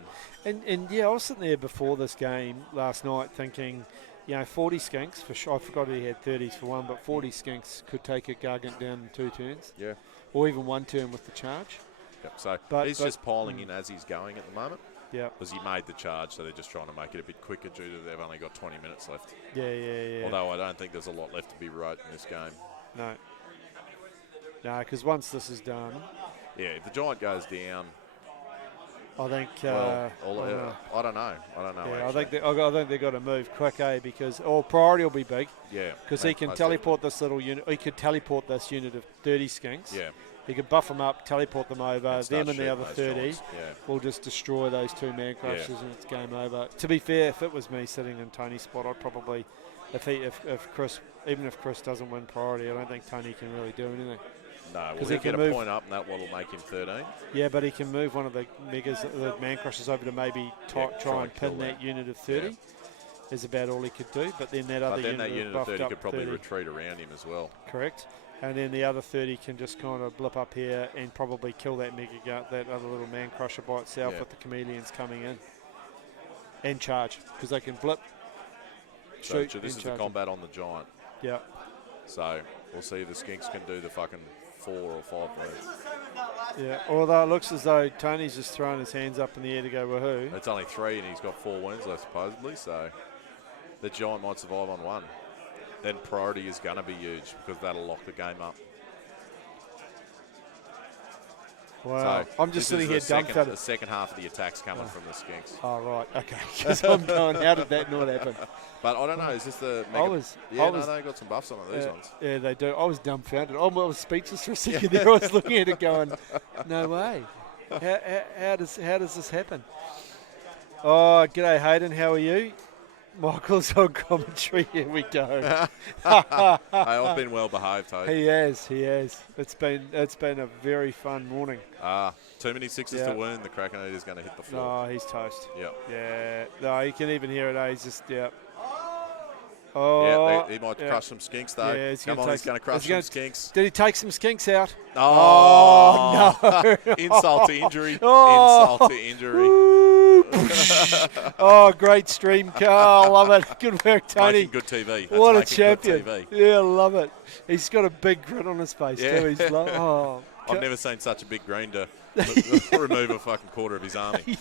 And I was sitting there before this game last night thinking, 40 skinks for sure. I forgot he had 30s for one, but 40 skinks could take a Gargant down in 2 turns. Yeah. Or even 1 turn with the charge. Yep. So he's just piling in as he's going at the moment. Yeah. Because he made the charge, so they're just trying to make it a bit quicker due to they've only got 20 minutes left. Yeah. Although I don't think there's a lot left to be wrote in this game. No, because once this is done... Yeah, if the giant goes down... I think... I don't know. Yeah, I think they've got to move quick, because priority will be big. Yeah. Because he can teleport this little unit. He could teleport this unit of 30 skinks. Yeah. He could buff them up, teleport them over. Them and the other 30 yeah. will just destroy those 2 man crushes, and it's game over. To be fair, if it was me sitting in Tony's spot, I'd probably, if Chris, even if Chris doesn't win priority, I don't think Tony can really do anything. No, because he can get a point up, and that will make him 13. Yeah, but he can move one of the megas, the man crushes over to maybe try and pin that unit of 30. Yeah. Is about all he could do, but then that other unit of 30 could probably retreat around him as well. Correct. And then the other 30 can just kind of blip up here and probably kill that mega gut, that other little man crusher by itself with the chameleons coming in. And charge, because they can blip, shoot, so this is the combat on the giant. Yeah. So we'll see if the skinks can do the fucking 4 or 5 moves. Yeah, although it looks as though Tony's just throwing his hands up in the air to go woohoo. It's only 3 and he's got 4 wounds left supposedly, so the giant might survive on 1. Then priority is going to be huge because that'll lock the game up. Wow. So I'm just sitting here dumbfounded. The second half of the attack's coming from the skinks. Oh, right. Okay. Because I'm going, how did that not happen? But I don't know. Is this the mega... they got some buffs on it, these ones. Yeah, they do. I was dumbfounded. I was speechless for a second there. I was looking at it going, no way. How does this happen? Oh, g'day, Hayden. How are you? Michael's on commentary. Here we go. I've been well behaved, hey. He has. It's been a very fun morning. Too many 6s to wound. The Kraken is going to hit the floor. No, he's toast. Yep. Yeah. No, you can even hear it. He's just Oh. Yeah, he might crush some skinks though. Yeah, he's going to crush some skinks. Did he take some skinks out? Oh no! Insult to injury. Insult to injury. Oh, great stream, Carl. Love it. Good work, Tony. Making good TV. What a champion. Yeah, love it. He's got a big grin on his face, too. He's I've never seen such a big grin to remove a fucking quarter of his army.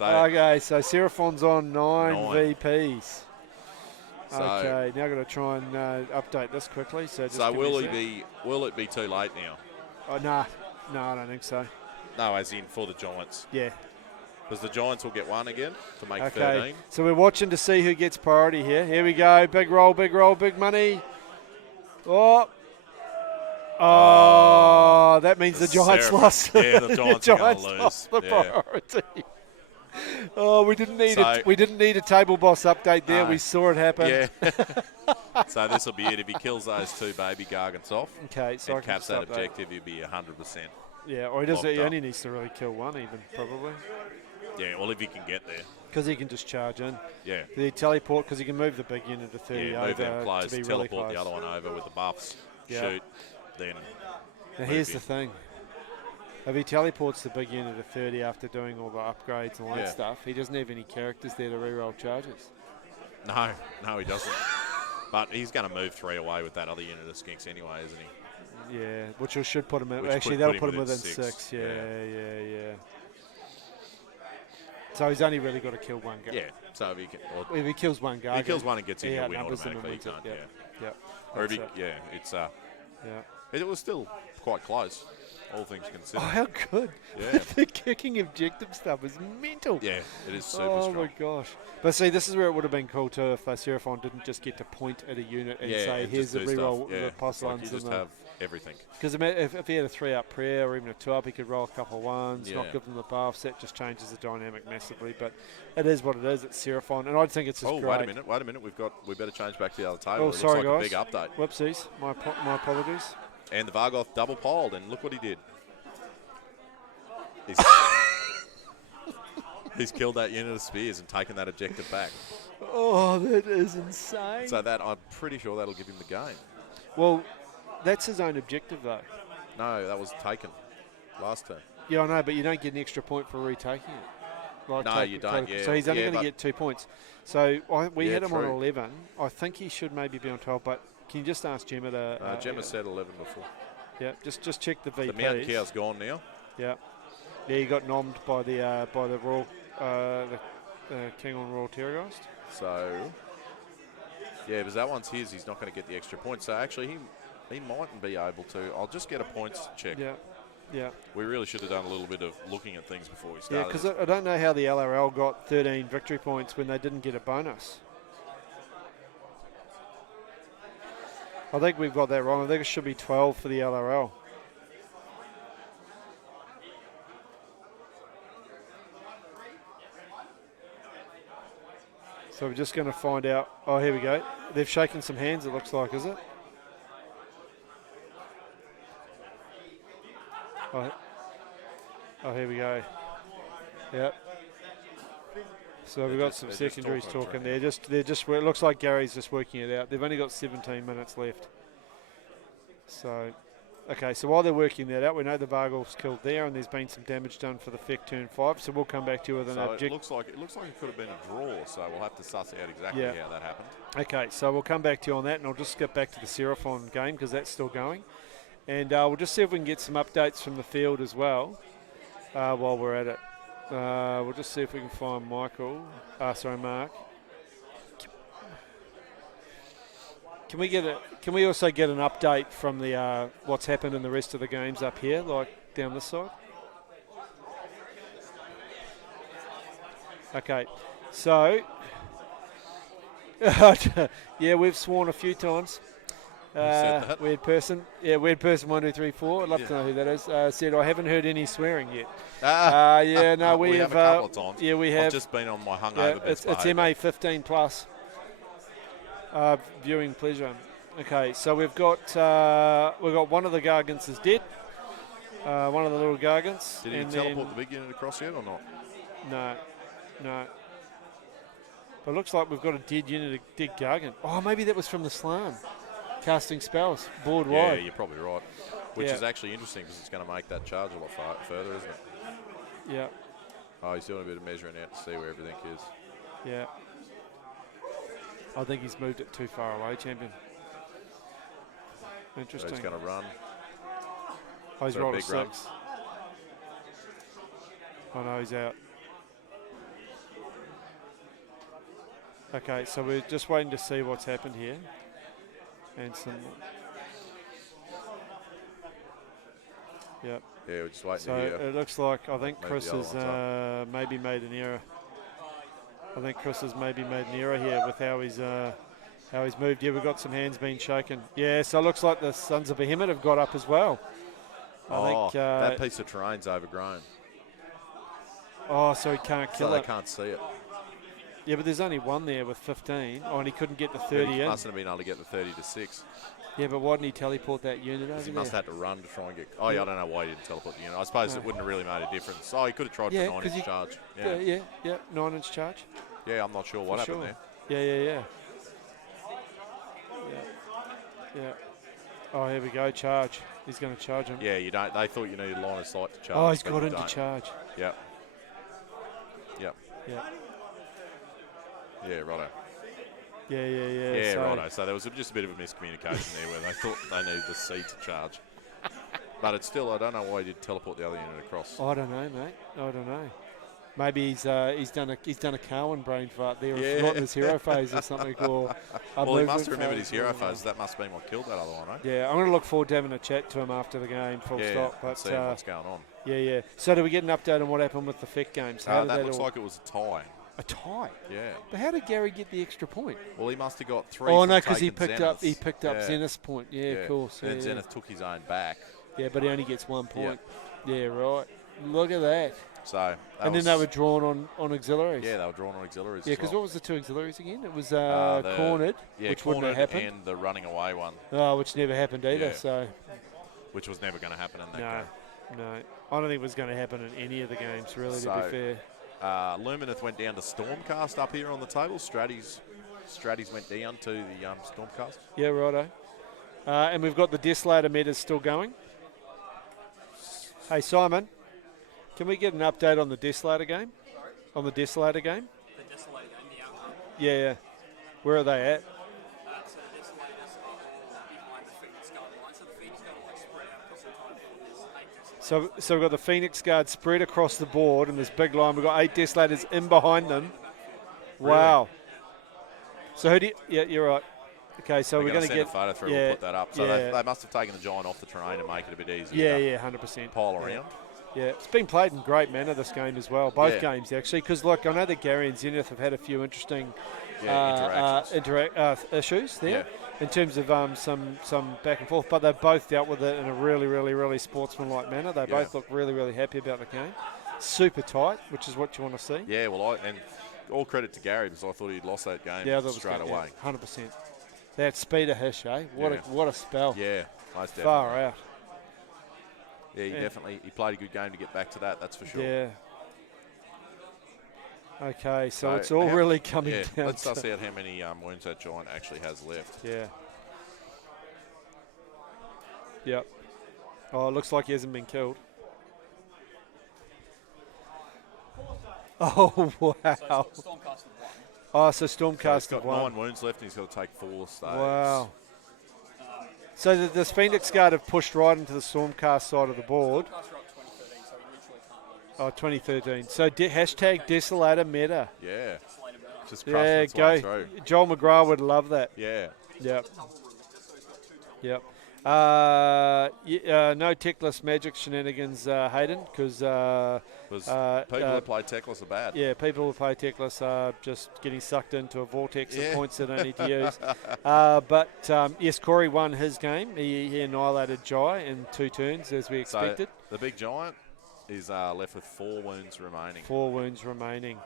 So, okay, so Seraphon's on 9 9. VPs. So, Okay, now I've got to try and update this quickly. So, just so give me a will it be too late now? Oh, nah. No, I don't think so. No, as in for the Giants. Yeah. Because the Giants will get one again to make Okay, 13. so we're watching to see who gets priority here. Here we go. Big roll, big money. Oh, that means the Giants Seraphon. lost. Yeah, the Giants are going to lose. Lost the priority. Oh, we didn't need So- we didn't need a table boss update there. No. We saw it happen. Yeah. So this will be it. If he kills those 2 baby Gargants off Okay, so I and can caps just that update. objective, he'll be 100%. Yeah, or he does. Locked He up. only needs to really kill one, even probably, Yeah, well, if he can get there. because he can just charge in. Yeah. The teleport, because he can move the big unit to 30 Yeah, over move them close, to be teleport really close. the other one over with the buffs, Yeah. shoot, then Now move here's in. the thing. If he teleports the big unit to 30 after doing all the upgrades and all that Yeah. stuff, he doesn't have any characters there to reroll charges. No, he doesn't. But he's going to move 3 away with that other unit of skinks anyway, isn't he? Yeah, which should put him in. Which Actually, put that'll him put him within within 6. 6. Yeah. So he's only really got to kill one guy. Yeah, so if he can, or If he kills one guy, if he kills one and gets in, he he'll win outnumbers them and automatically. He wins can't, it. yeah. Yep. Or if That's he, it. yeah, it's Yeah. it was still quite close, all things considered. Oh, how good. Yeah. The kicking objective stuff is mental. Yeah, it is super Oh strong. my gosh! But see, this is where it would have been cool too if Seraphon didn't just get to point at a unit and say, and "Here's just the do reroll, stuff. Yeah, the it's plus like ones." you just and the, have everything. because if he had a 3-up prayer or even a 2-up, he could roll a couple of ones, Yeah. not give them the buffs. That just changes the dynamic massively. But it is what it is. It's Seraphon, and I think it's just Oh, great. wait a minute. We better change back to the other table. Oh, It sorry, looks like guys. a big update. Whoopsies. My apologies. And the Vargoth double piled, and look what he did. He's killed that unit of spears and taken that objective back. Oh, that is insane. So that I'm pretty sure that'll give him the game. Well, that's his own objective, though. No, that was taken last turn. Yeah, I know, but you don't get an extra point for retaking it. Like No, you don't, yeah. So he's only Yeah, going to but- get 2 points. So we Yeah, had him on true. 11. I think he should maybe be on 12, but can you just ask Gemma to... Gemma said 11 before. Yeah, just check the VPs. The Mountain Cow's gone now. Yeah. Yeah, he got nommed by the Royal... the King on Royal Terrorgeist. So, yeah, because that one's his. He's not going to get the extra points. So actually, he mightn't be able to. I'll just get a points check. Yeah. We really should have done a little bit of looking at things before we Yeah, started. because I don't know how the LRL got 13 victory points when they didn't get a bonus. I think we've got that wrong. I think it should be 12 for the LRL. So we're just going to find out. Oh, here we go. They've shaken some hands, it looks like, is it? Oh, here we go. Yep. So we've got some they're just secondaries talking, talking there. It looks like Gary's just working it out. They've only got 17 minutes left. So, okay. So while they're working that out, we know the Vargolf's killed there, and there's been some damage done for the FEC turn 5. So we'll come back to you with an So it objective. looks like it could have been a draw. So we'll have to suss out exactly Yeah. how that happened. Okay, so we'll come back to you on that, and I'll just get back to the Seraphon game because that's still going. And we'll just see if we can get some updates from the field as well while we're at it. We'll just see if we can find Mark. Can we also get an update from the what's happened in the rest of the games up here, like down this side? Okay, so yeah, we've sworn a few times. said that? Weird person. Yeah, weird person 1, 2, 3, 4. I'd love to know who that is. Said I haven't heard any swearing yet. Yeah, no, we have a couple of times. Yeah, we have. I've just been on my hungover. Yeah, best it's behaviour. MA 15 plus. Viewing pleasure. Okay, so we've got one of the Gargants is dead. One of the little Gargants. Did he and teleport the big unit across yet or not? No. But it looks like we've got a dead unit, a dead Gargant. Oh, maybe that was from the Slam. Casting spells, board Yeah, wide. you're probably right. Which Yeah. is actually interesting because it's going to make that charge a lot further, isn't it? Yeah, Oh, he's doing a bit of measuring out to see where everything is. yeah. I think he's moved it too far away, champion. So Interesting. he's going to run. Oh, he's for a rolled a big run. 6. Oh no, he's out. Okay, so we're just waiting to see what's happened here. And some... Yep. Yeah, we're just waiting So to hear. it looks like I think Maybe Chris the other has one's up. maybe made an error. I think Chris has maybe made an error here with how he's moved. Yeah, we've got some hands being shaken. Yeah, so it looks like the Sons of Behemat have got up as well. I think that piece of terrain's overgrown. Oh, so he can't kill So they it. can't see it. Yeah, but there's only one there with 15. Oh, and he couldn't get the 30 He in. mustn't have been able to get the 30 to 6. Yeah, but why didn't he teleport that unit over He there? must have had to run to try and get... Oh, yeah, I don't know why he didn't teleport the unit. I suppose it wouldn't have really made a difference. Oh, he could have tried for 9-inch charge. Yeah, 9-inch charge. Yeah, I'm not sure what happened there. Yeah. Oh, here we go, charge. He's going to charge him. Yeah, you don't. They thought you needed line of sight to charge. Oh, he's but got you him to don't. charge. Yep. Yeah, righto. Yeah. Yeah, so righto. So there was just a bit of a miscommunication there where they thought they needed the C to charge. But it's still, I don't know why he did teleport the other unit across. I don't know, mate. I don't know. Maybe he's done a Cowan brain fart there, or forgotten his hero phase or something. Or well, he must have remembered his hero phase. That must have been what killed that other one, right? Yeah, I'm going to look forward to having a chat to him after the game. Full stop. But see what's going on. Yeah. So do we get an update on what happened with the FEC games? How did that looks like it was a tie. A tie. Yeah. But how did Gary get the extra point? Well, he must have got 3. Oh no, because he taking picked up Zenith's. Zenith's point. Yeah, of course. And then Zenith took his own back. Yeah, but he only gets 1 point. Yeah, right. Look at that. So. And then they were drawn on auxiliaries. Yeah, they were drawn on auxiliaries. Yeah, because what was the 2 auxiliaries again? It was cornered, which wouldn't have happened, and the running away one. Oh, which never happened either. Yeah. So. Which was never going to happen in that game. No. I don't think it was going to happen in any of the games, really, to be fair. Lumineth went down to Stormcast up here on the table. Stratties went down to the Stormcast. Yeah, righto. And we've got the Desolator metas still going. Hey, Simon, can we get an update on the Desolator game? On the Desolator game? The Desolator game, the outcome. Yeah. Where are they at? So the Desolators are all behind the Phoenix Guard line. So the Phoenix Guard are spread out across the entire board. There's 8 Desolators. So we've got the Phoenix Guard spread across the board in this big line. We've got 8 Desolators in behind them. Really? Wow. So who do you... Yeah, you're right. Okay, so we're going to get... a photo through. We'll put that up. So they must have taken the giant off the terrain and make it a bit easier. Yeah, 100%. Pile around. Yeah, it's been played in great manner, this game as well. Both games, actually. Because, look, I know that Gary and Zenith have had a few interesting issues there in terms of some back and forth. But they've both dealt with it in a really, really, really sportsmanlike manner. They both look really, really happy about the game. Super tight, which is what you want to see. Yeah, well, and all credit to Gary because I thought he'd lost that game straight away. 100%. That speed of Hish, eh? What a spell. Yeah, most definitely. Far out. Yeah, he played a good game to get back to that, that's for sure. Yeah. Okay, so it's all really coming down let's suss out how many wounds that giant actually has left. Yeah. Yep. Oh, it looks like he hasn't been killed. Oh, wow. So Stormcast of 1. Oh, so Stormcast He's got of 1. 9 wounds left and he's got to take 4 staves. Wow. So the Phoenix Guard have pushed right into the Stormcast side of the board. Stormcast are up 2013, so he literally can't lose. Oh, 2013. So hashtag Desolator meta. Yeah. Desolator meta. Just crushing its way through. Joel McGrath would love that. Yeah. Yep. Yep. No Techless Magic shenanigans, Hayden, because people that play Techless are bad. Yeah, people who play Techless are just getting sucked into a vortex of points they don't need to use. But yes, Corey won his game. He annihilated Jai in 2 turns, as we expected. So the big giant is left with 4 wounds remaining. 4 wounds remaining.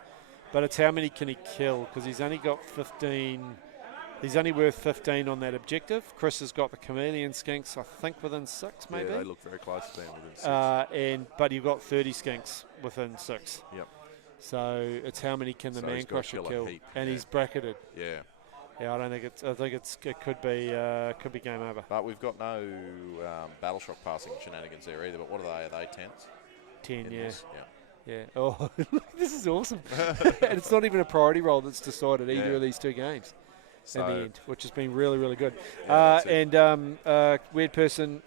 But it's how many can he kill? Because he's only got 15. He's only worth 15 on that objective. Chris has got the Chameleon Skinks, I think, within 6, maybe. Yeah, they look very close to being within 6. But you've got 30 Skinks within 6. Yep. So it's how many can the Man Crusher kill? And he's bracketed. Yeah. Yeah, I don't think it's. I think it could be game over. But we've got no battle shock passing shenanigans there either. But what are they? Are they 10s? 10, yeah. Yeah. Yeah. Oh, this is awesome. And it's not even a priority roll that's decided either of these 2 games. In the end, which has been really, really good. Weird person,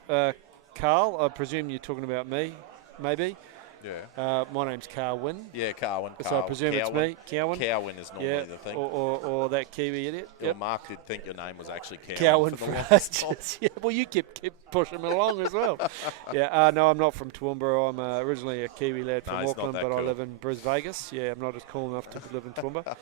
Carl, I presume you're talking about me, maybe. Yeah. My name's Carwin. Yeah, Carwin. So I presume it's me, Carwin. Carwin is normally the thing. Or that Kiwi idiot. Your Mark did think your name was actually Carwin. Cowan for the for longest us. time. Yeah, well, you kept pushing me along as well. Yeah, no, I'm not from Toowoomba. I'm originally a Kiwi lad from he's not Auckland, that but I cool. live in Bris Vegas. Yeah, I'm not as cool enough to live in Toowoomba.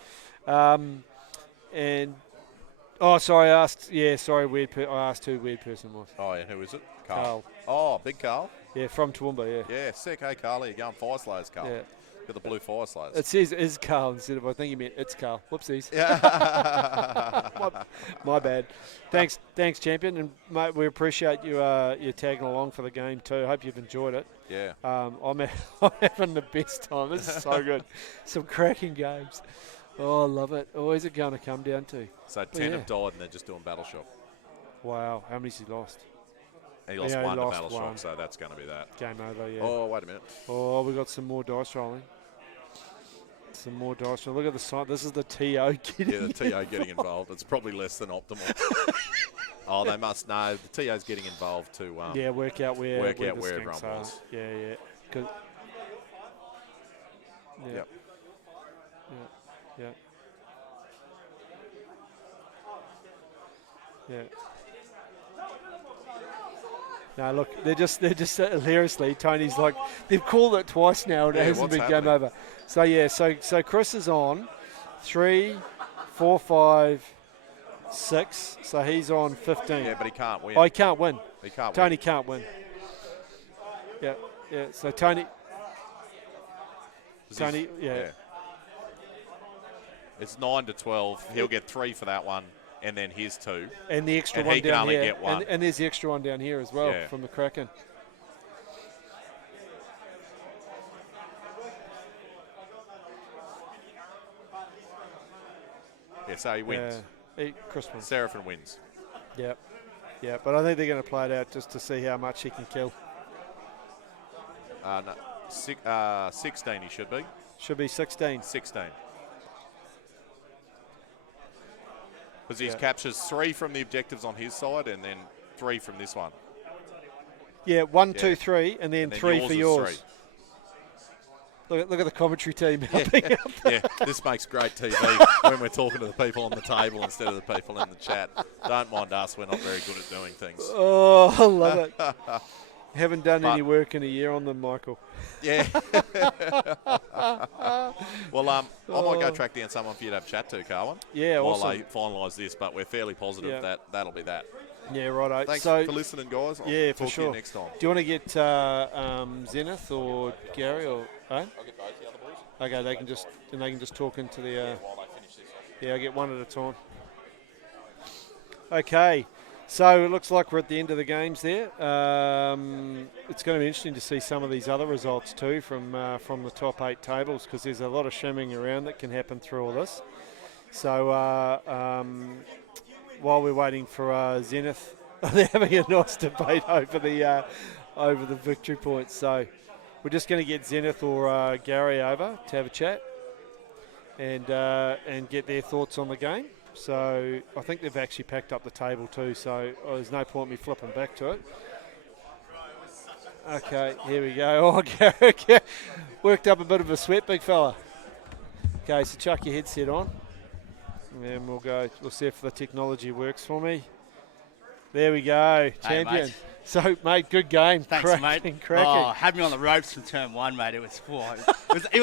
Sorry, I asked. Yeah, sorry, I asked who weird person was. Oh, yeah, who is it? Carl. Oh, big Carl. Yeah, from Toowoomba. Yeah. Yeah, sick. Hey, Carl, you're going fire slayers, Carl. Yeah. Got the blue fire slayers. It says is Carl instead of I think he meant it's Carl. Whoopsies. Yeah. my bad. Thanks, champion, and mate, we appreciate you tagging along for the game too. Hope you've enjoyed it. Yeah. I'm having the best time. This is so good. Some cracking games. Oh, I love it. Oh, is it going to come down to? So 10 have died and they're just doing battle shock. Wow, how many's he lost? He lost one to battle shock, so that's going to be that. Game over, yeah. Oh, wait a minute. Oh, we got some more dice rolling. Look at the side. This is the TO getting. Yeah, the TO getting involved. It's probably less than optimal. Oh, they must know. The TO's getting involved to work out where the everyone skinks are. was. Yeah. Yep. Yeah. No, look, they're just hilariously. Tony's like, they've called it twice now and it hasn't been game over. So yeah, so Chris is on 3, 4, 5, 6. So he's on 15. Yeah, but he can't win. Oh, he can't win. Tony win. can't win. Yeah. So Tony. Yeah. It's 9 to 12. He'll get 3 for that one, and then his 2. And the extra and one he down can only here. get 1. And there's the extra one down here as well Yeah. from the Kraken. Yeah, so he wins. Chris wins. Seraphon wins. Yep. Yeah, but I think they're going to play it out just to see how much he can kill. No, 16 he should be. Should be 16. 16. Because he captures 3 from the objectives on his side and then 3 from this one. Yeah, 1, 2, 3, and then 3 for yours. 3. Look at the commentary team helping out. Yeah, this makes great TV when we're talking to the people on the table instead of the people in the chat. Don't mind us, we're not very good at doing things. Oh, I love it. Haven't done any work in a year on them, Michael. Yeah. Well, I might go track down someone for you to have a chat to, Carwin. Yeah, while awesome. they finalise this, but we're fairly positive that that'll be that. Yeah, righto. Thanks for listening, guys. I'll for talk sure. to you next time. Do you want to get Zenith or Gary or? I'll get both the other boys. Okay, they can just talk into the. While they finish this off. Yeah, I'll get one at a time. Okay, so it looks like we're at the end of the games there. It's going to be interesting to see some of these other results too from the top 8 tables, because there's a lot of shimming around that can happen through all this. So while we're waiting for Zenith, they're having a nice debate over the victory points. So we're just going to get Zenith or Gary over to have a chat and get their thoughts on the game. So I think they've actually packed up the table too, so there's no point me flipping back to it. Okay, here we go. Oh, Gary worked up a bit of a sweat, big fella. Okay, so chuck your headset on. And we'll see if the technology works for me. There we go, champion. Mate. So, mate, good game. Thanks, mate. Cracking. Oh, had me on the ropes from turn 1, mate. It was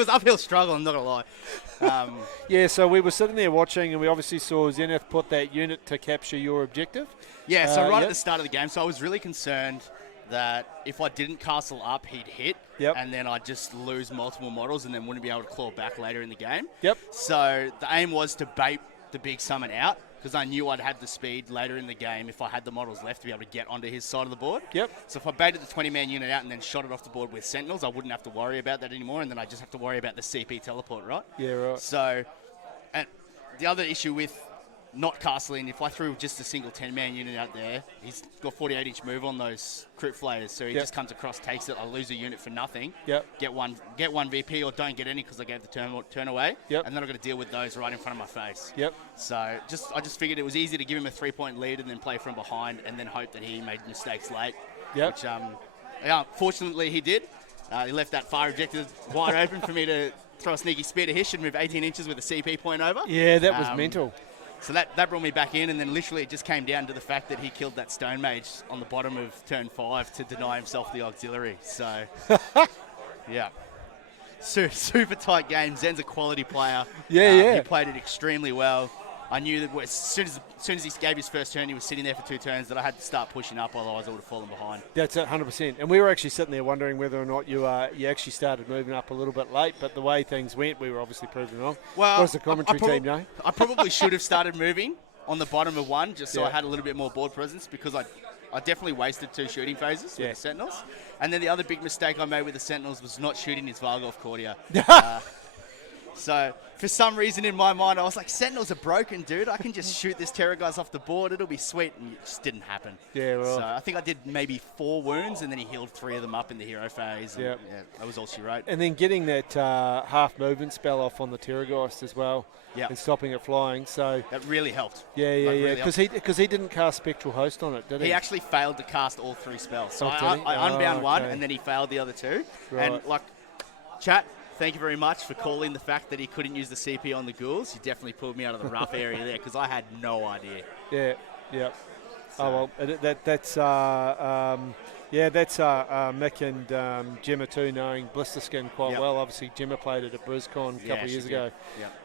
uphill struggle, I'm not going to lie. Yeah, so we were sitting there watching, and we obviously saw Zenith put that unit to capture your objective. Yeah, so at the start of the game, so I was really concerned that if I didn't castle up, he'd hit, and then I'd just lose multiple models and then wouldn't be able to claw back later in the game. Yep. So the aim was to bait the big summon out, because I knew I'd have the speed later in the game if I had the models left to be able to get onto his side of the board. Yep. So if I baited the 20-man unit out and then shot it off the board with Sentinels, I wouldn't have to worry about that anymore, and then I just have to worry about the CP teleport, right? Yeah, right. So, and the other issue with not castling, if I threw just a single 10-man unit out there, he's got 48-inch move on those crit flayers, so he just comes across, takes it, I lose a unit for nothing. Yep. Get one VP or don't get any because I gave the turn away. Yep. And then I've got to deal with those right in front of my face. Yep. So I just figured it was easy to give him a 3-point lead and then play from behind and then hope that he made mistakes late. Yep. Which fortunately he did. He left that far objective wide open for me to throw a sneaky spear to Hish and move 18 inches with a CP point over. Yeah, that was mental. So that brought me back in, and then literally it just came down to the fact that he killed that Stone Mage on the bottom of turn 5 to deny himself the auxiliary. So, yeah. Super tight game. Zen's a quality player. Yeah. He played it extremely well. I knew that as soon as he gave his first turn, he was sitting there for 2 turns, that I had to start pushing up, otherwise I would have fallen behind. That's 100%. And we were actually sitting there wondering whether or not you actually started moving up a little bit late, but the way things went, we were obviously proving wrong. Well, what does the commentary team know? I probably should have started moving on the bottom of 1 just so Yeah. I had a little bit more board presence, because I definitely wasted 2 shooting phases with the Sentinels. And then the other big mistake I made with the Sentinels was not shooting his Vargolf Courtier. So, for some reason in my mind, I was like, Sentinels are broken, dude. I can just shoot this Terrorgeist off the board. It'll be sweet. And it just didn't happen. Yeah, well. So, I think I did maybe 4 wounds, and then he healed 3 of them up in the hero phase. And, Yep. yeah, that was all she wrote. And then getting that half movement spell off on the Terrorgeist as well, and stopping it flying. So that really helped. Yeah. Because he didn't cast Spectral Host on it, did he? He actually failed to cast all 3 spells. So Oh, I did he? unbound Oh, 1, okay. and then he failed the other 2. Right. And, chat, thank you very much for calling the fact that he couldn't use the CP on the ghouls. You definitely pulled me out of the rough area there, because I had no idea. Yeah. So. Oh, well, that's Mick and Gemma too, knowing Blister Skin quite well. Obviously, Gemma played it at BrizCon a couple of years ago,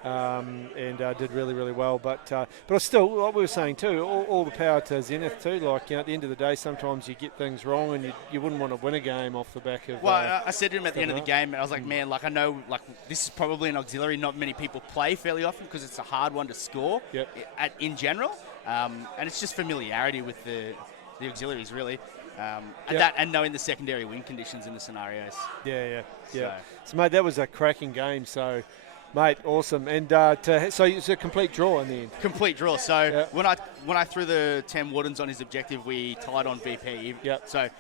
and did really, really well. But still, what we were saying too, all the power to Zenith too. Like, at the end of the day, sometimes you get things wrong, and you wouldn't want to win a game off the back of. Well, I said to him at the end of the game, and I was like, man, I know, this is probably an auxiliary not many people play fairly often, because it's a hard one to score in general. And it's just familiarity with the auxiliaries, really. And knowing the secondary win conditions in the scenarios. Yeah. So, mate, that was a cracking game. So, mate, awesome. And so it's a complete draw in the end. Complete draw. So when I threw the 10 Wardens on his objective, we tied on VP. So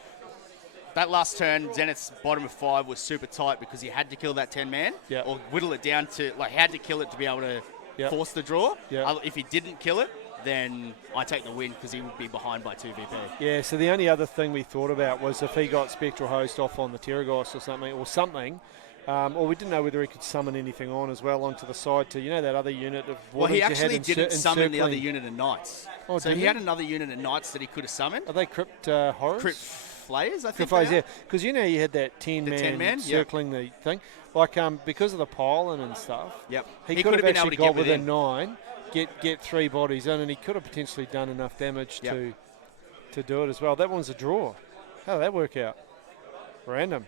that last turn, Zenith's bottom of 5 was super tight, because he had to kill that 10-man or whittle it down to, he had to kill it to be able to force the draw. If he didn't kill it, then I take the win, because he would be behind by 2 VP. Yeah, so the only other thing we thought about was if he got Spectral Host off on the Terrorgeist or something, or we didn't know whether he could summon anything on as well onto the side to, that other unit of Well, he Wardens actually didn't summon the other unit of Knights. Oh, so he had another unit of Knights that he could have summoned. Are they Crypt Horrors? Crypt Flayers, I think. Crypt Flayers, yeah. Because you had that 10-man circling the thing. Because of the piling and stuff, he could have been actually able to got within 9. Get 3 bodies in, and he could have potentially done enough damage to do it as well. That one's a draw. How did that work out? Random.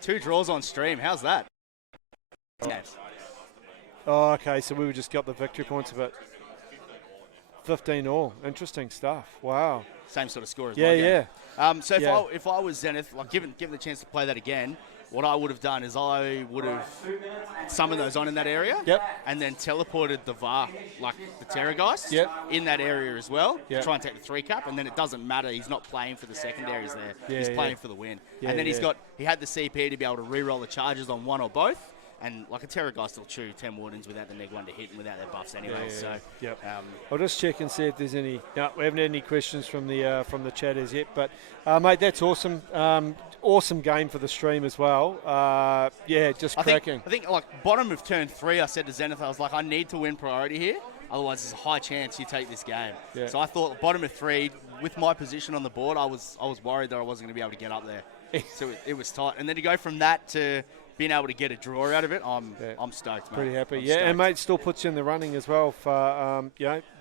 2 draws on stream. How's that? Oh, okay. So we just got the victory points of it. 15 all. Interesting stuff. Wow. Same sort of score as yeah. So if I was Zenith, given the chance to play that again, what I would have done is I would have summoned those on in that area, and then teleported the VAR, the Terrorgeist, in that area as well, to try and take the 3-cap, and then it doesn't matter. He's not playing for the secondaries there. He's playing for the win. And then he had the CP to be able to re-roll the charges on 1 or both, and a Terrorgeist will chew 10 Wardens without the neg 1 to hit and without their buffs anyway. I'll just check and see if there's any. No, we haven't had any questions from the chat as yet, but mate, that's awesome. Awesome game for the stream as well. Just cracking. I think bottom of turn 3, I said to Zenith, I was like, I need to win priority here. Otherwise, there's a high chance you take this game. So I thought bottom of 3, with my position on the board, I was worried that I wasn't going to be able to get up there. So it was tight. And then to go from that to being able to get a draw out of it, I'm stoked, mate. Pretty happy. And mate, still puts you in the running as well for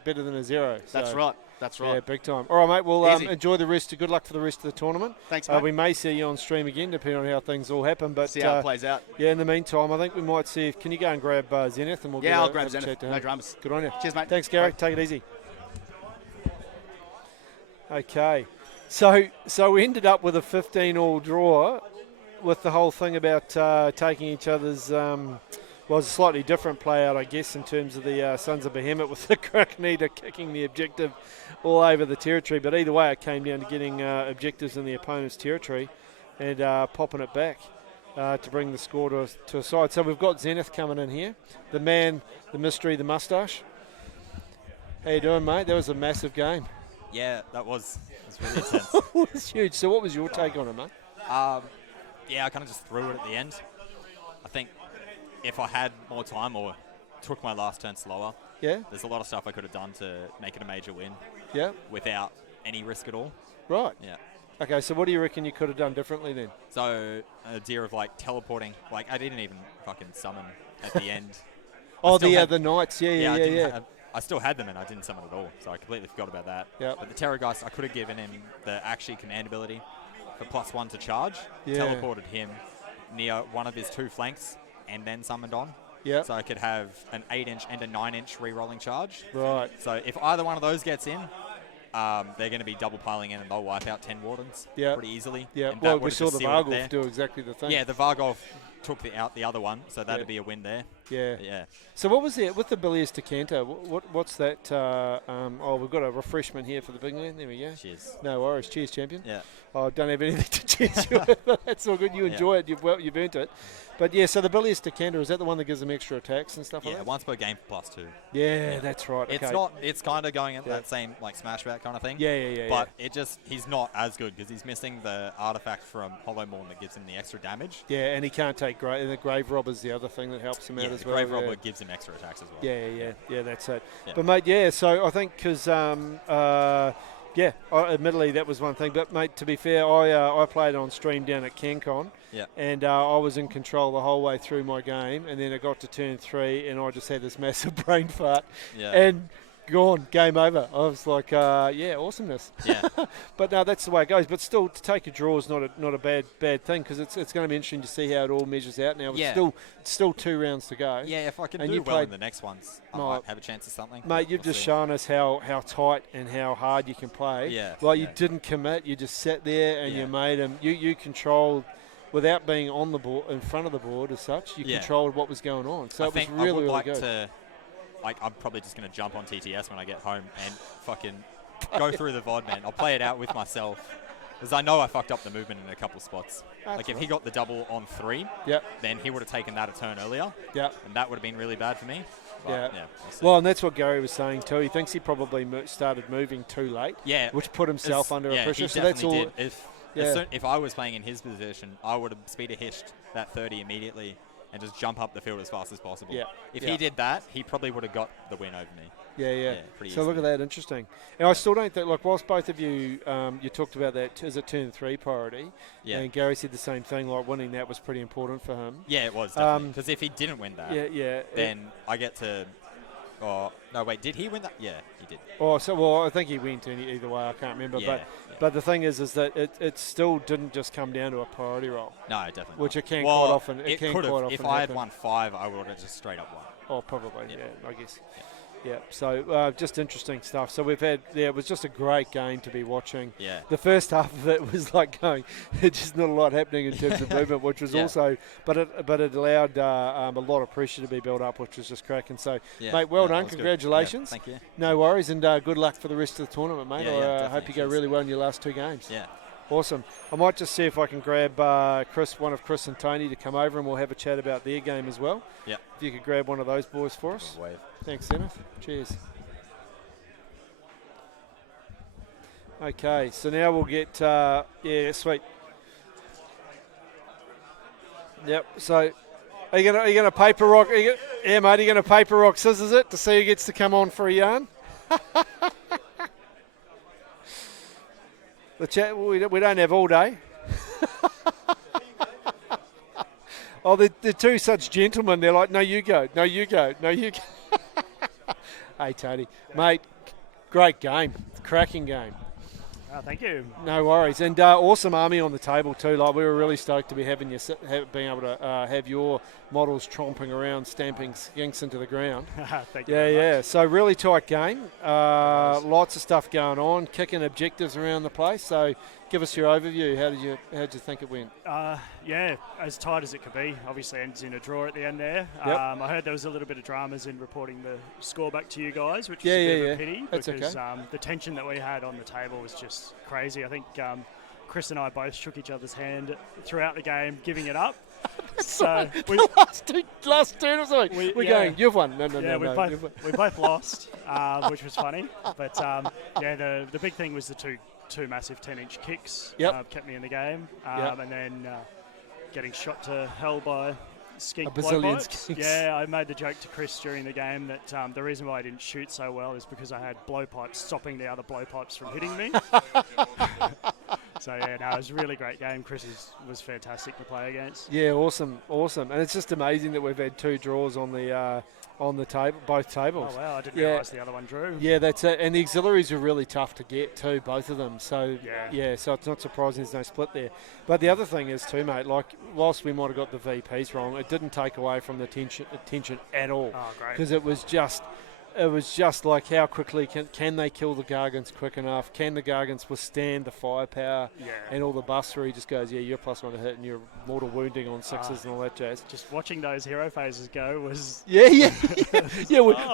better than a 0. So. That's right. That's right. Yeah, big time. All right, mate. Well, enjoy the rest. Good luck for the rest of the tournament. Thanks, mate. We may see you on stream again, depending on how things all happen. But see how it plays out. Yeah. In the meantime, I think we might see if can you go and grab Zenith, and we'll I'll grab Zenith. No dramas. Good on you. Cheers, mate. Thanks, Gary. Take it easy. Okay, so we ended up with a 15-all draw, with the whole thing about taking each other's. Was a slightly different play out, I guess, in terms of the Sons of Behemat, with the Kraken kicking the objective all over the territory. But either way, it came down to getting objectives in the opponent's territory and popping it back to bring the score to a side. So we've got Zenith coming in here. The man, the mystery, the moustache. How you doing, mate? That was a massive game. Yeah, that was really intense. It was huge. So what was your take on it, mate? Yeah, I kind of just threw it at the end. I think if I had more time or took my last turn slower, Yeah. there's a lot of stuff I could have done to make it a major win Yeah. without any risk at all. Right. Yeah. Okay, so what do you reckon you could have done differently then? So, an idea of like teleporting. Like, I didn't even fucking summon at the end. Oh, still the had- the knights. Yeah. I didn't I still had them and I didn't summon at all, so I completely forgot about that. Yep. But the Terrorgeist, I could have given him the actually command ability for +1 to charge, Yeah. teleported him near one of his 2 flanks, and then summoned on. Yeah. So I could have an 8-inch and a 9-inch re-rolling charge. Right. So if either one of those gets in, they're going to be double piling in and they'll wipe out 10 Wardens Yeah. pretty easily. Yeah. And Well, that we would've saw just the sealed it there. Vargolf do exactly the thing. Yeah, the Vargolf took out the other one, so that'd Yeah. be a win there. Yeah. Yeah. So what was it with the Bilious Decanter? What's that? We've got a refreshment here for the big man. There we go. Cheers. No worries. Cheers, champion. Yeah. Oh, I don't have anything to cheers you with, but that's all good. You enjoy it. You've earned it. But yeah, so the Bilious Decanter, is that the one that gives them extra attacks and stuff Yeah, like that? once per game for +2. Yeah, that's right. It's okay. not. It's kind of going at that same like smashback kind of thing. Yeah. But it just he's not as good because he's missing the artifact from Hollow Morn that gives him the extra damage. Yeah, and he can't take and the Grave Robber's the other thing that helps him out Yeah, as the well. Grave yeah. Robber gives him extra attacks as well. Yeah, that's it. Yeah. But mate, yeah, so I think because admittedly that was one thing. But mate, to be fair, I played on stream down at CanCon. Yeah. And I was in control the whole way through my game, and then it got to turn 3, and I just had this massive brain fart. Yeah. And gone, game over. I was like, awesomeness. Yeah. But no, that's the way it goes. But still, to take a draw is not a bad thing because it's going to be interesting to see how it all measures out. Now, Yeah. it's still 2 rounds to go. Yeah, if I can And do you well in played- the next ones, I Mate, might have a chance of something. Mate, you've We'll just see. shown us how tight and how hard you can play. Yeah, Like you yeah. didn't commit. You just sat there and Yeah. you made them. You controlled without being on the board, in front of the board as such. You Yeah. controlled what was going on. So I it was think really, I would really like good. to. Like, I'm probably just going to jump on TTS when I get home and fucking go through the VOD, man. I'll play it out with myself. Because I know I fucked up the movement in a couple spots. That's like, if all he got the double on 3, Yep. then he would have taken that a turn earlier. Yep. And that would have been really bad for me. But, Yeah. we'll see. Well, and that's what Gary was saying too. He thinks he probably started moving too late. Yeah, Which put himself it's- under yeah, a pressure. He So that's all. definitely did. Yeah. If I was playing in his position, I would have speeder hitched that 30 immediately and just jump up the field as fast as possible. Yeah, If yeah. he did that, he probably would have got the win over me. Yeah. Yeah, pretty So look at easily. that, interesting. And I still don't think, like, whilst both of you, you talked about that as a turn 3 priority, Yeah. and Gary said the same thing, like winning that was pretty important for him. Yeah, it was definitely. Because if he didn't win that, Yeah. then I get to. Oh no! Wait, did he win that? Yeah, he did. I think he went either way. I can't remember. Yeah, But the thing is that it still didn't just come down to a priority roll. No, definitely. Which not. it can well, quite often. It can could quite have. often If I had happen. won 5, I would have just straight up won. Oh, probably. Yeah. Yeah, I guess. Yeah. So just interesting stuff. So we've had. Yeah, it was just a great game to be watching. Yeah. The first half of it was like going, just not a lot happening in terms of movement, which was Yeah. also, but it allowed a lot of pressure to be built up, which was just cracking. So, Yeah. mate, well Yeah, that done, was good. congratulations. Yeah, thank you. No worries, and good luck for the rest of the tournament, mate. Yeah, I definitely. hope you go Cheers. really well in your last 2 games. Yeah. Awesome. I might just see if I can grab one of Chris and Tony to come over, and we'll have a chat about their game as well. Yeah. If you could grab one of those boys for us. Wave. Thanks, Zenith. Cheers. Okay, so now we'll get, sweet. Yep, so are you gonna paper rock, yeah mate, are you gonna paper rock scissors it to see who gets to come on for a yarn? The chat, we don't have all day. Oh, they're 2 such gentlemen, they're like, no you go, no you go, no you go. Hey Tony, mate, great game, cracking game. Oh, thank you. No worries, and awesome army on the table too. Like we were really stoked to be having you, being able to have your models tromping around, stamping skinks into the ground. Thank you. very Yeah. much. So really tight game. Lots of stuff going on, kicking objectives around the place. So give us your overview. How did you think it went? Yeah, as tight as it could be. Obviously ends in a draw at the end there. Yep. I heard there was a little bit of dramas in reporting the score back to you guys, which is Yeah, a bit yeah, of a pity That's because okay. the tension that we had on the table was just crazy. I think Chris and I both shook each other's hand throughout the game, giving it up. So we, the last turn or something. We're yeah. going. You've won. No. we both lost, which was funny. But the big thing was the two massive 10-inch kicks. Yep. Kept me in the game. Yep. And then getting shot to hell by skink A bazillion blowpipes. skinks. Yeah, I made the joke to Chris during the game that the reason why I didn't shoot so well is because I had blowpipes stopping the other blowpipes from hitting me. So yeah, no, it was a really great game. Chris was fantastic to play against. Yeah, awesome. And it's just amazing that we've had 2 draws on the table, both tables. Oh wow, I didn't Yeah. realise the other one drew. Yeah, that's it. And the auxiliaries are really tough to get too, both of them. So Yeah. so it's not surprising there's no split there. But the other thing is too, mate, like whilst we might have got the VPs wrong, it didn't take away from the tension at all. Oh, great. Because it was just like how quickly can they kill the Gargants quick enough? Can the Gargants withstand the firepower Yeah. and all the buffs where he just goes, yeah, you're +1 to hit and you're mortal wounding on 6s and all that jazz. Just watching those hero phases go was Yeah.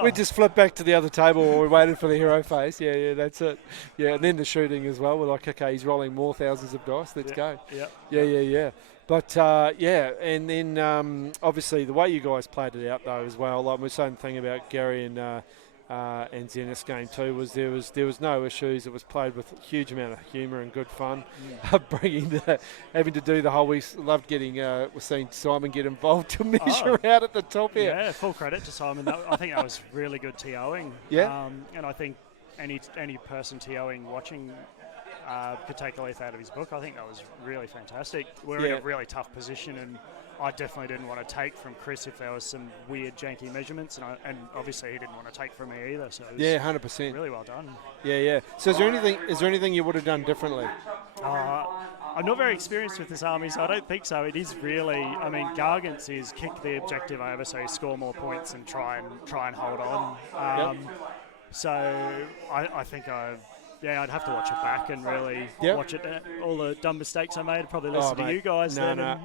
We just flipped back to the other table while we waited for the hero phase. Yeah, that's it. Yeah, and then the shooting as well. We're like, okay, he's rolling more thousands of dice. Let's go. Yeah. But, and then obviously the way you guys played it out, though, as well, like we're saying the thing about Gary and Zenith's game too, was there was no issues. It was played with a huge amount of humour and good fun. Having to do the whole, we loved getting, we're seeing Simon get involved to measure out at the top here. Yeah, full credit to Simon. I think that was really good TOing. Yeah. And I think any person TOing watching could take a leaf out of his book. I think that was really fantastic. We're in a really tough position, and I definitely didn't want to take from Chris if there was some weird janky measurements, and obviously he didn't want to take from me either. So it was 100%. really well done. Yeah. So is there anything you would have done differently? I'm not very experienced with this army, so I don't think so. It is really, I mean, Gargants is kick the objective over so you score more points and try and hold on. So I think I'd have to watch it back and really watch it. All the dumb mistakes I made, I'd probably listen to you guys and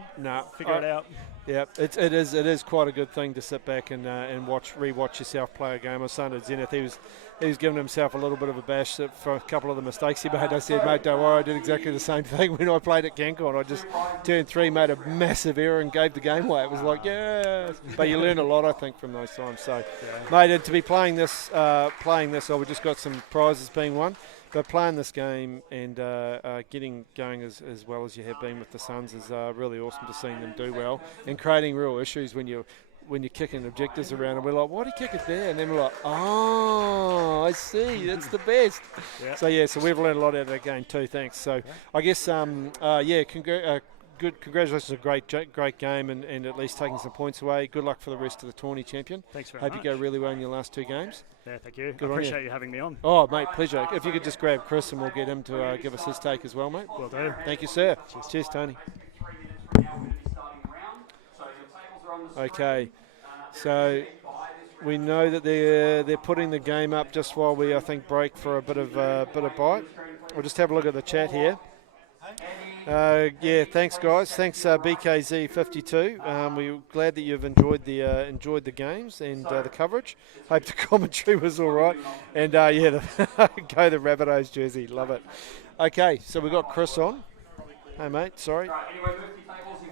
figure it out. Yeah, it is quite a good thing to sit back and rewatch yourself play a game. I was saying to Zenith, he was giving himself a little bit of a bash for a couple of the mistakes he made. I said, mate, don't worry, I did exactly the same thing when I played at GoldCon. I just turned 3, made a massive error and gave the game away. It was like, yeah. But you learn a lot, I think, from those times. So, mate, and to be playing this, we just got some prizes being won. But playing this game and getting going as well as you have been with the Suns is really awesome to seeing them do well and creating real issues when you're kicking objectives around and we're like, why do you kick it there? And then we're like, oh, I see, that's the best. So we've learned a lot out of that game too. Thanks. So I guess good. Congratulations, a great game and at least taking some points away. Good luck for the rest of the tourney, champion. Thanks very much. Hope you go really well in your last 2 games. Yeah, thank you. Good I appreciate you having me on. Oh, mate, pleasure. If you could just grab Chris and we'll get him to give us his take as well, mate. Will do. Thank you, sir. Cheers, Tony. Okay, so we know that they're putting the game up just while we, I think, break for a bit of bite. We'll just have a look at the chat here. Thanks guys. Thanks BKZ52. We're glad that you've enjoyed the games and the coverage. Hope the commentary was all right. And go the Rabbitohs jersey. Love it. Okay, so we've got Chris on. Hey mate, sorry.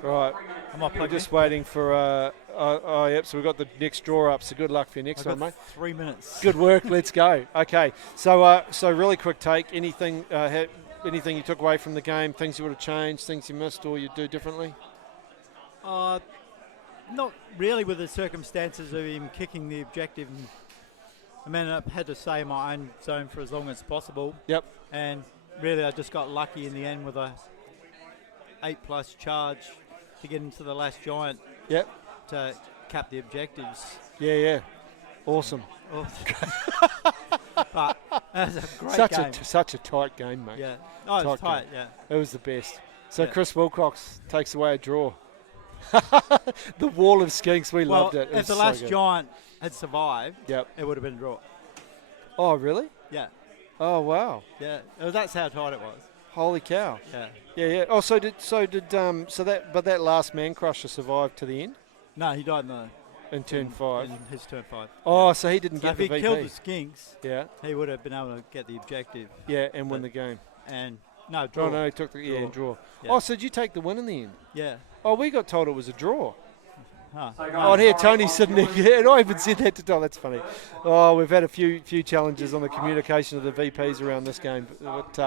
Right, we're just waiting for. So we've got the next draw up. So good luck for your next one, mate. 3 minutes. Good work. Let's go. Okay, so really quick take. Anything you took away from the game? Things you would have changed? Things you missed or you'd do differently? Not really with the circumstances of him kicking the objective. I mean, I had to stay in my own zone for as long as possible. Yep. And really, I just got lucky in the end with a 8+ charge to get into the last giant. Yep. To cap the objectives. Yeah. Awesome. But that was a great game. Such a tight game, mate. Yeah. Oh, it was tight, yeah. It was the best. So Chris Wilcox takes away a draw. The wall of skinks, we loved it. If the last giant had survived, it would have been a draw. Oh, really? Yeah. Oh, wow. Yeah. That's how tight it was. Holy cow. Yeah. Oh, that last man crusher survived to the end? No, he died in turn 5. In his turn 5. Oh, so he didn't get the VP. If he killed the skinks, yeah, he would have been able to get the objective. Yeah, and win the game. And draw. Oh, no, he took the draw. Yeah. Oh, so did you take the win in the end? Yeah. Oh, we got told it was a draw. Huh. Oh, and here Tony's sitting there, and I even said that to Tom. That's funny. Oh, we've had a few challenges on the communication of the VPs around this game. But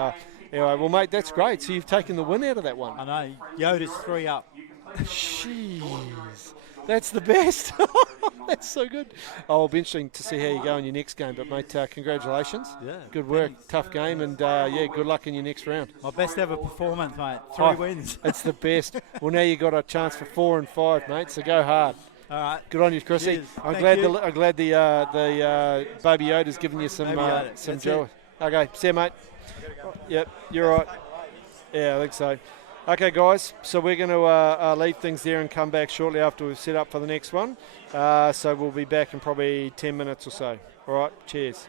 anyway, well, mate, that's great. So you've taken the win out of that one. I know. Yoda's 3 up. Jeez. That's the best. That's so good. Oh, it'll be interesting to see how you go in your next game. But, mate, congratulations. Yeah. Good work. Tough game. And, good luck in your next round. My best ever performance, mate. 3 wins. It's the best. Well, now you've got a chance for 4 and 5, mate. So go hard. All right. Good on you, Chrissy. Cheers. I'm Thank glad you. the Baby Yoda's given you some Baby Yoda. some That's joy. Okay, see you, mate. Yep, you're right. Yeah, I think so. Okay, guys, so we're going to leave things there and come back shortly after we've set up for the next one. So we'll be back in probably 10 minutes or so. All right, cheers.